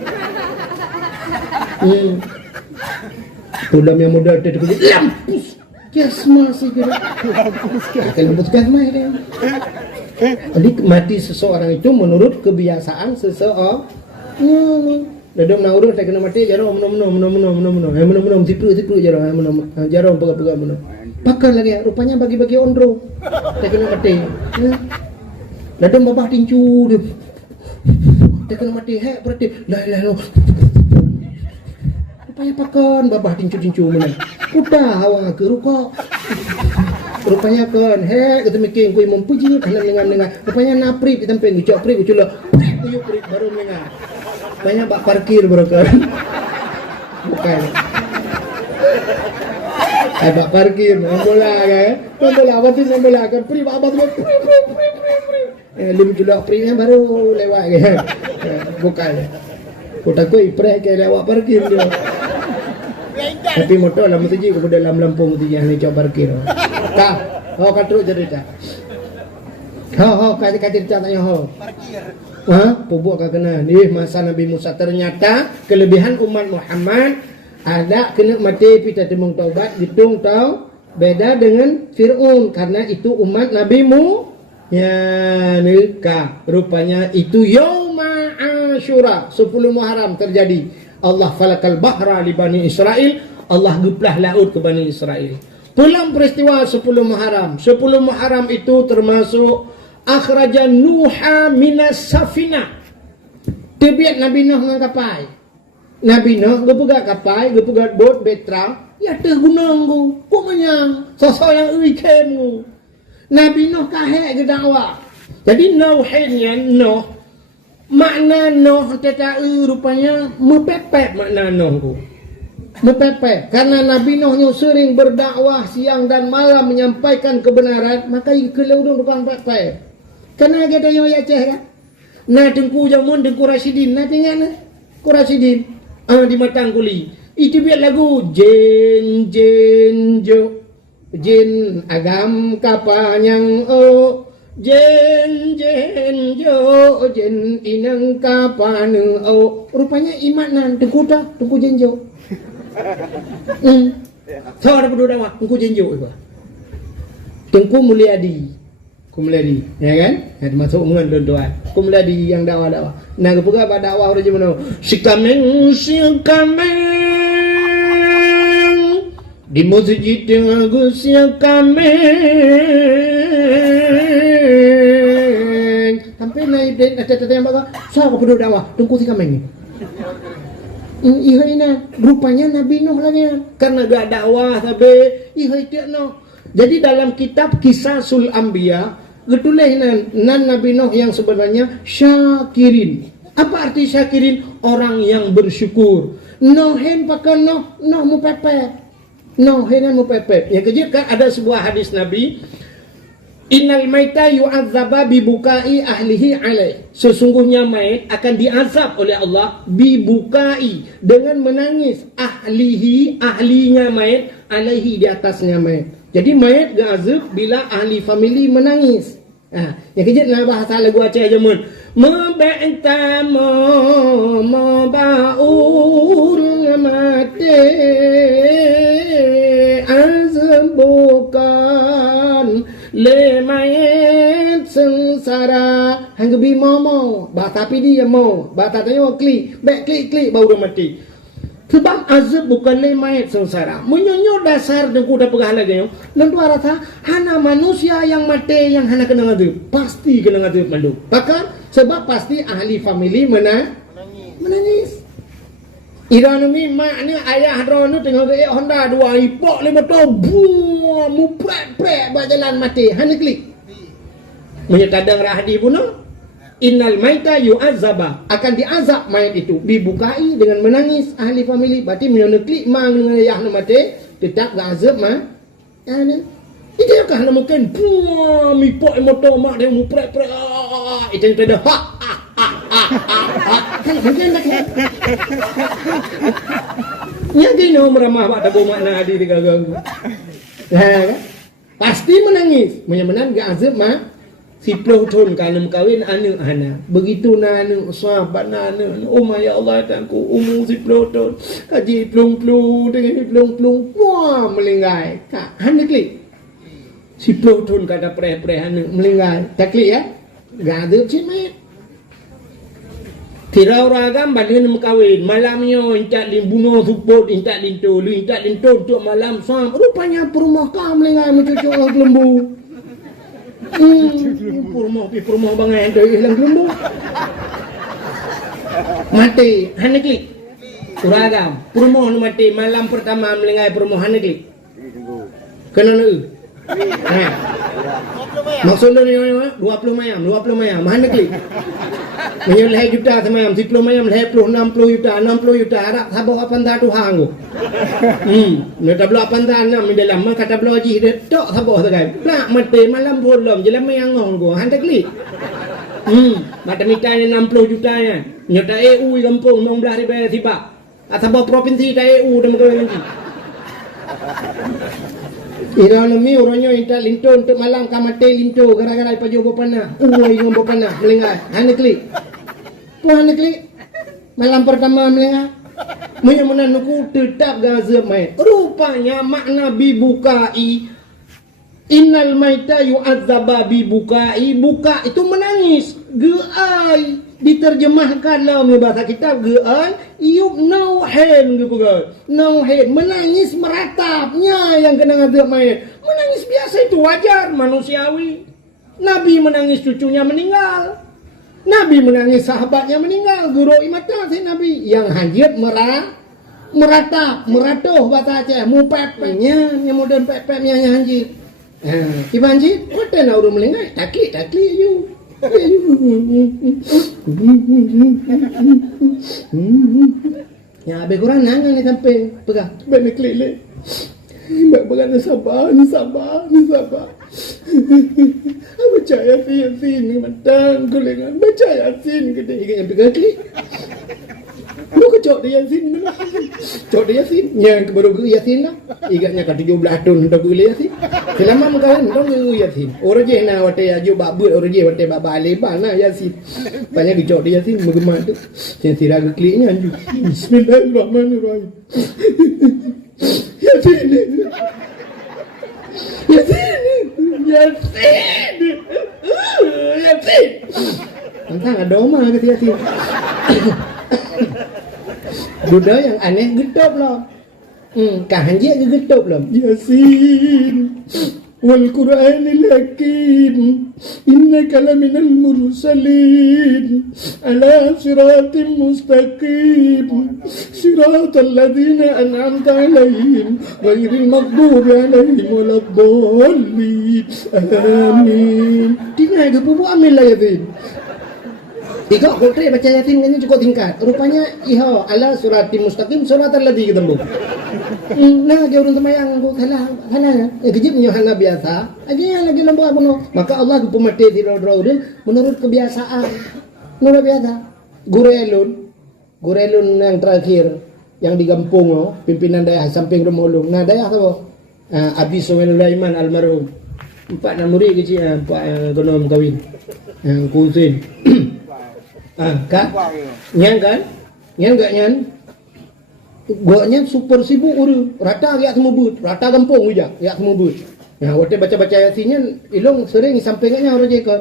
Tulam yang muda dia kerja lampus. Kesma sih kira. Lampus kesma dia. Jadi mati seseorang itu menurut kebiasaan seseorang. Dadam na urus saya kena mati jarang menum tipu jarang pegang menum pakai lagi rupanya bagi-bagi ondro saya kena mati dadam babah tincu dia saya kena mati berarti lah rupanya pakan babah tincu menum udah hawa ke rukok rupanya kan kita mikir kui mempuji dengan rupanya napri kita pengen ngicok pri ucula tuyuk pri baru mendengar banyak bak parkir broker. Bukan. Bak parkir, bola kan. Bola apa tu bola kan pri bak abang pri. Lim kilo pri baru lewat kan. Bukan. Kota koi pre ke lewat parkir dia. Tapi motor lah mesti ke dalam Lampung tu yang ni coba parkir. Kah, kau terus cerita. Kata cerita tanya parkir. Pubuk kau kena ni masa Nabi Musa ternyata kelebihan umat Muhammad ada kena mati pita temung taubat hitung tahu beda dengan Fir'aun karena itu umat Nabi ya nikah rupanya itu Yauma Asyura 10 Muharram terjadi Allah falakal bahra li Bani Israel Allah geplah laut ke Bani Israel pulang peristiwa 10 Muharram 10 Muharram itu termasuk akhraja Nuha minas safina. Tebiat Nabi Nuh dengan kapal. Nabi Nuh gepegat kapal, gepegat bot betra, ya tergunung ku. Pokoknya sosok yang ikem ku. Nabi Nuh kahek ke dakwah. Jadi Nuhinnya Nuh makna Nuh kata rupanya mepepet makna Nuh ku. Mepepet karena Nabi Nuh sering berdakwah siang dan malam menyampaikan kebenaran, maka ikeleudung tukang pepet. Karena kita yang Aceh kan. Nah tengku jamun tengku Rasidin. Nah tinggal nah. Ku Rasidin. Di Matang Kuli. Itu biar lagu. Jen jo. Jen agam kapanyang o. Jen jo. Jen inang kapaneng o. Rupanya imanan. Tengku dah. Tengku jen jo. So ada berdua dakwah. Tengku jen jo. Tengku Mulyadi. Kumladi, ya kan? Ada masuk ngan tuan-tuan. Kumladi yang dakwah-dakwah. Nah, kepuga pada dakwah orang mana? Sikameng di masjid Agus sikameng. Sampai naik dan ada yang baga. Siapa penduduk dakwah? Tunggu sikameng ni. Iya ini rupanya Nabi Nuh lagi karena gak dakwah tapi iya itu no. Jadi dalam kitab Qisasul Anbiya getulah nan Nabi Nuh yang sebenarnya syakirin. Apa arti syakirin? Orang yang bersyukur. Nohen pakai noh mu pepet. Nohen mu pepet. Yang kejut kan ada sebuah hadis Nabi. Innal maita yu'adzaba bibukai ahlihi alaih. Sesungguhnya mayat akan diazab oleh Allah bibukai dengan menangis ahlinya mayat alaihi di atasnya mayat. Jadi mayat gazab bila ahli family menangis. Yang kejut lah bahasa lagu Aceh jamun. Maba'ta mabaul mati azbukan le mayat sengsara hanggebi mau bahasa pi dia mau bahasa tanya klik back klik baru mati sebab azab bukan le mayat sengsara menyonyo dasar dengku dah pegah lagi dan tu rasa hana manusia yang mati yang hana kena azab pasti kena azab mandu bahkan sebab pasti ahli family menangis Iranumi maknya ayah drone tengah ke Honda 2 ipok 5 tahun buah mu prek berjalan mati hanya klik menyetadang rahdi bunuh innal maita yu'azzaba akan diazab mayat itu dibukai dengan menangis ahli family berarti menyona klik mang dengan ayah mati tetap azab itu yang kan mungkin buah mipok 5 tahun mak dia mu prek itu yang ada mungkin tak ya gini meramah pak tabu makna adi diganggu pasti menangis menyamanan gak azab mah si pelotun kalau kawin anu ana begitu anu sahabat anu ya Allah tanku si pelotun kaji plung dengan plung wah melinggai kak hanya klik si pelotun kata pre anu melinggai tak klik ya gak azab sih mayat Tirau ragam balik kawin malamnya intak bunuh support intak lintu untuk malam sam rupanya perumah kam lengai mencucuk orang lembu perumah bangai tu hilang lembu mati hanya klik ragam perumah mati malam pertama melengai perumah hanya klik kena maksudnya ni 20 mayam mana klik menyelai juta semayam 10 mayam 60 juta harap sabuk apan dah Tuhan ku nak belah apan dah 6 di dalam kata belah haji dia tok sabuk segai nak mati malam bolom jelam mayang ngong ku hantar klik mata mitanya 60 jutanya nyata EU kampung 16 ribu sibak sabuk provinsi ta EU dah mengkawin lagi Iranumi orangnya intak lintu untuk malam kamate lintu gara-gara paju bopana yang bopana melengah hanya klik malam pertama melengah menyamanan nuku tetap gazab mayat rupanya makna bibukai innal maita yu'adzaba bibukai buka itu menangis geai diterjemahkan dalam bahasa kita gean iuk nauhen gitu kan nauhen menangis meratapnya yang kena ngazab mayat menangis biasa itu wajar manusiawi Nabi menangis cucunya meninggal Nabi menangis sahabatnya meninggal guru imata si Nabi yang hajat meratap meratuh bahasa Aceh mu pepenya yang modern pepenya yang hajat tiba hajat hotel orang melengah takli you ya abis kurang nangan ni sampai pegang benar klik Bapak sabar baca Yasin matang kulengan baca Yasin kita ingat pegang klik lu kecok dia Yasin cok dia Yasin yang baru ke Yasin lah ingatnya ke 17 tahun dah ke Yasin selama mengkawan dong ke Yasin orang je nak wate aju babut orang je wate baba lebar nah Yasin banyak kecok dia Yasin mengemar tu yang sirah ke kliknya anju bismillahirrahmanirrahim Yasin Yasin. Yasin. Entah ada oma ke Yasin. Budak yang aneh gedop lah. Kahanjia ke gedop lah. Yasin. Wal Qur'anil Hakim. Innaka laminal mursalin ala siratim mustaqim. Siratal ladzina an'amta 'alaihim ghairil maghdubi 'alaihim waladdallin. Amin. Tinggal ke bubu amin lah Yasin. Tiga kontrak baca Yasin kan cukup tingkat. Rupanya iha ala suratim mustaqim suratal ladzi ketemu. Nah dia orang semayang kau salah ya. Kejipnya hal biasa. Lagi lampu apa no? Maka Allah pemati di roda menurut kebiasaan. Menurut biasa. Gurelun yang terakhir yang di kampung no, pimpinan daerah samping rumah ulung. Nah daerah apa? Abi Sulaiman almarhum. 4 murid kecil Pak ekonom kawin. Kusin. Kak, nyan kan? Nyan gak nyan? Guanya super sibuk uru, rata agak semua but, rata kampung juga, agak semua but. Nah, waktu baca-baca Yasinnya, ilong sering sampingnya orang je ke.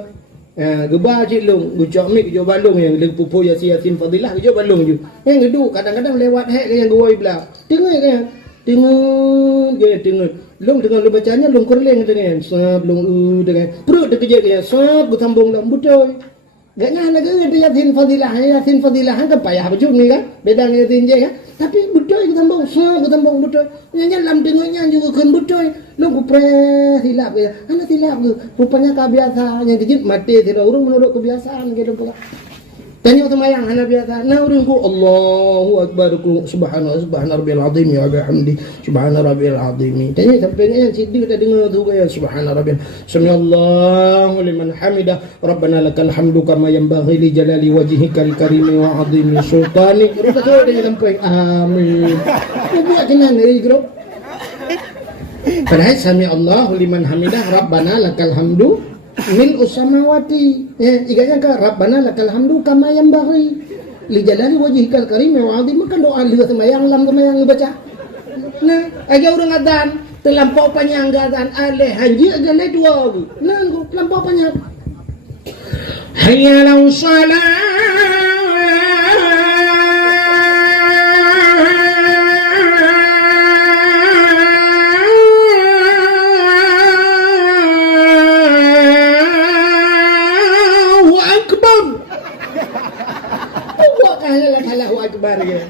Gebar je ilong, gucak mik jo balung yang pupu Yasin Fadilah jo balung ju. Yang geduk kadang-kadang lewat hek yang goi belah. Tengok kan? Tengok. Long dengan lu bacanya long kerleng dengan sab long dengan perut dia kerja dia sab sambung dalam betul. Gaknya nak ada Yasin Fadilah kan payah baju ni kan. Beda dengan Yasin je kan. Tapi betul kita sambung betul. Nyanyi lam tengoknya juga kan betul. Long ku press hilap ke. Ana hilap ke. Rupanya kebiasaan yang dijit mati tidak urung menurut kebiasaan gitu pula. Tanya semayang hana biasa. Nah urung ku Allahu akbar ku subhana rabbil azim ya bihamdi subhana rabbil azim. Tanya sampai yang siddiq kita dengar tu ya subhana rabbil samiallahu liman hamidah rabbana lakal hamdu kama yanbaghi li jalali wajhikal karim wa azimi sultani. Terus tu dia sampai amin. Buat dengan dari grup. Padahal samiallahu liman hamidah rabbana lakal hamdu min usamawati iganya ka rabbana lakal hamdu kama yanbaghi li jalali wajhikal karim wa azim. Kan doa lihat semayang lam semayang baca. Nah aja urang adzan terlampau panjang adzan aleh haji aja le dua nah terlampau panjang hayya lau salat akbar ya.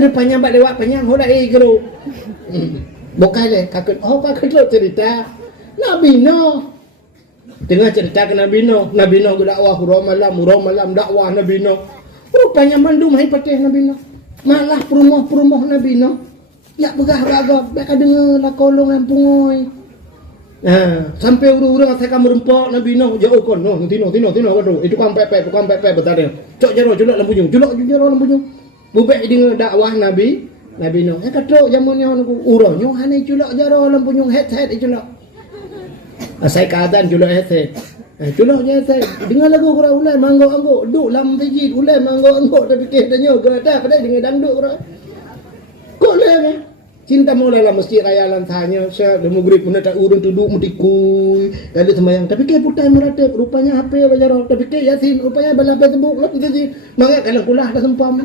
Rupanya mbak lewat panjang hulai gero. Bukan le kakut pak kedok cerita Nabi Nuh. Tengah cerita ke Nabi Nuh ke dakwah malam dakwah Nabi Nuh. Rupanya mandum hai patih Nabi Nuh. Malah perumah Nabi Nuh. Ya begah-gagap, mereka dengar lah kolong lampungoi. Sampai urang-urang saya merempak Nabi Nuh jauh kon no tino kado itu tukang pepe betadnya cok jero julak lampunyung bubek dengan dakwah Nabi Nuh kado jamunnya urang nyo hane julak jero lampunyung head julak saya keadaan julak head julak head dengar lagu kurang ulai manggo duk lam masjid ulai manggo tapi ke danyo gada pada dengan dangdut kurang kok le cinta mula lah masjid raya lantanya saya demo grip pun tak urun duduk mutikui ada sembahyang tapi ke putai meratip rupanya HP bajar tapi ke Yasin rupanya balapai tebuk lah itu maka kalau kulah dah sempam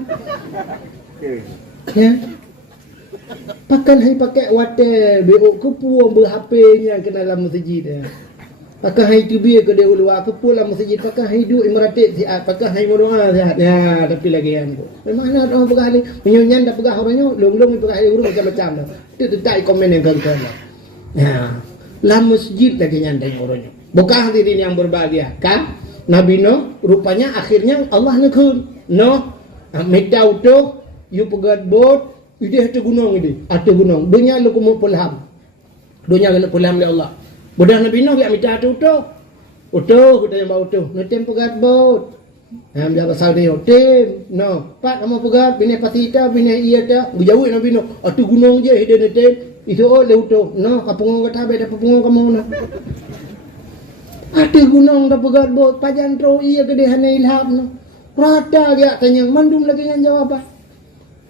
ya pakai wate BO kepu ambil HP nya ke dalam masjid ya pakai hai tu biar ke dia luar kepu dalam masjid pakai hai duk meratip siap pakai hai doa sihat ya tapi lagi kan memang ada orang pegah ni menyonyan dah pegah orangnya long pegah dia urus macam-macam dah itu tak komen yang kan ya lah masjid lagi nyandai orangnya bukan hadirin yang berbahagia kan Nabi Nuh rupanya akhirnya Allah nekun Nuh minta untuk you pegat bot ide hati gunung dunia lu kumu pulham dunia kena pulham oleh Allah budak Nabi Nuh biar minta utuh kita yang bawa utuh netem pegat bot dia pasal dia tim no pak kamu pegat bini patita bini iya tak jauh Nabi Nuh atu gunung je hidup netem itu le utuh no kapung kata beda kapung kamu na atu gunung dah pegat bot pajan tro iya ke dia hana ilham no rata dia tanya mandum lagi yang jawab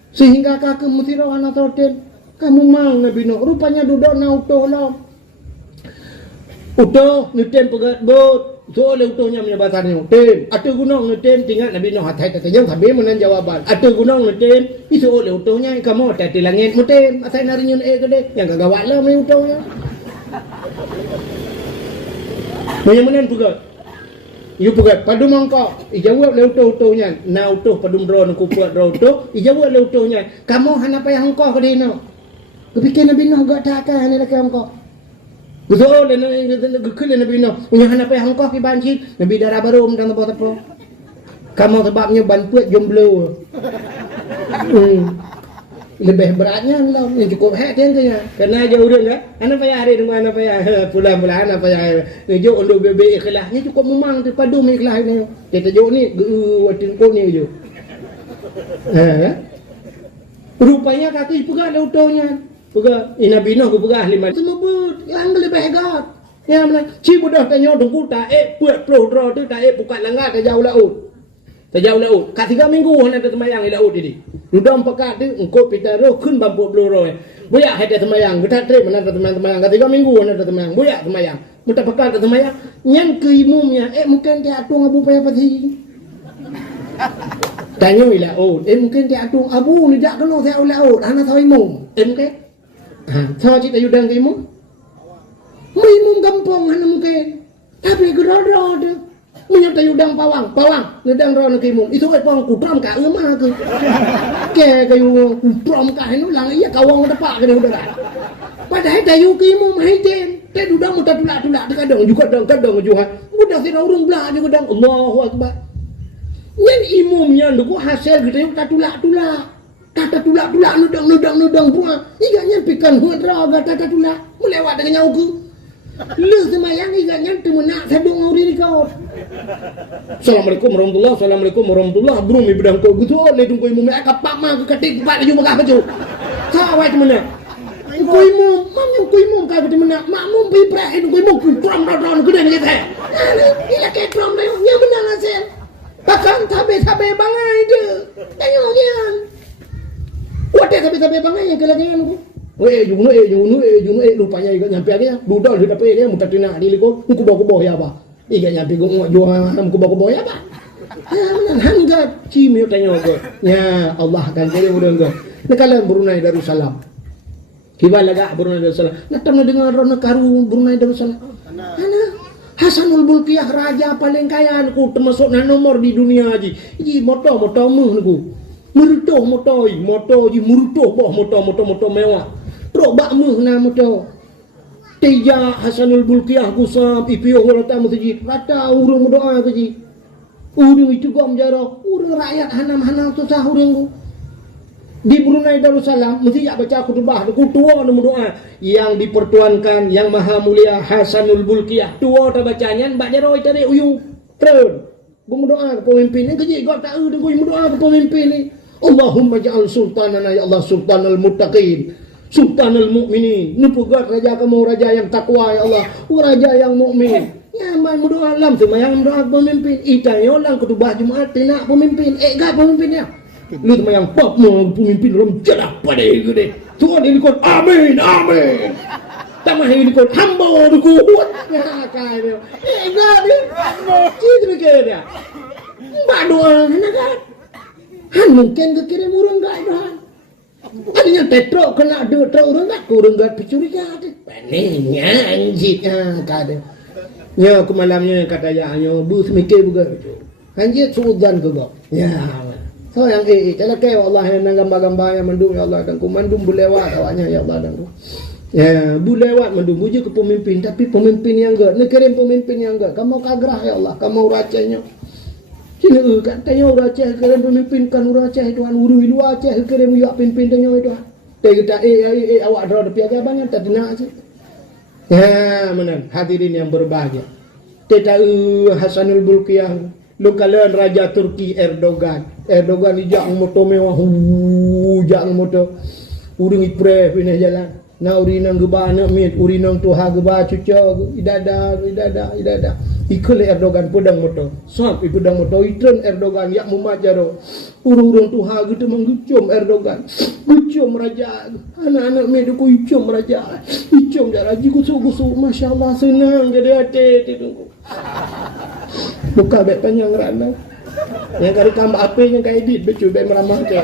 sehingga kakek musirah anak hotel kamu mau Nabi Nuh rupanya duduk na utuh lah Utuh nutem pegat bot. So le utuhnya punya bahasa ni nutem. Atu gunung nutem tinggal Nabi Nuh hatai tatayang sabi menan jawaban. Atu gunung nutem isu le utuhnya kamu tadi langit nutem. Asai narinyun gede yang gagawat lah mai utuhnya. Menan pegat. You pegat padu mangkok. Ijawab le utuhnya. Na utuh padu drone ku puat drone utuh. Ijawab le utuhnya. Kamu hana payah hangkok ke dino. Kepikir Nabi Nuh gak takkan ni dekat hangkok. Betul, gekil Nabi Nuh. Punya anak payah hangkah pergi banjir. Nabi darah baru dan apa-apa. Kamu sebabnya bantuan jomblo. Lebih beratnya lah. Yang cukup hak dia kena. Kena aja urut kan. Anak payah hari rumah, anak payah pulang-pulang, anak payah ngejuk untuk bebek ikhlas. Ni cukup memang terpadu ikhlas ni. Dia tajuk ni, waktu kau ni je. Rupanya kata pegang dah utuhnya. Pegang, Nabi Nuh aku pegang lima. Semua but, yang lebih hebat. Yang mana, si budak tanya tunggu tak, puat pro draw tu tak, buka langgar tak jauh laut. Tak jauh laut. Kat 3 minggu hendak termayang di laut ini. Dudam pekat tu, engkau pita roh, kun bambu peluru. Buyak hendak termayang, kita trip mana termayang. Kat 3 minggu hendak termayang, buyak termayang. Muta pekat termayang, yang keimumnya, mungkin dia atung abu payah pati. Tanya laut, mungkin dia atung abu ni tak kena saya laut, anak tahu imum. Mungkin. Sao cik tahu dan kamu? Imum gampang hana mungkin. Tapi gerada tu. Menyerta udang pawang, ngedang rono kamu. Itu kan pawang kutram ka lemah ke. Ke kayu kutram ka anu lang iya kawang tepak ke udara. Padahal tayu kamu mahiten. Te udang muta tulak-tulak kadang juga kadang juga. Budak sira urung belah juga kadang Allahu akbar. Nyen imumnya nduku hasil gitu tak tulak-tulak. Tata tulak-tulak nudang buah. Igaknya pikan hudra tata tulak. Melewat dengan nyawa ke. Lu semayang igaknya temenak sadung nguri di kau. Assalamualaikum warahmatullahi. Brum ibadang kau gitu. Ledung kau imum. Kapak mah ke ketik. Pak laju makah kecu. Sawai temenak. Kau imum. Mamnya kau imum kau temenak. Makmum piprah. Kau imum. Tram. Kuda ni kita. Ila ke tram. Yang benar hasil. Bahkan sabe-sabe bangai je. Tengok dia. Wadah sampai bangai yang kelagian aku. Junu rupanya juga nyampe aja. Budal sudah pergi dia muka tina di liko. Kubo ya apa? Iga nyampe gua jual kubo ya apa? Mana hanggat cimi tanya aku. Ya Allah kan jadi mudah enggak. Nekalan Brunei Darussalam. Kibalaga Brunei Darussalam. Natang dengar rono karu Brunei Darussalam. Ana Hasanul Bulkiyah raja paling kaya aku termasuk nomor di dunia aji. Ji motor meh aku. Merutuh motor je merutuh boh motor mewah. Truk bak meh na motor. Teja Hasanul Bulkiyah kusam ipio rata mesti rata urung doa ke ji. Urung itu gom jaro, urung rakyat hanam susah urung ku. Di Brunei Darussalam mesti ya baca khutbah ku tua nombor doa yang dipertuankan yang maha mulia Hasanul Bulkiyah. Tua ta bacanya mbak jaro tadi uyu. Terus gua doa ke pemimpin ni keji gua tak ada gua doa ke pemimpin ni. Allahumma ja'al sultanana ya Allah sultanal muttaqin, sultanal mu'minin. Ni pegat raja kamu raja yang takwa ya Allah, raja yang mukmin. Ya mai doa lam tu mayang doa pemimpin. Itanya orang khutbah Jumaat nak pemimpin. Gak pemimpinnya. Lu mayang pop mau pemimpin rom jadah pada gede. Tuhan ini kon amin. Tamah ini kon hamba berkuat. Ya kai dia. Gak ni. Cik dia. Mbak doa nak. Han mungkin kekirim urang gak doa. Adanya tetro kena duit urang gak kurang gak picuriga tu. Peningnya anjing kada. Ya aku malamnya kata ya hanya bus mikir juga. Anjing suudan ke gak. Ya. So yang kalau kau Allah yang gambar-gambar yang mandum ya Allah dan ku mandum bulewat awaknya ya Allah dan ku. Ya, bulewat mandum bujuk ke pemimpin tapi pemimpin yang enggak, nekirim pemimpin yang enggak. Kamu kagrah ya Allah, kamu racanya. Sini kan tanya racah kirim pemimpin kan racah Tuhan urung ilu acah kirim ya pimpin tanya itu. Kita awak dra depi agak banyak tak nak sih. Ya, menan hadirin yang berbahagia. Kita Hasanul Bulkiyah lukalan Raja Turki Erdogan ijak motor mewah ujak motor urang ipre pindah jalan na urinang gebana mit urinang tuha geba cuca idada ikul Erdogan pedang motor sap pedang motor itren Erdogan yak memajaro urang tuha gitu menggucum Erdogan icum raja. Anak-anak medu ku icum raja. Icum dah raji kusuk-kusuk. Masya Allah senang jadi hati tunggu. Buka beg panjang rana. Yang kari kambak apa yang kaya edit becu beg meramah je.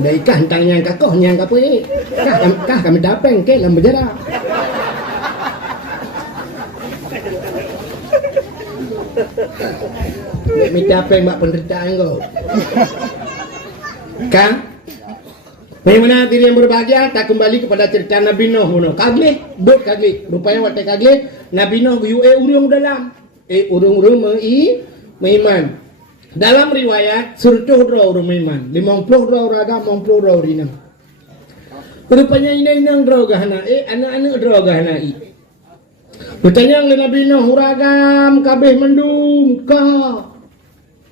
Dah ikan tanya kakoh yang apa ni? Kah kami dapeng ke dalam berjarak. Minta apa yang buat penderitaan kau? Kan? Bagaimana diri yang berbahagia tak kembali kepada cerita Nabi Nuh bunuh. Kagli, buat kagli. Rupanya waktu kagli Nabi Nuh biu urung dalam. Urung meiman. Dalam riwayat surtuh draw urung meiman. 50 draw raga 50 draw rina. Rupanya inang draw gahana. Anak-anak draw gahana bertanya oleh Nabi Nuh huragam kabeh mendung ka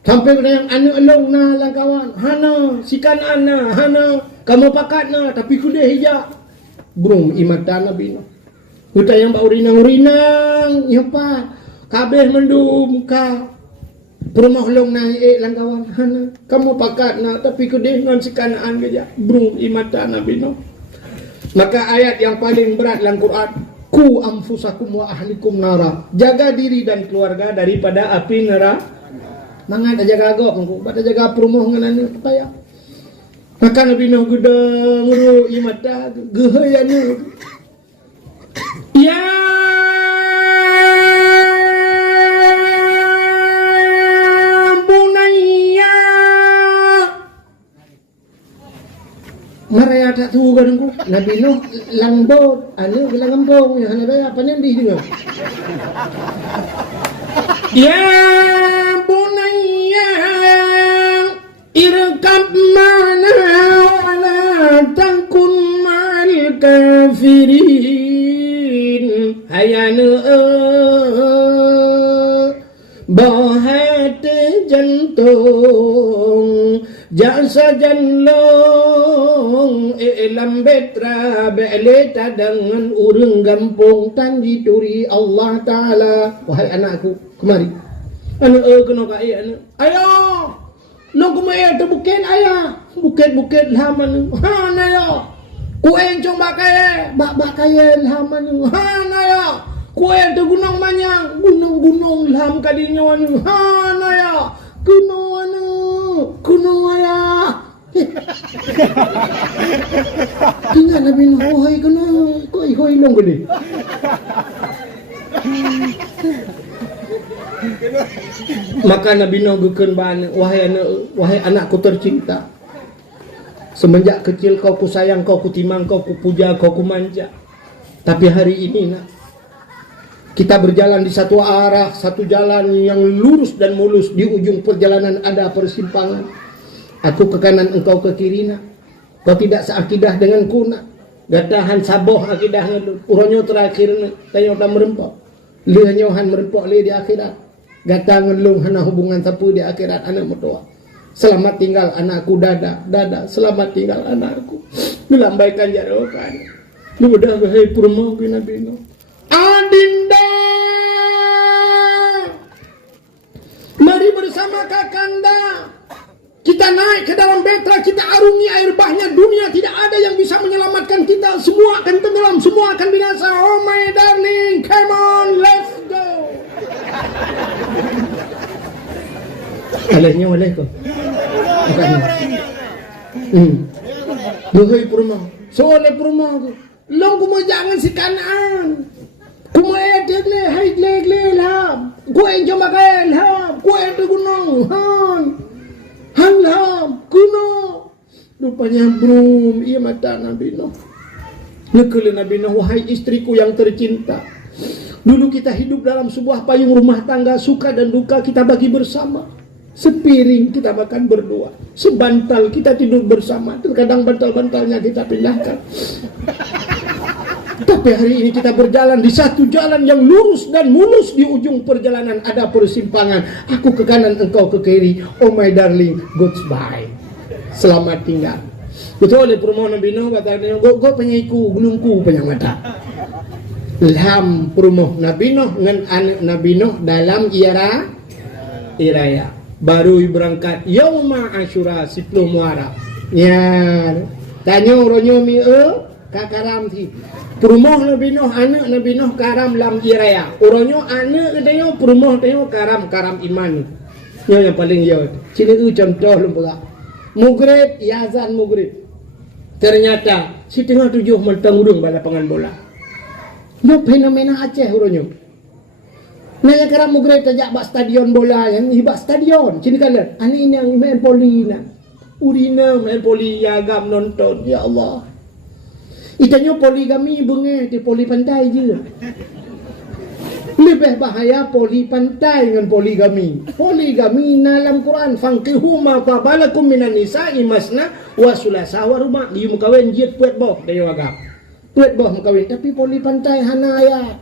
sampai pada yang anak elong na lang kawan hana sikan ana hana kamu pakat na tapi kuda hijak brum imatan Nabi Nuh bertanya yang bau rinang yapa kabeh mendung ka perumah long na lang kawan hana kamu pakat na tapi kuda non sikan an geja brum imatan Nabi Nuh. Maka ayat yang paling berat dalam Quran, ku anfusakum wa ahlikum nara, jaga diri dan keluarga daripada api neraka. Mangan jaga agak pada jaga perumoh ngan payah. Maka Nabi Nuh gede muru imata gehayana. Ya bunayya Maraya tak tahu kan aku. Nabi Nuh langbot, anu gelang ngembong yang ada apa nanti dengar. Ya bunayya irkab mana wala takun ma'al kafirin. Hayana bahat jantung jasa janlong lambetra beleta dengan urang gampung tanji turi Allah Ta'ala. Wahai anakku, kemari. Anak kena ka anak. Ayah, long kumaya tu bukit ayah. Bukit-bukit laman. Ha naya. Kueng cong bakai, bakai laman. Ha naya. Kueng tu gunung manyang, gunung-gunung lam kadinya anu. Ha naya. Kuno ayah. Tinggal Nabi Nuh, wahai kuno, koi long gede. Maka Nabi Nuh gukeun ban, wahai anakku tercinta. Semenjak kecil kau ku sayang, kau ku timang, kau ku puja, kau ku manja. Tapi hari ini nak kita berjalan di satu arah, satu jalan yang lurus dan mulus. Di ujung perjalanan ada persimpangan. Aku ke kanan, engkau ke kiri nak. Kau tidak seakidah denganku nak. Gatahan saboh akidah ngelu. Uronyo terakhir nak. Tanya otak merempok. Lihanyohan merempok li di akhirat. Gata ngelung hana hubungan sapu di akhirat anak mertua. Selamat tinggal anakku dada. Selamat tinggal anakku. Melambaikan jarokan. Lu udah bahaya purma bina-bina. Adinda, mari bersama kakanda kita naik ke dalam betra, kita arungi air bahnya. Dunia tidak ada yang bisa menyelamatkan kita. Semua akan tenggelam, semua akan binasa. Oh my darling, come on, let's go. Alaikum. Duhai purma, soalnya purma tu. Long kumo jangan si kanan. Kumo degle hai degle lam. Kuo enjo makai lam. Kuo itu gunung. Han lam kuno. Rupanya brum ia mata Nabi Nuh. Nekele Nabi Nuh, wahai istriku yang tercinta. Dulu kita hidup dalam sebuah payung rumah tangga, suka dan duka kita bagi bersama. Sepiring kita makan berdua, sebantal kita tidur bersama. Terkadang bantal-bantalnya kita pindahkan. Tapi hari ini kita berjalan di satu jalan yang lurus dan mulus. Di ujung perjalanan ada persimpangan. Aku ke kanan, engkau ke kiri. Oh my darling, goodbye. Selamat tinggal. Betul oleh permohonan Nabi Nuh kata dia, go penyiku, gulungku penyang mata. Ilham perumuh Nabi Nuh dengan anak Nabi Nuh dalam iraya. Baru berangkat Yauma Asyura 10 Muharram. Ya, tanya orangnya mi kakaram ti. Perumuh Nabi Nuh anak Nabi Nuh karam lam iraya. Orangnya anak katanya perumuh tanya karam iman. Yang paling jauh. Sini tu contoh lupa. Mughrib, yazan mughrib. Ternyata si tengah 7 meltang urung bala pangan bola. Yo fenomena Aceh urunyo. Naya karam mughrib tajak bak stadion bola yang hibak stadion. Sini kala, ani ini yang main poli na. Urina main poli agam nonton. Ya Allah. Itanya poligami bunga di poli pantai je. Lebih bahaya poli pantai dengan poligami. Poligami dalam Quran fanqihu ma tabalakum minan nisa'i masna wa sulasa wa ruba'. Dia mukawin jid puet boh dari agam. Puet boh mukawin tapi poli pantai hana ayat.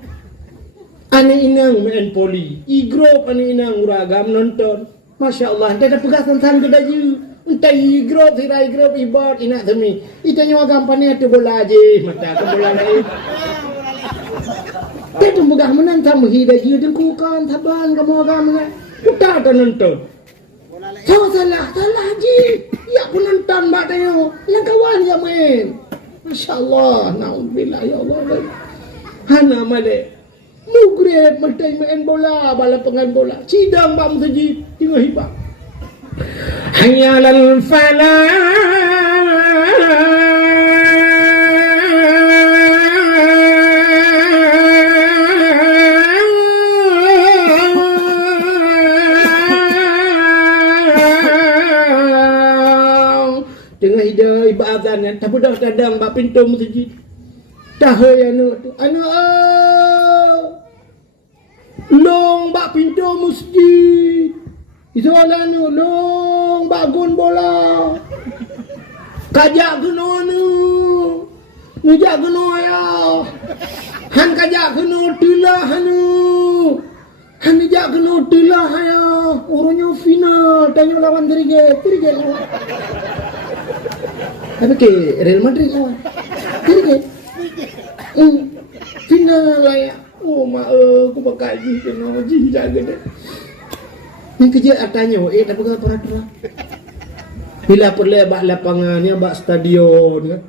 Ane inang main poli. Igrop ane inang uragam nonton. Masya Allah. Dia dah pegas tentang gedaju. Entah igrop, hirai igrop, ibad, inak demi. Itanya agam panik tu bola je. Mata tu bola lain. Dia tu megah menantang menghidai dia dengkukan taban kamu agam ni. Udah tak nonton. Salah je. Ya pun nonton mak tanya. Yang kawan yang main. Masya Allah. Na'udzubillah ya Allah. Hana malik. Mughrib mesti main bola, bala pengan bola. Sidang bang masjid tengah hibah. Hayya lal falah. Tengah hidang hibah azan tak budak kadang bak pintu masjid. Tahai anak tu. Long bak pintu masjid. Itu alanu long bak gun bola. Kajak kena anu. Ngejak kena ya. Han kajak kena tilah anu. Han ngejak kena tilah ya. Orangnya final tanya lawan Tirige lawan. Tapi ke Real Madrid lawan. Tirige. Final lah ya. Oh mak aku bakal ji kena ji jaga dia. Yang kerja atanya tak pegang peraturan. Bila perlu bak lapangan ni bak stadion kan.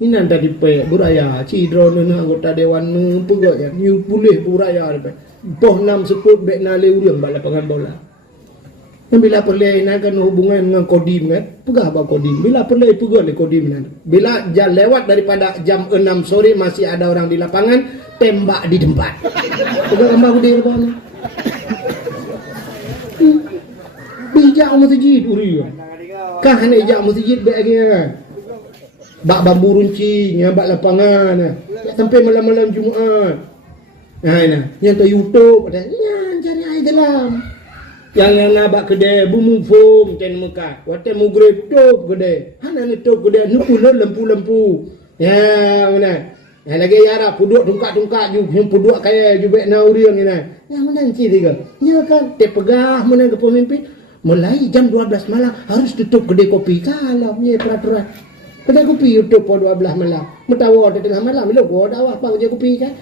Ini anda dipek buraya cidro ni anggota dewan ni pegak ya. Ni boleh buraya depan. Poh 6 sekut bek nale urang bak lapangan bola. Dan bila perlu nak hubungan dengan kodim kan. Pegah bak kodim. Bila perlu pegak le kodim nan. Bila jam lewat daripada jam 6 sore masih ada orang di lapangan, tembak di tempat. Pegah gambar gede lepas ni. Bijak masjid uri. Kah nak ijak masjid beg dia. Bak bambu runcing, bak lapangan. Sampai malam-malam Jumaat. Yang tu YouTube ada. Yang cari air dalam. Yang nak kedai bumbu foam ten mekat. Waktu mughrib top kedai. Hana ni top kedai nupu lempu-lempu. Ya mana? Yang lagi yara puduk tungkak-tungkak ju puduk kaya ju bek nauriang ni. Yang mana ci tiga. Ya kan te pegah mana ke pemimpin mulai jam 12 malam harus tutup kedai kopi. Kalau punya peraturan. Kedai kopi tutup pukul 12 malam. Metawa tengah malam bila gua dah apa kedai kopi kan.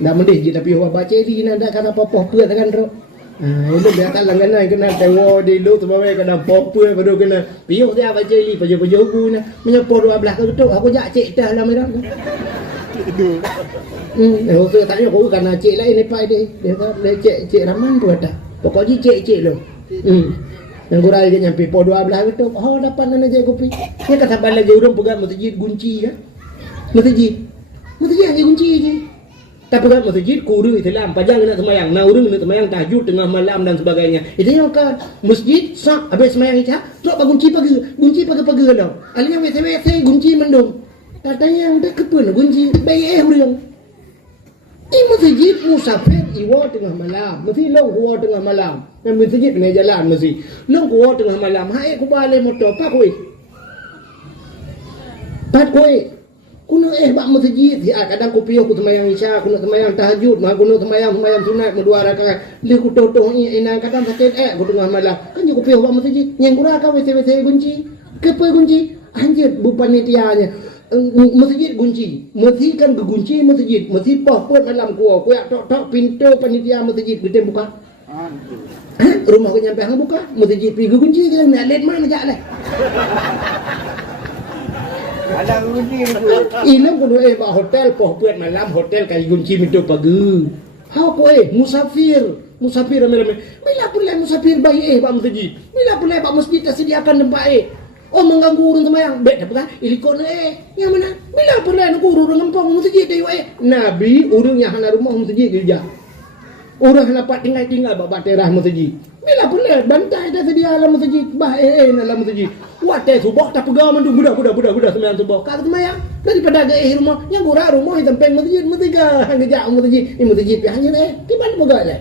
Dah mendih je tapi awak baca ni nak kata apa-apa ke takkan ro. Itu dia tak langganan kena tewa di lu tu bawa kena popu baru kena piuk dia baca ni pajo-pajo aku na menyepor 12 ke betul aku jak cek dah lah merah. Aku tanya aku kena cek lain lepas dia kata cek raman tu ada. Pokoknya cek lu. Yang kurai dia nyampe pukul 12 betul. Oh dapat nak je kopi. Dia kata balik lagi orang pegang masjid kunci kan. Masjid lagi kunci je. Tapi kan masjid kuru Islam pajang nak sembahyang, naurung nak sembahyang tahajud tengah malam dan sebagainya. Itu yang kan masjid sak habis sembahyang isyak, terus kunci pagi dah. Alnya WC kunci mendung. Katanya udah kepun kunci baik urang. Masjid musafir iwa tengah malam, mesti long kuwa tengah malam. Dan masjid tengah jalan mesti. Long kuwa tengah malam, hai ku balik motor pak kuy. Kuno bak masjid ya kadang ku piuh ku sembahyang isya, ku nak sembahyang tahajud, ku nak sembahyang sunat dua rakaat. Li ku totong ina kadang sakit ku tengah malam. Kan ku piuh bak masjid, yang kurang ka WC kunci. Kepa kunci? Anjir bu panitianya. masjid kunci. Mesti kan berkunci masjid. Mesti pun malam kuah. Kuyak tok-tok pintu panitia masjid. Kita buka. Rumah aku nyampe hang buka. Masjid pergi kunci ke nak let mana jak lah. Ada kunci tu. Ilam pun bak hotel pun malam hotel kai kunci pintu pagi. How musafir. Musafir ramai-ramai. Bila pula musafir bayi bak masjid. Bila pula bak masjid tak sediakan tempat Oh mengganggu orang sembahyang. Baik dah pegang ilikot yang mana? Bila pula nak urus orang kampung masjid dia Nabi urang yang hana rumah masjid dia. Orang yang dapat tinggal bak terah masjid. Bila pula bantai dah sedia dalam masjid. Dalam masjid. Watai subuh tak pegang mandu budak sembahyang subuh. Kata sembahyang daripada rumah yang kurang rumah yang tempeng masjid mestiga ngejak masjid. Ini masjid hanya di mana pegang lah.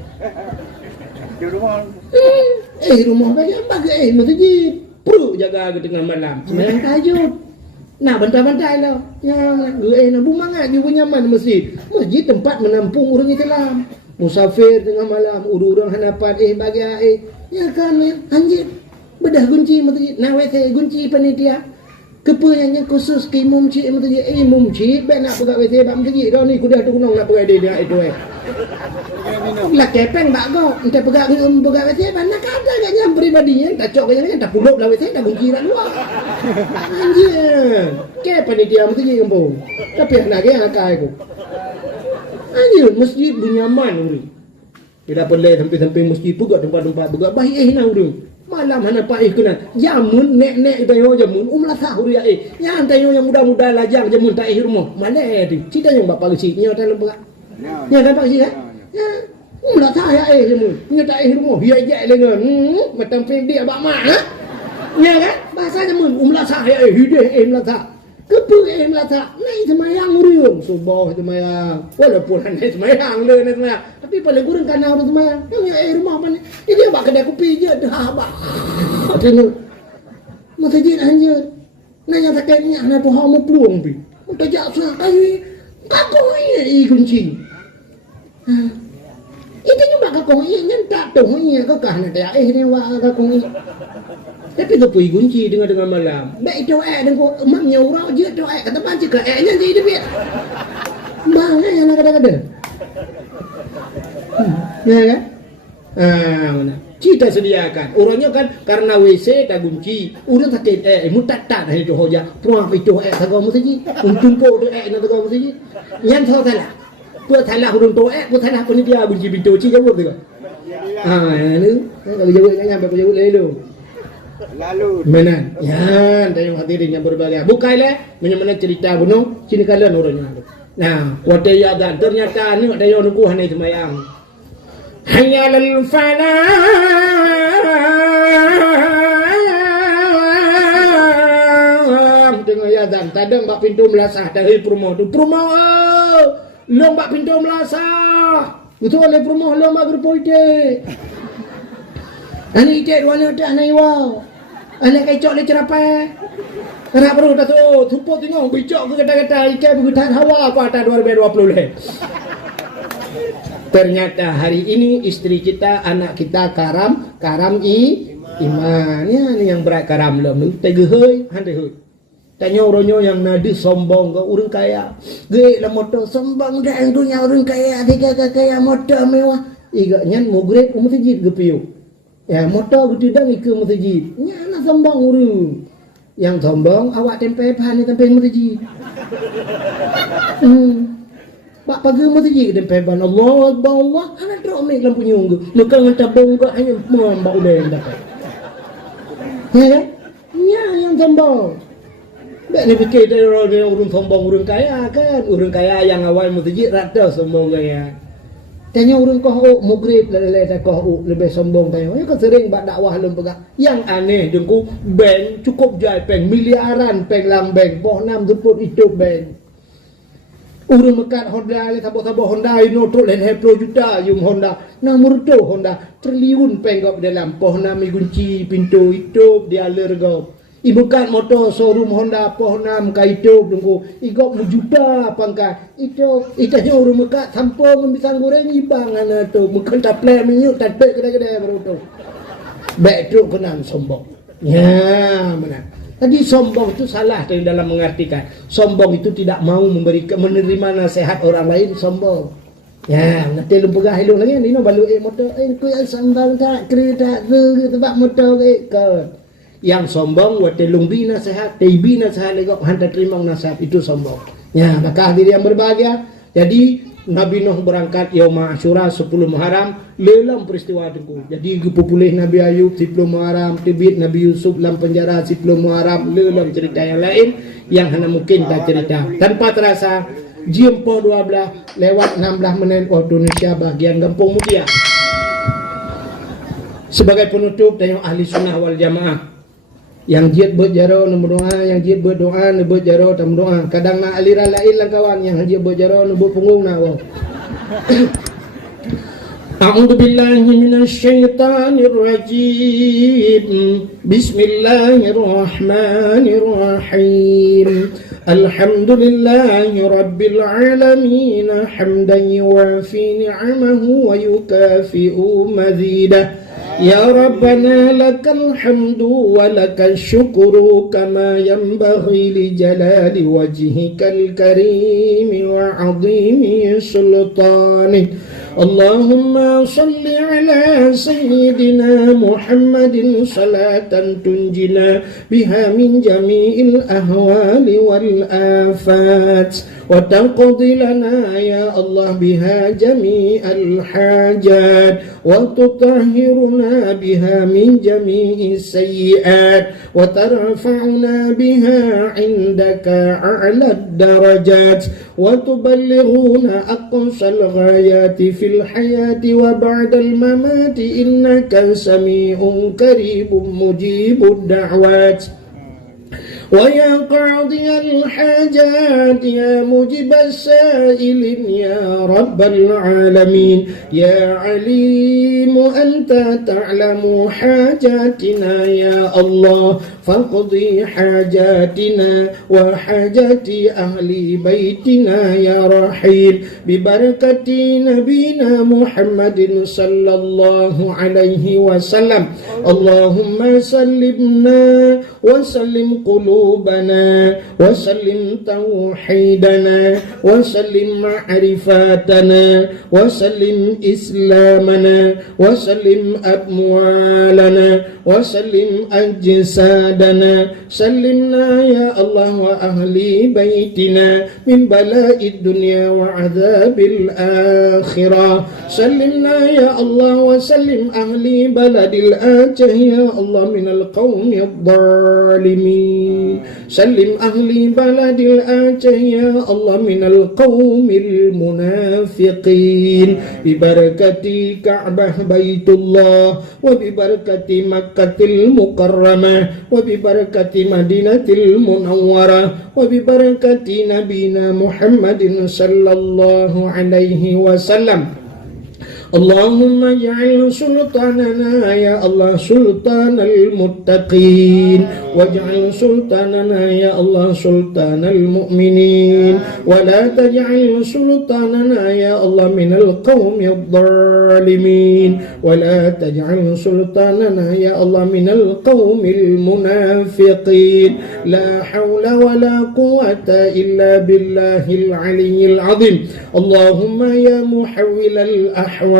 Di rumah. Rumah bagi masjid. Perlu jaga ke tengah malam. Sembahyang tahajud. Nah, bantai-bantai lah. Nak bumangat juga nyaman masjid. Masjid tempat menampung orang Islam. Musafir tengah malam, orang hanapan bagi ya kan anjir. Bedah kunci masjid. Nah, WC kunci panitia. Kepa yang khusus ke imam cik masjid. Imam cik baik nak pegang WC bab masjid. Kau ni kudah tu kunong nak pegang dia itu Lah kepeng bak kau. Entah pegang WC mana kada agaknya peribadinya. Tak cok kaya tak puluk lah WC tak kunci rak luar. Anjir. Ke panitia masjid kampung. Tapi nak ke akai aku. Anjir masjid bunyaman uri. Tidak boleh sampai masjid pugak tempat-tempat pugak baik nak uri. Malam hana paih kena jamun nek tayo jamun umlah sahur ya yang tayo yang muda-muda lajang jamun taih rumah mana tu cita yang bapak kecil nyo tak lupa ya kan pak kecil kan ya umlah sah ya jamun nyo taih rumah ya je lengan macam film dia bak mak ya kan bahasa jamun umlah sah ya hideh umlah sah kepu umlah sah nai semayang urang subuh semayang walaupun hanya semayang le semayang tapi paling kurang kan orang semayang yang rumah mana dia bak kedai kopi je dah bak tengok masjid anjir nanya tak kayaknya anak tu hama peluang pi tak jak sah kai kakong ini kunci itu juga kakong ini tak tahu ini kakak nak dia ni wa kakong ini tapi tu pergi kunci dengan malam baik itu dengan emaknya orang je tu kata macam ke nya jadi dia bang yang ada ya kan mana kita sediakan orangnya kan karena WC tak kunci orang sakit mutat itu hoja puang itu tagaw mo saji untumpo do na tagaw mo saji yan salah buat salah urang to buat salah panitia kunci pintu ci jawab tu ni kalau jawab nyampe aku jawab lalu mana yan tayo hadirin yang berbahagia bukailah mana cerita gunung sini kalian orangnya nah waktu adan ternyata ni tayo nunggu hanai semayang hayya lal falah dengan adan tadang bak pintu melasah dari perumahan tu perumahan long bak pintu melasah betul oleh perumahan long bak berpoite ani ite ruana dak nai wow anak kecok le cerapai Harap perlu dah tu, tumpuk tengok, bicok ke kata-kata, ikan bergetar hawa aku atas 2020 leh. Ternyata hari ini isteri kita, anak kita karam iman. Ya, ni yang berat karam lem. Tega hei, hande hei. Tanya orangnya yang nadi sombong ke orang kaya. Gek lah motor sombong dah yang dunia orang kaya, tiga kaya motor mewah. Iga nyan mugret masjid ke piu. Ya, motor gedang ikut masjid. Nyan sombong orang. Yang sombong awak tempe pan tempe masjid. Pak pagi masjid tempe pan Allah Akbar Allah ana tok mek lampu nyung. Maka ngetabung ke hanya mbak ulen dapat. Ya kan? Ya yang sombong. Dak ni fikir dari orang sombong orang kaya kan. Orang kaya yang awal masjid rata sombong gaya. Tanya orang kau mugrib lele kau lebih sombong tanya. Ya kan sering buat dakwah lem pegang. Yang aneh dengku bank cukup jai peng miliaran peng lambeng boh 6 jemput itu bank. Urang mekat Honda le tabo-tabo Honda ino truk len 10 juta yung Honda. Nomor tu Honda triliun peng gop dalam poh 6 kunci pintu itu dia lergo. Ibu kan motor showroom Honda poh 6 ka itu dengku igop juta pangka itu itanya urang mekat sampung pisang goreng ibang ana tu mungkin tak plan menyuk tak kedai-kedai baru tu. Baik tu kenang sombong. Ya, mana? Tadi sombong itu salah dalam mengartikan. Sombong itu tidak mau menerima nasihat orang lain, sombong. Ya, nanti lu pegah hilang lagi ni no balu motor ku sambang tak kereta ke tempat motor ke. Yang sombong wa telungbi nasihat, tibi nasihat legok hantar terima nasihat itu sombong. Ya, maka hadirin yang berbahagia, jadi Nabi Nuh berangkat yaum Asyura 10 Muharram lelam peristiwa itu. Jadi pulih Nabi Ayub 10 Muharram, tibit Nabi Yusuf dalam penjara 10 Muharram, lelam cerita yang lain yang hanya mungkin tak cerita. Tanpa terasa jam 12 lewat 16 menit waktu Indonesia bagian Kampung Mutia. Sebagai penutup tayang ahli sunnah wal jamaah yang jiat berjaro nombor doa, yang jiat berdoa nombor jaro tam doa. Kadang nak aliran lain lah kawan yang jiat berjaro nombor punggung nak. A'udzu billahi minasy syaithanir rajim. Bismillahirrahmanirrahim. Alhamdulillahi rabbil alamin hamdan yuwafi ni'amahu wa yukafi'u mazidah. Ya Rabbana lakal hamdu wa lakal syukru kama yanbaghi li jalali wajhikal karim wa 'azimi sultanik. Allahumma salli ala sayyidina Muhammadin salatan tunjina biha min jami'il ahwali wal afat wa taqdi lana ya Allah biha jami'al hajat wa tutahhiruna biha min jami'is sayyi'at wa tarfa'una biha 'indaka a'lad darajat wa tuballighuna aqsal ghayati fil hayati wa ba'dal mamati innaka sami'un qaribun mujibud da'wat. ويا قاضي الحاجات يا مجيب السائلين يا رب العالمين يا عليم أنت تعلم حاجاتنا يا الله فاقضي حاجاتنا وحاجات أهل بيتنا يا رحيم ببركة نبينا محمد صلى الله عليه وسلم. اللهم سلمنا وسلم قلوبنا وسلم توحيدنا وسلم معرفاتنا وسلم إسلامنا وسلم أموالنا وسلم أجسادنا. سلمنا يا الله وأهل بيتنا من بلاء الدنيا وعذاب الآخرة. سلمنا يا الله وسلم أهل بلد الآتيه يا الله من القوم الظالمين. سلم أهل بلد الآتيه يا الله من القوم المنافقين ببركة كعبة بيت الله وببركة مكة المكرمة وببركة مدينة المنورة وببركة نبينا محمد صلى الله عليه وسلم. اللهم اجعل سلطاننا يا الله سلطان المتقين واجعل سلطاننا يا الله سلطان المؤمنين ولا تجعل سلطاننا يا الله من القوم الظالمين ولا تجعل سلطاننا يا الله من القوم المنافقين. لا حول ولا قوة إلا بالله العلي العظيم. اللهم يا محول الأحوال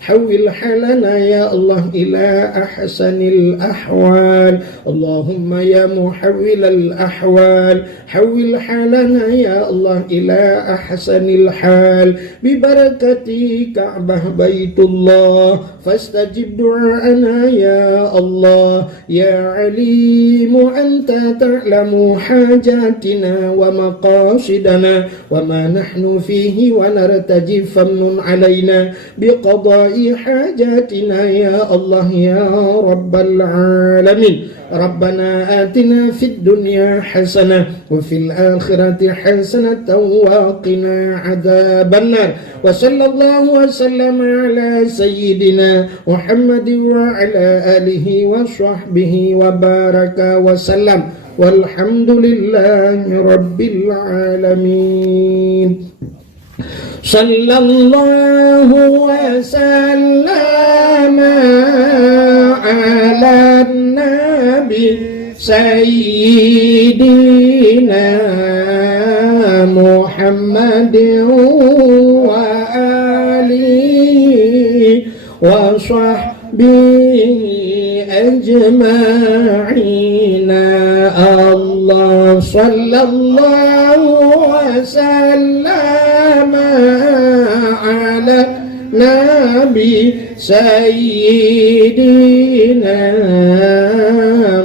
حول حالنا يا الله إلى أحسن الأحوال. اللهم يا محول الأحوال حول حالنا يا الله إلى أحسن الحال ببركة كعبة بيت الله فاستجب دعاءنا يا الله. يا عليم أنت تعلم حاجاتنا ومقاصدنا وما نحن فيه ونرتجي فمن علينا بقضاء حاجاتنا يا الله يا رب العالمين. ربنا آتنا في الدنيا حسنة وفي الآخرة حسنة وقنا عذاب النار. وصلى الله وسلم على سيدنا محمد وعلى آله وصحبه وبارك وسلم والحمد لله رب العالمين. صلى الله وسلم على النبي سيدنا محمد وآله وصحبه أجمعين. الله صلى الله وسلم على نبي سيدنا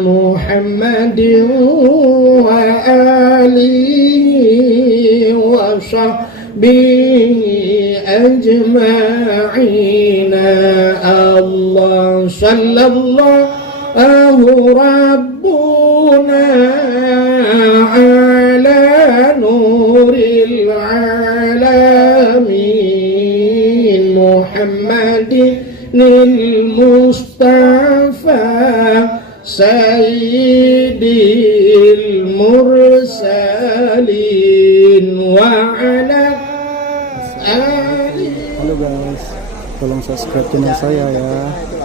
محمد وآله وصحبه أجمعين. الله صلى الله ربنا على نور العالمين محمد المصطفى سيد المرسلين وعلى آله. Halo guys, tolong subscribe channel saya ya.